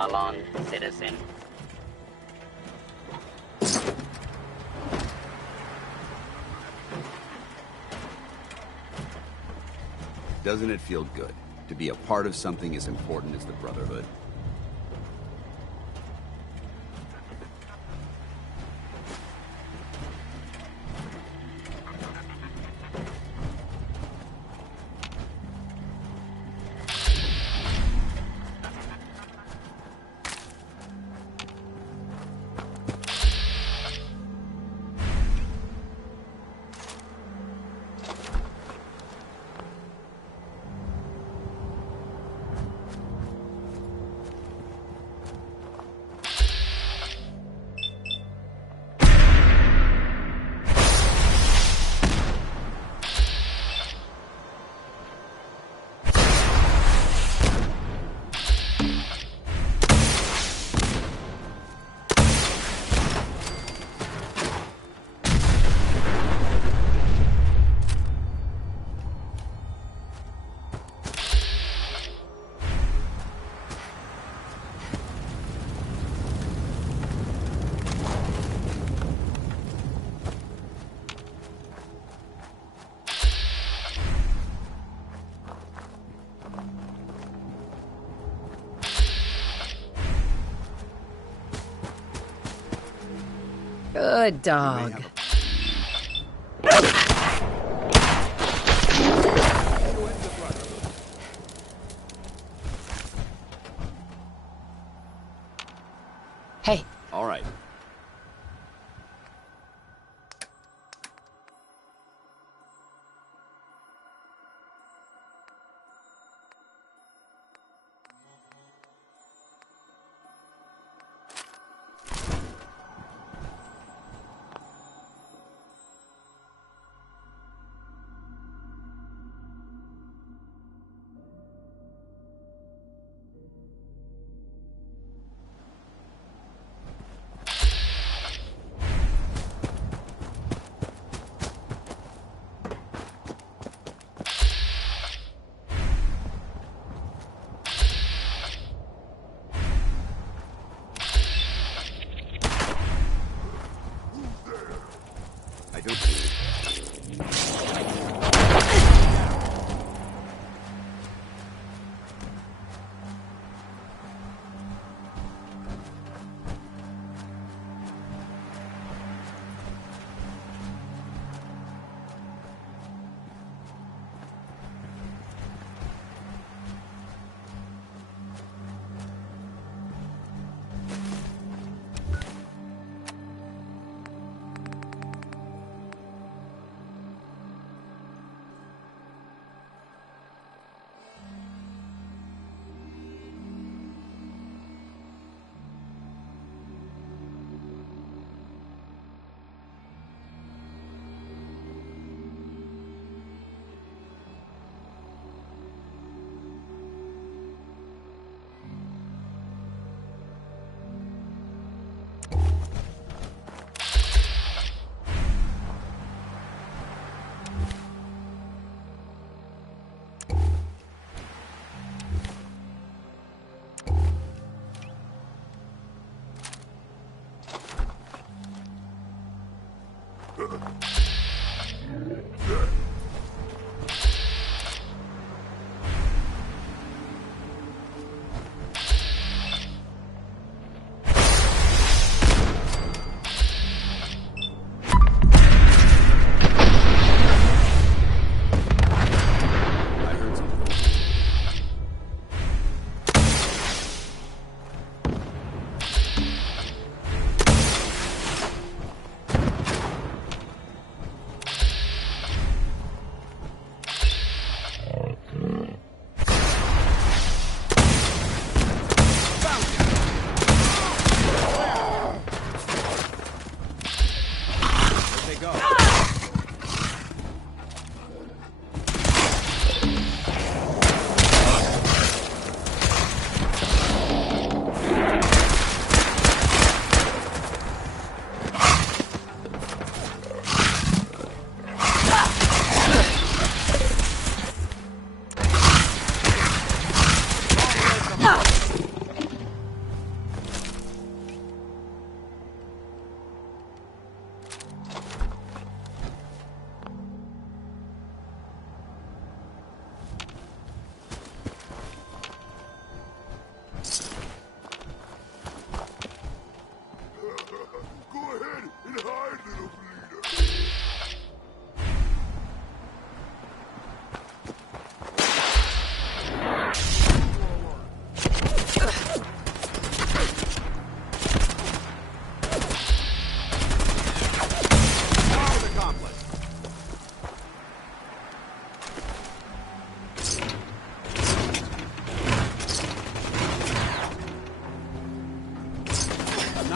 Alon, citizen. Doesn't it feel good to be a part of something as important as the Brotherhood? Good dog. Hey. All right. I don't see it.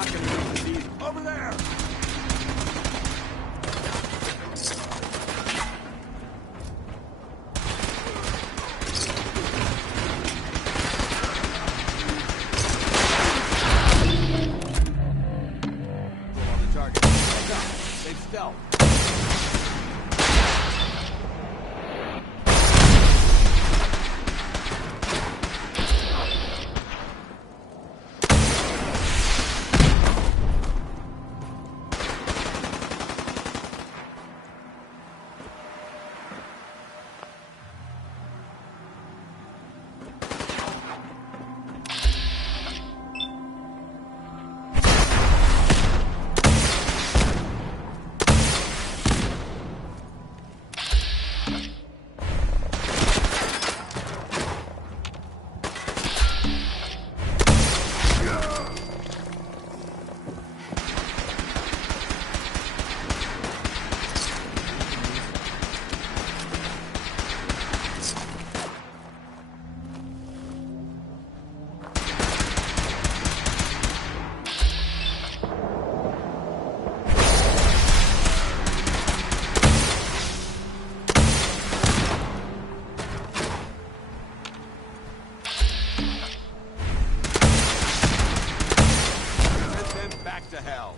not gonna use these. Over there! Stealth. To hell.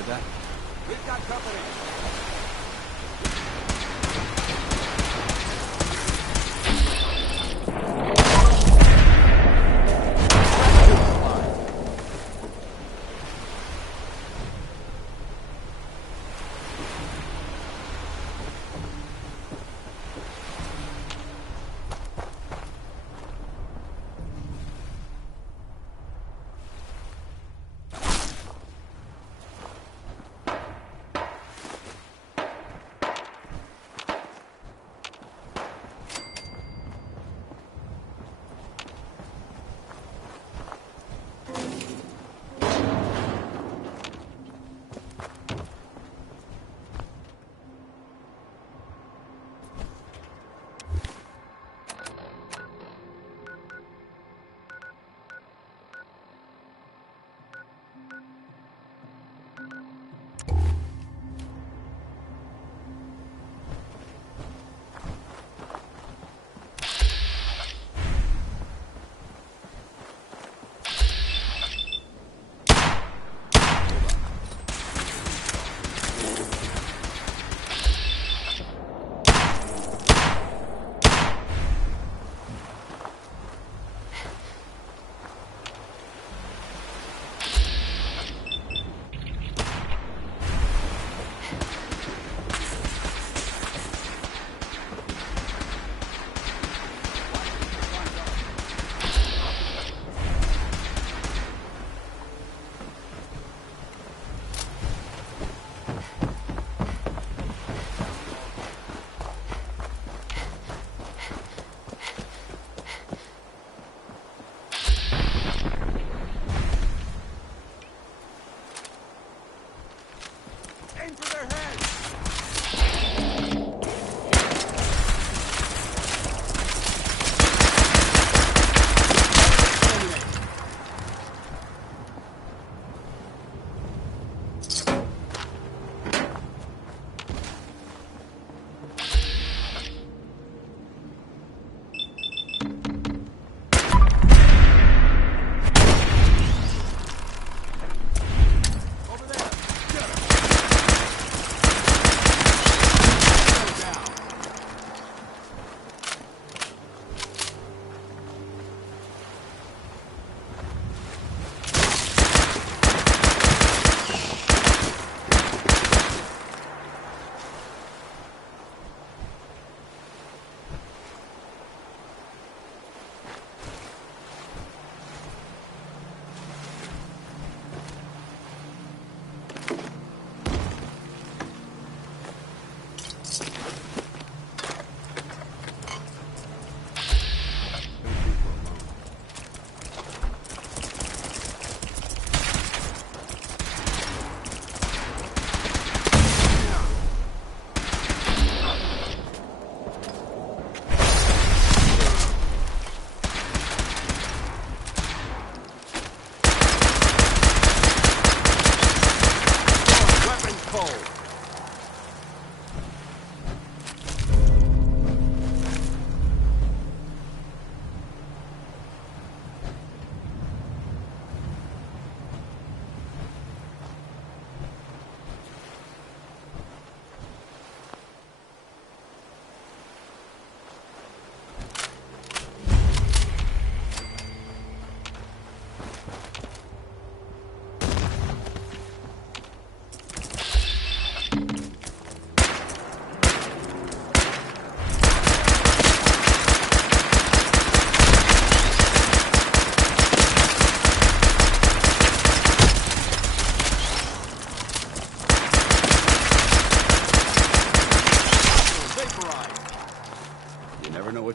hear that? We've got company.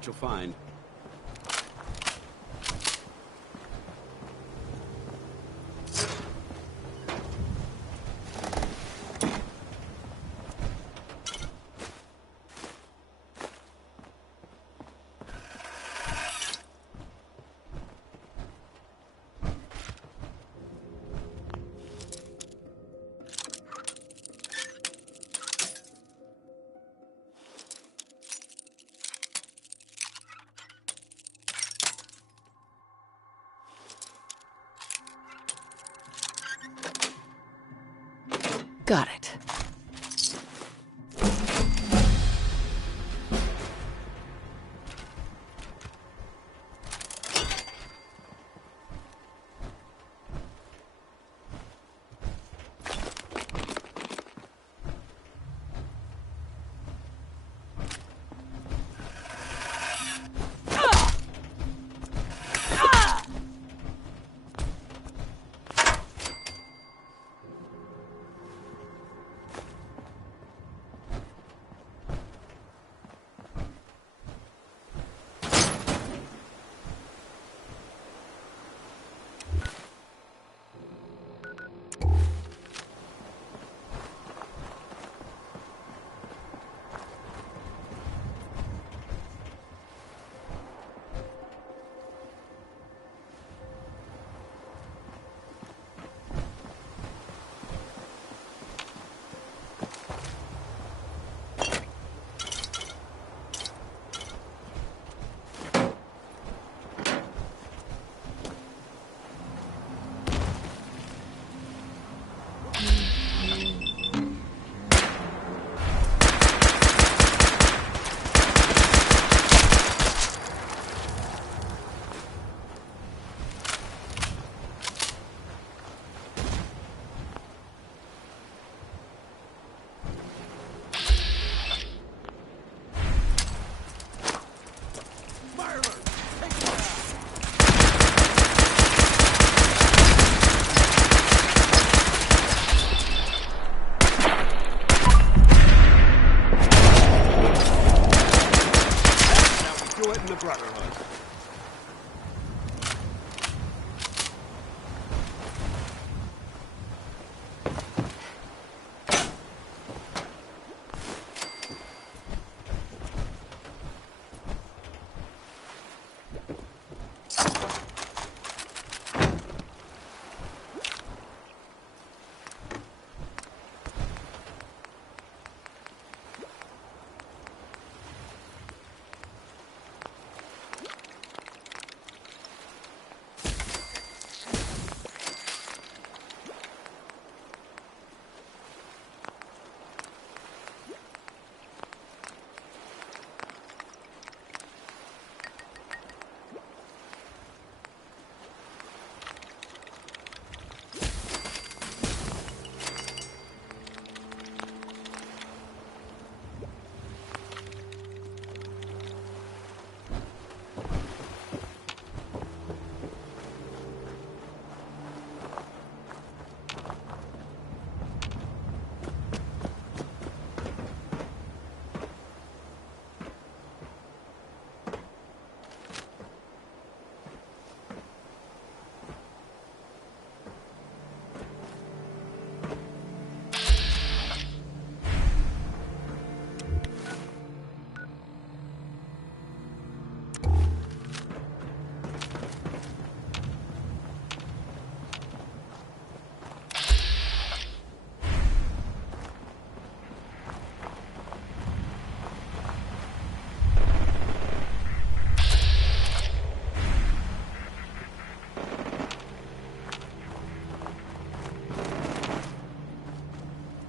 You'll find. Got it.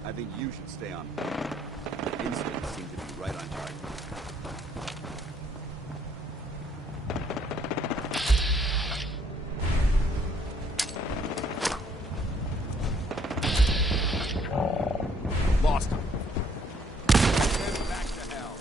I think you should stay on point. Instincts seem to be right on target. Lost him. Send back to hell.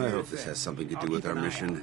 I hope this has something to do with our mission.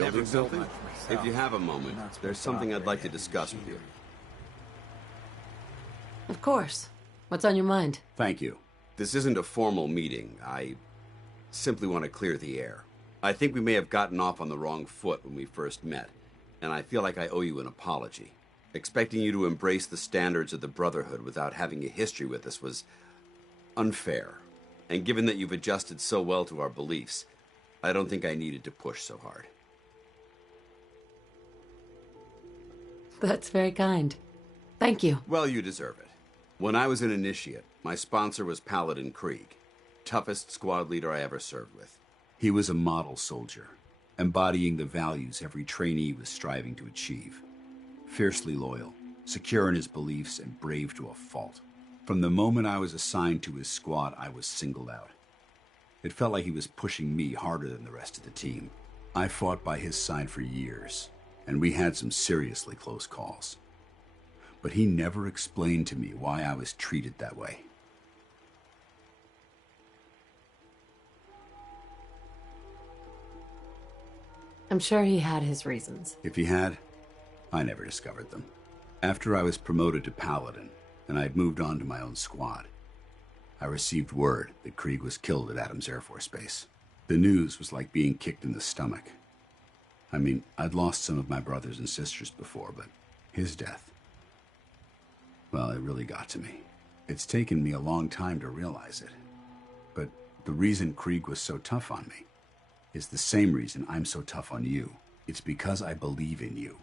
Building something? If you have a moment, there's something I'd like to discuss with you. Of course. What's on your mind? Thank you. This isn't a formal meeting. I simply want to clear the air. I think we may have gotten off on the wrong foot when we first met, and I feel like I owe you an apology. Expecting you to embrace the standards of the Brotherhood without having a history with us was unfair. And given that you've adjusted so well to our beliefs, I don't think I needed to push so hard. That's very kind. Thank you. Well, you deserve it. When I was an initiate, my sponsor was Paladin Krieg, toughest squad leader I ever served with. He was a model soldier, embodying the values every trainee was striving to achieve. Fiercely loyal, secure in his beliefs, and brave to a fault. From the moment I was assigned to his squad, I was singled out. It felt like he was pushing me harder than the rest of the team. I fought by his side for years, and we had some seriously close calls. But he never explained to me why I was treated that way. I'm sure he had his reasons. If he had, I never discovered them. After I was promoted to Paladin, and I'd moved on to my own squad, I received word that Krieg was killed at Adams Air Force Base. The news was like being kicked in the stomach. I mean, I'd lost some of my brothers and sisters before, but his death, well, it really got to me. It's taken me a long time to realize it. But the reason Krieg was so tough on me is the same reason I'm so tough on you. It's because I believe in you.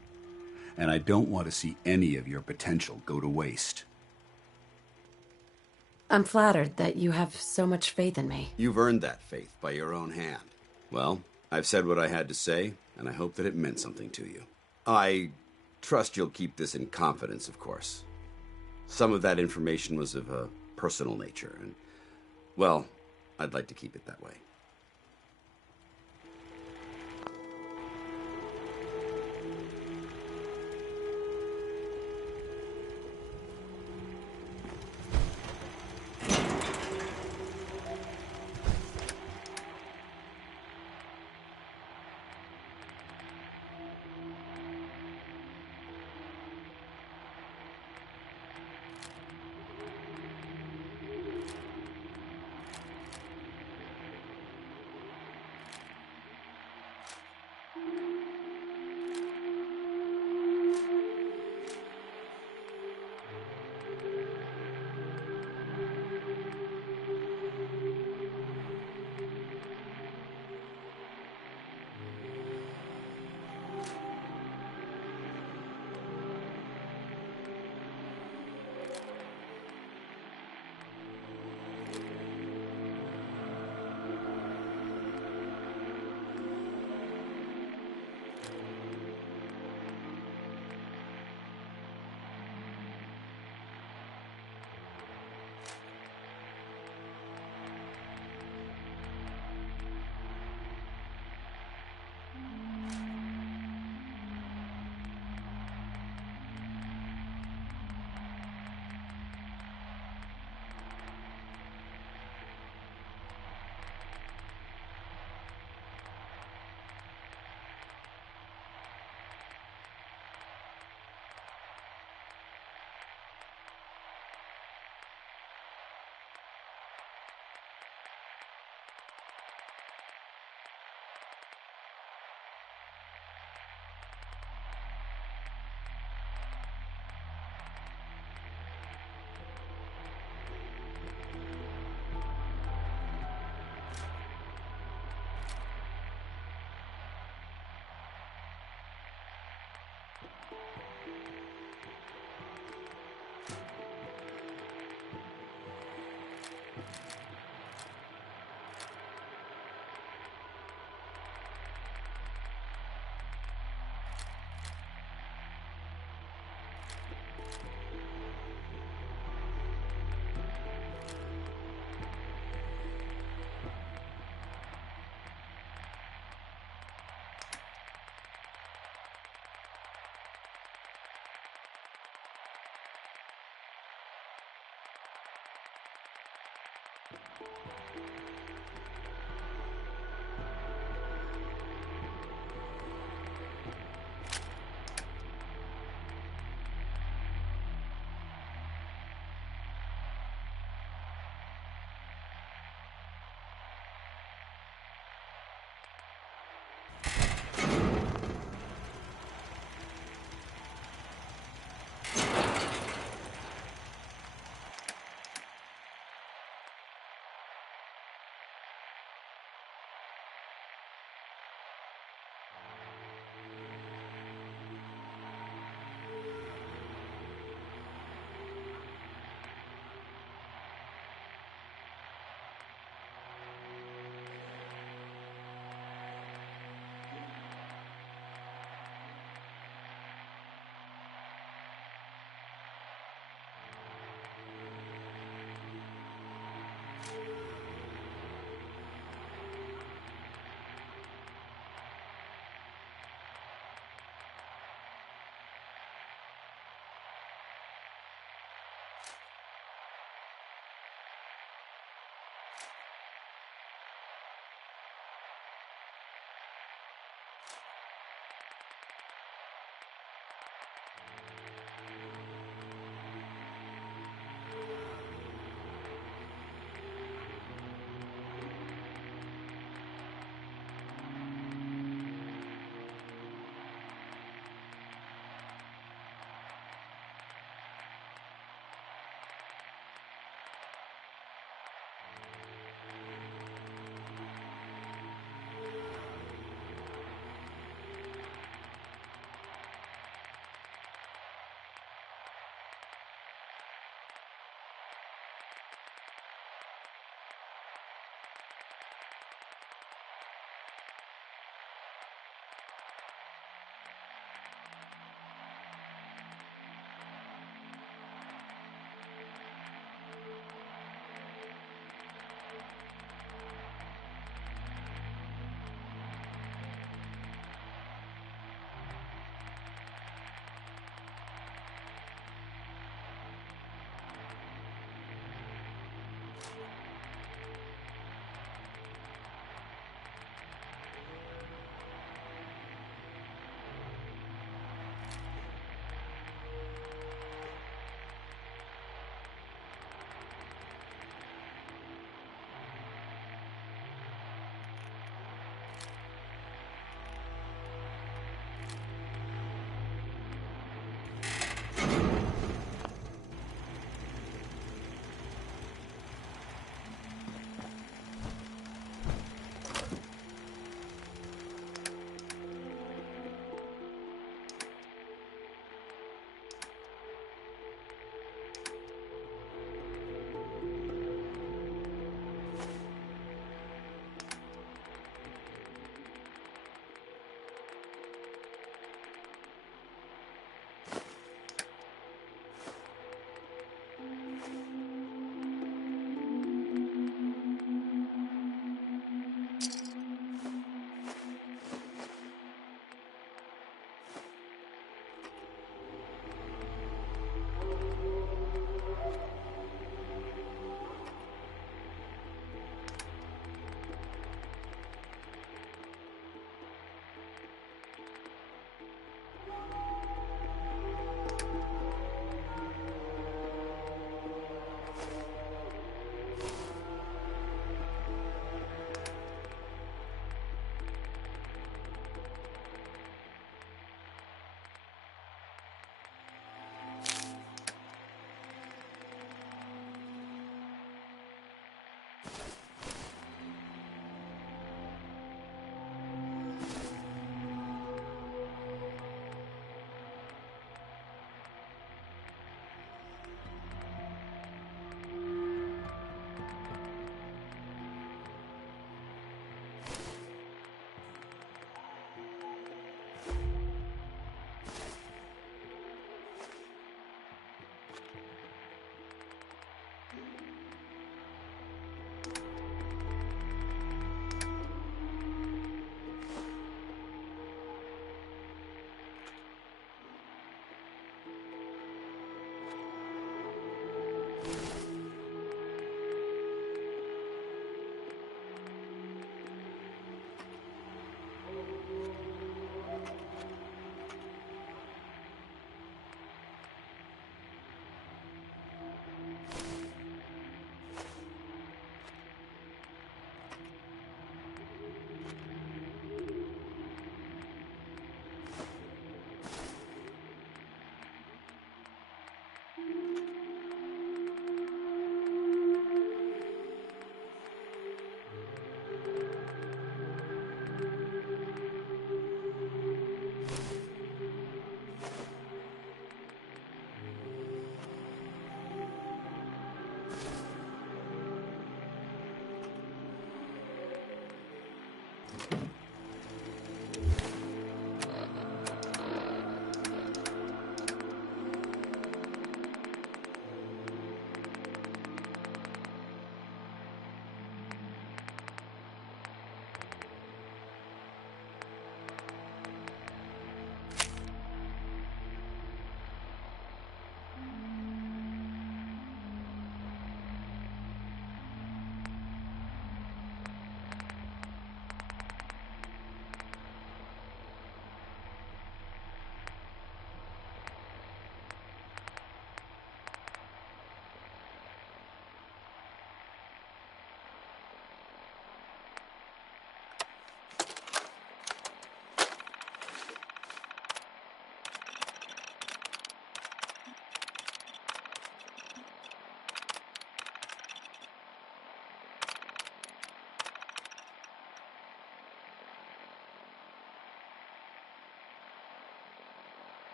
And I don't want to see any of your potential go to waste. I'm flattered that you have so much faith in me. You've earned that faith by your own hand. Well, I've said what I had to say, and I hope that it meant something to you. I trust you'll keep this in confidence, of course. Some of that information was of a personal nature, and, well, I'd like to keep it that way.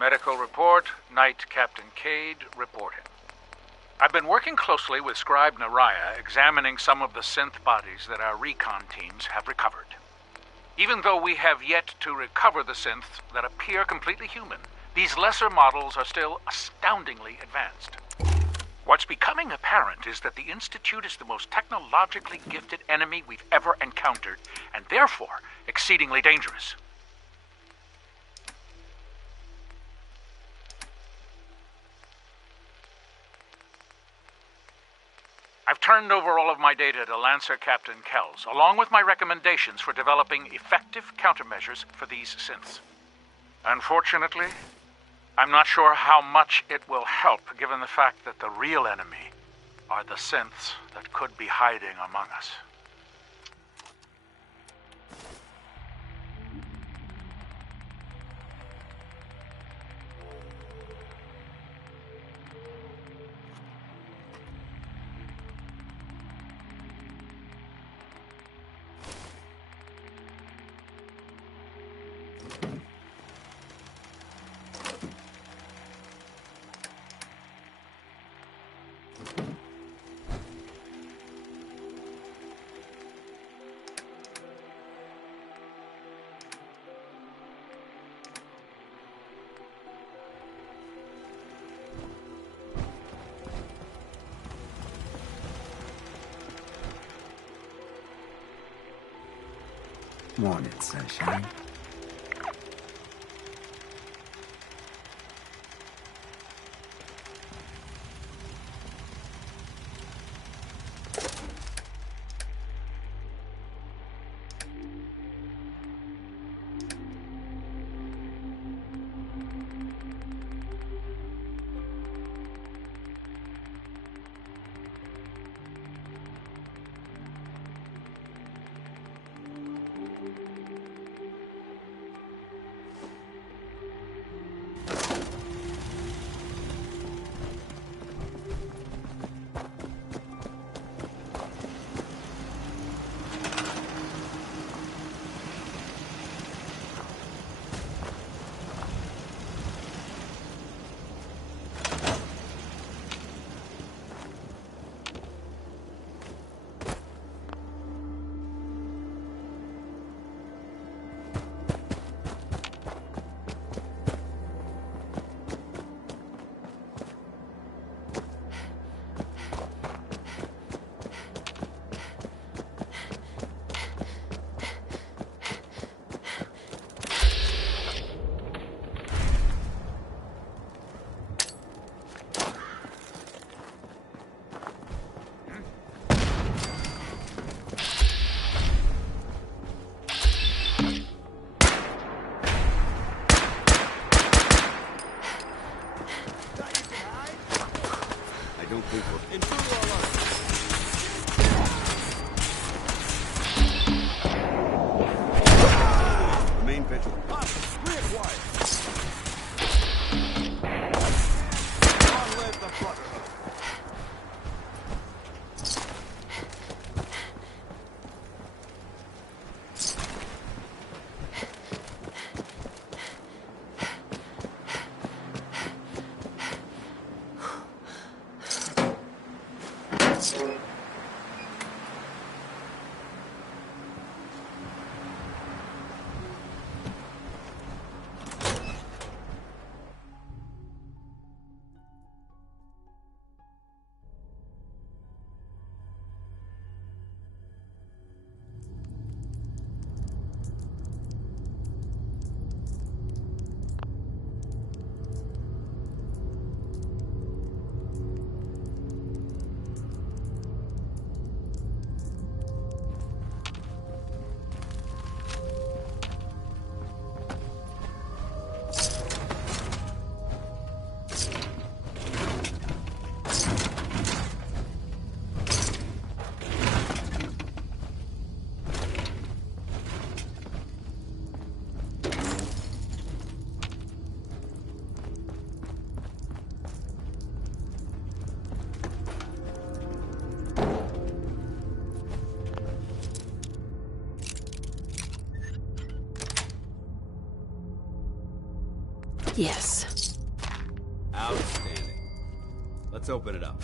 Medical report, Knight Captain Cade reporting. I've been working closely with Scribe Naraya, examining some of the synth bodies that our recon teams have recovered. Even though we have yet to recover the synths that appear completely human, these lesser models are still astoundingly advanced. What's becoming apparent is that the Institute is the most technologically gifted enemy we've ever encountered, and therefore exceedingly dangerous. I've turned over all of my data to Lancer Captain Kells, along with my recommendations for developing effective countermeasures for these synths. Unfortunately, I'm not sure how much it will help, given the fact that the real enemy are the synths that could be hiding among us. Morning, sunshine. Yes. Outstanding. Let's open it up.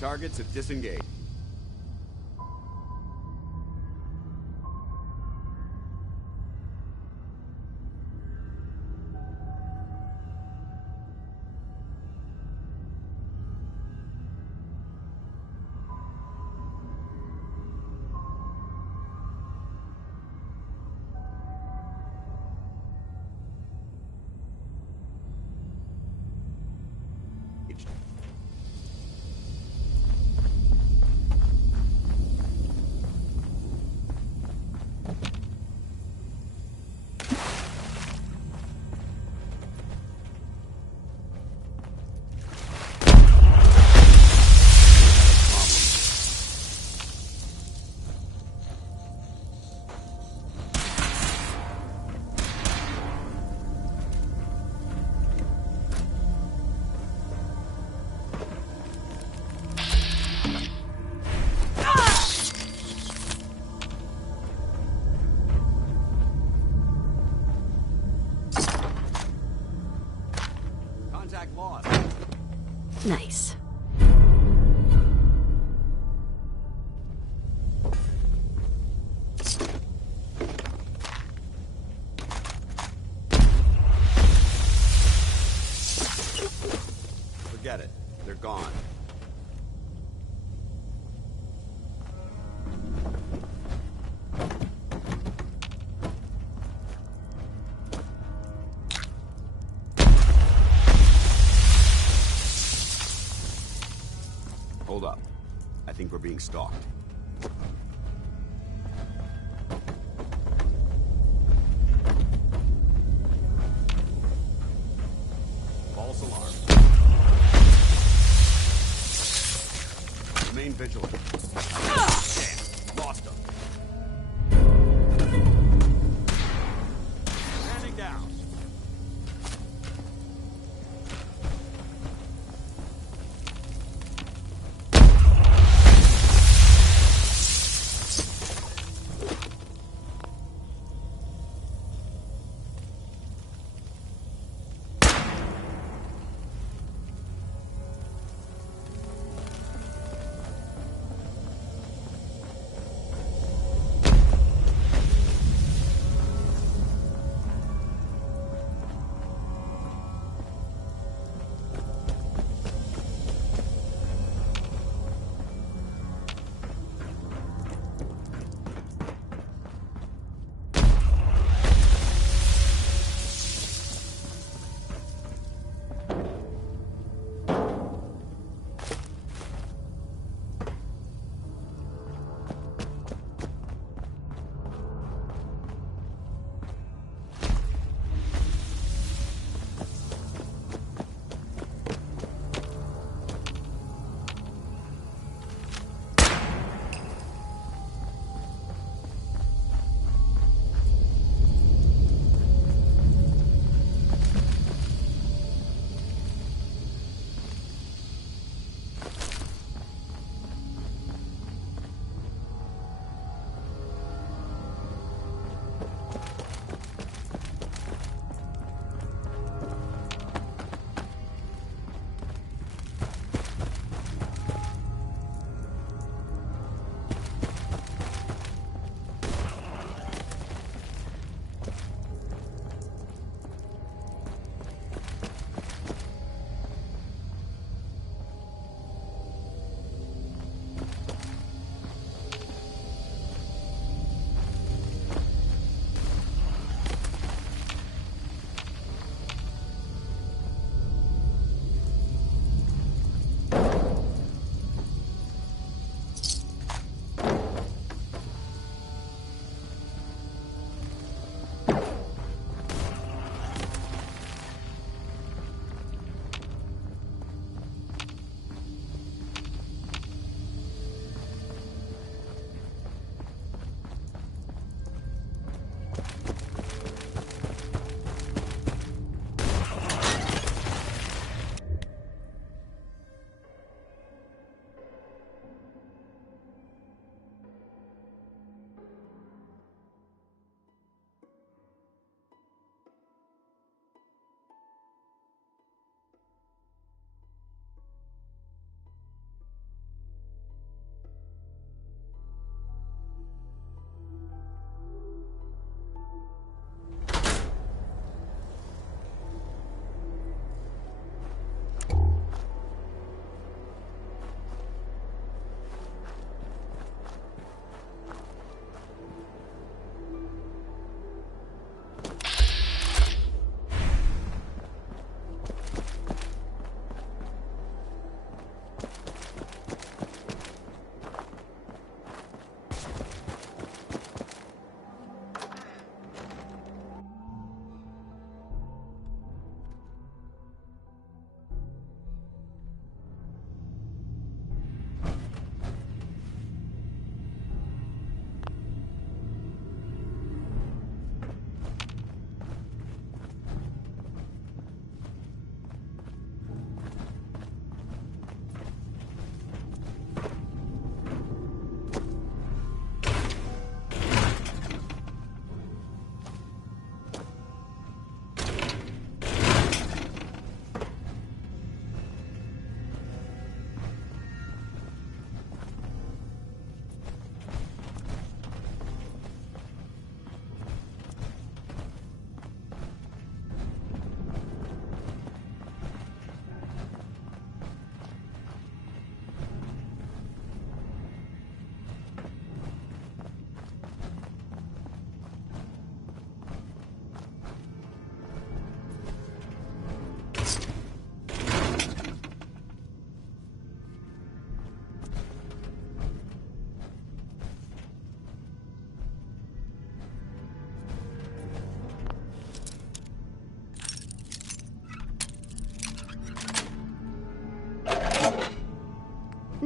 Targets have disengaged. Contact lost. Nice. Forget it. They're gone. Hold up. I think we're being stalked. False alarm. Remain vigilant. Damn, lost him. Standing down.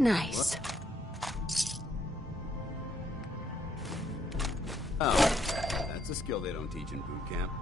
Nice. Oh, that's a skill they don't teach in boot camp.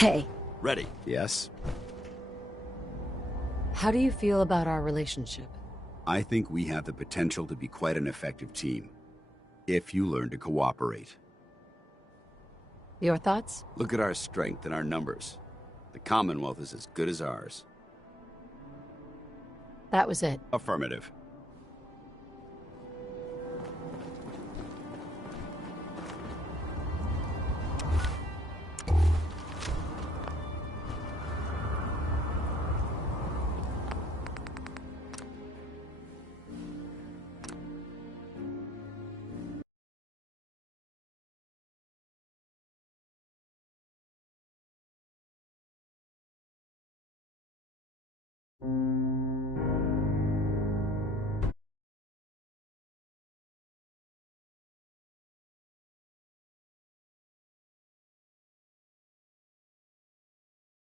Hey. Ready. Yes? How do you feel about our relationship? I think we have the potential to be quite an effective team. If you learn to cooperate. Your thoughts? Look at our strength and our numbers. The Commonwealth is as good as ours. That was it. Affirmative.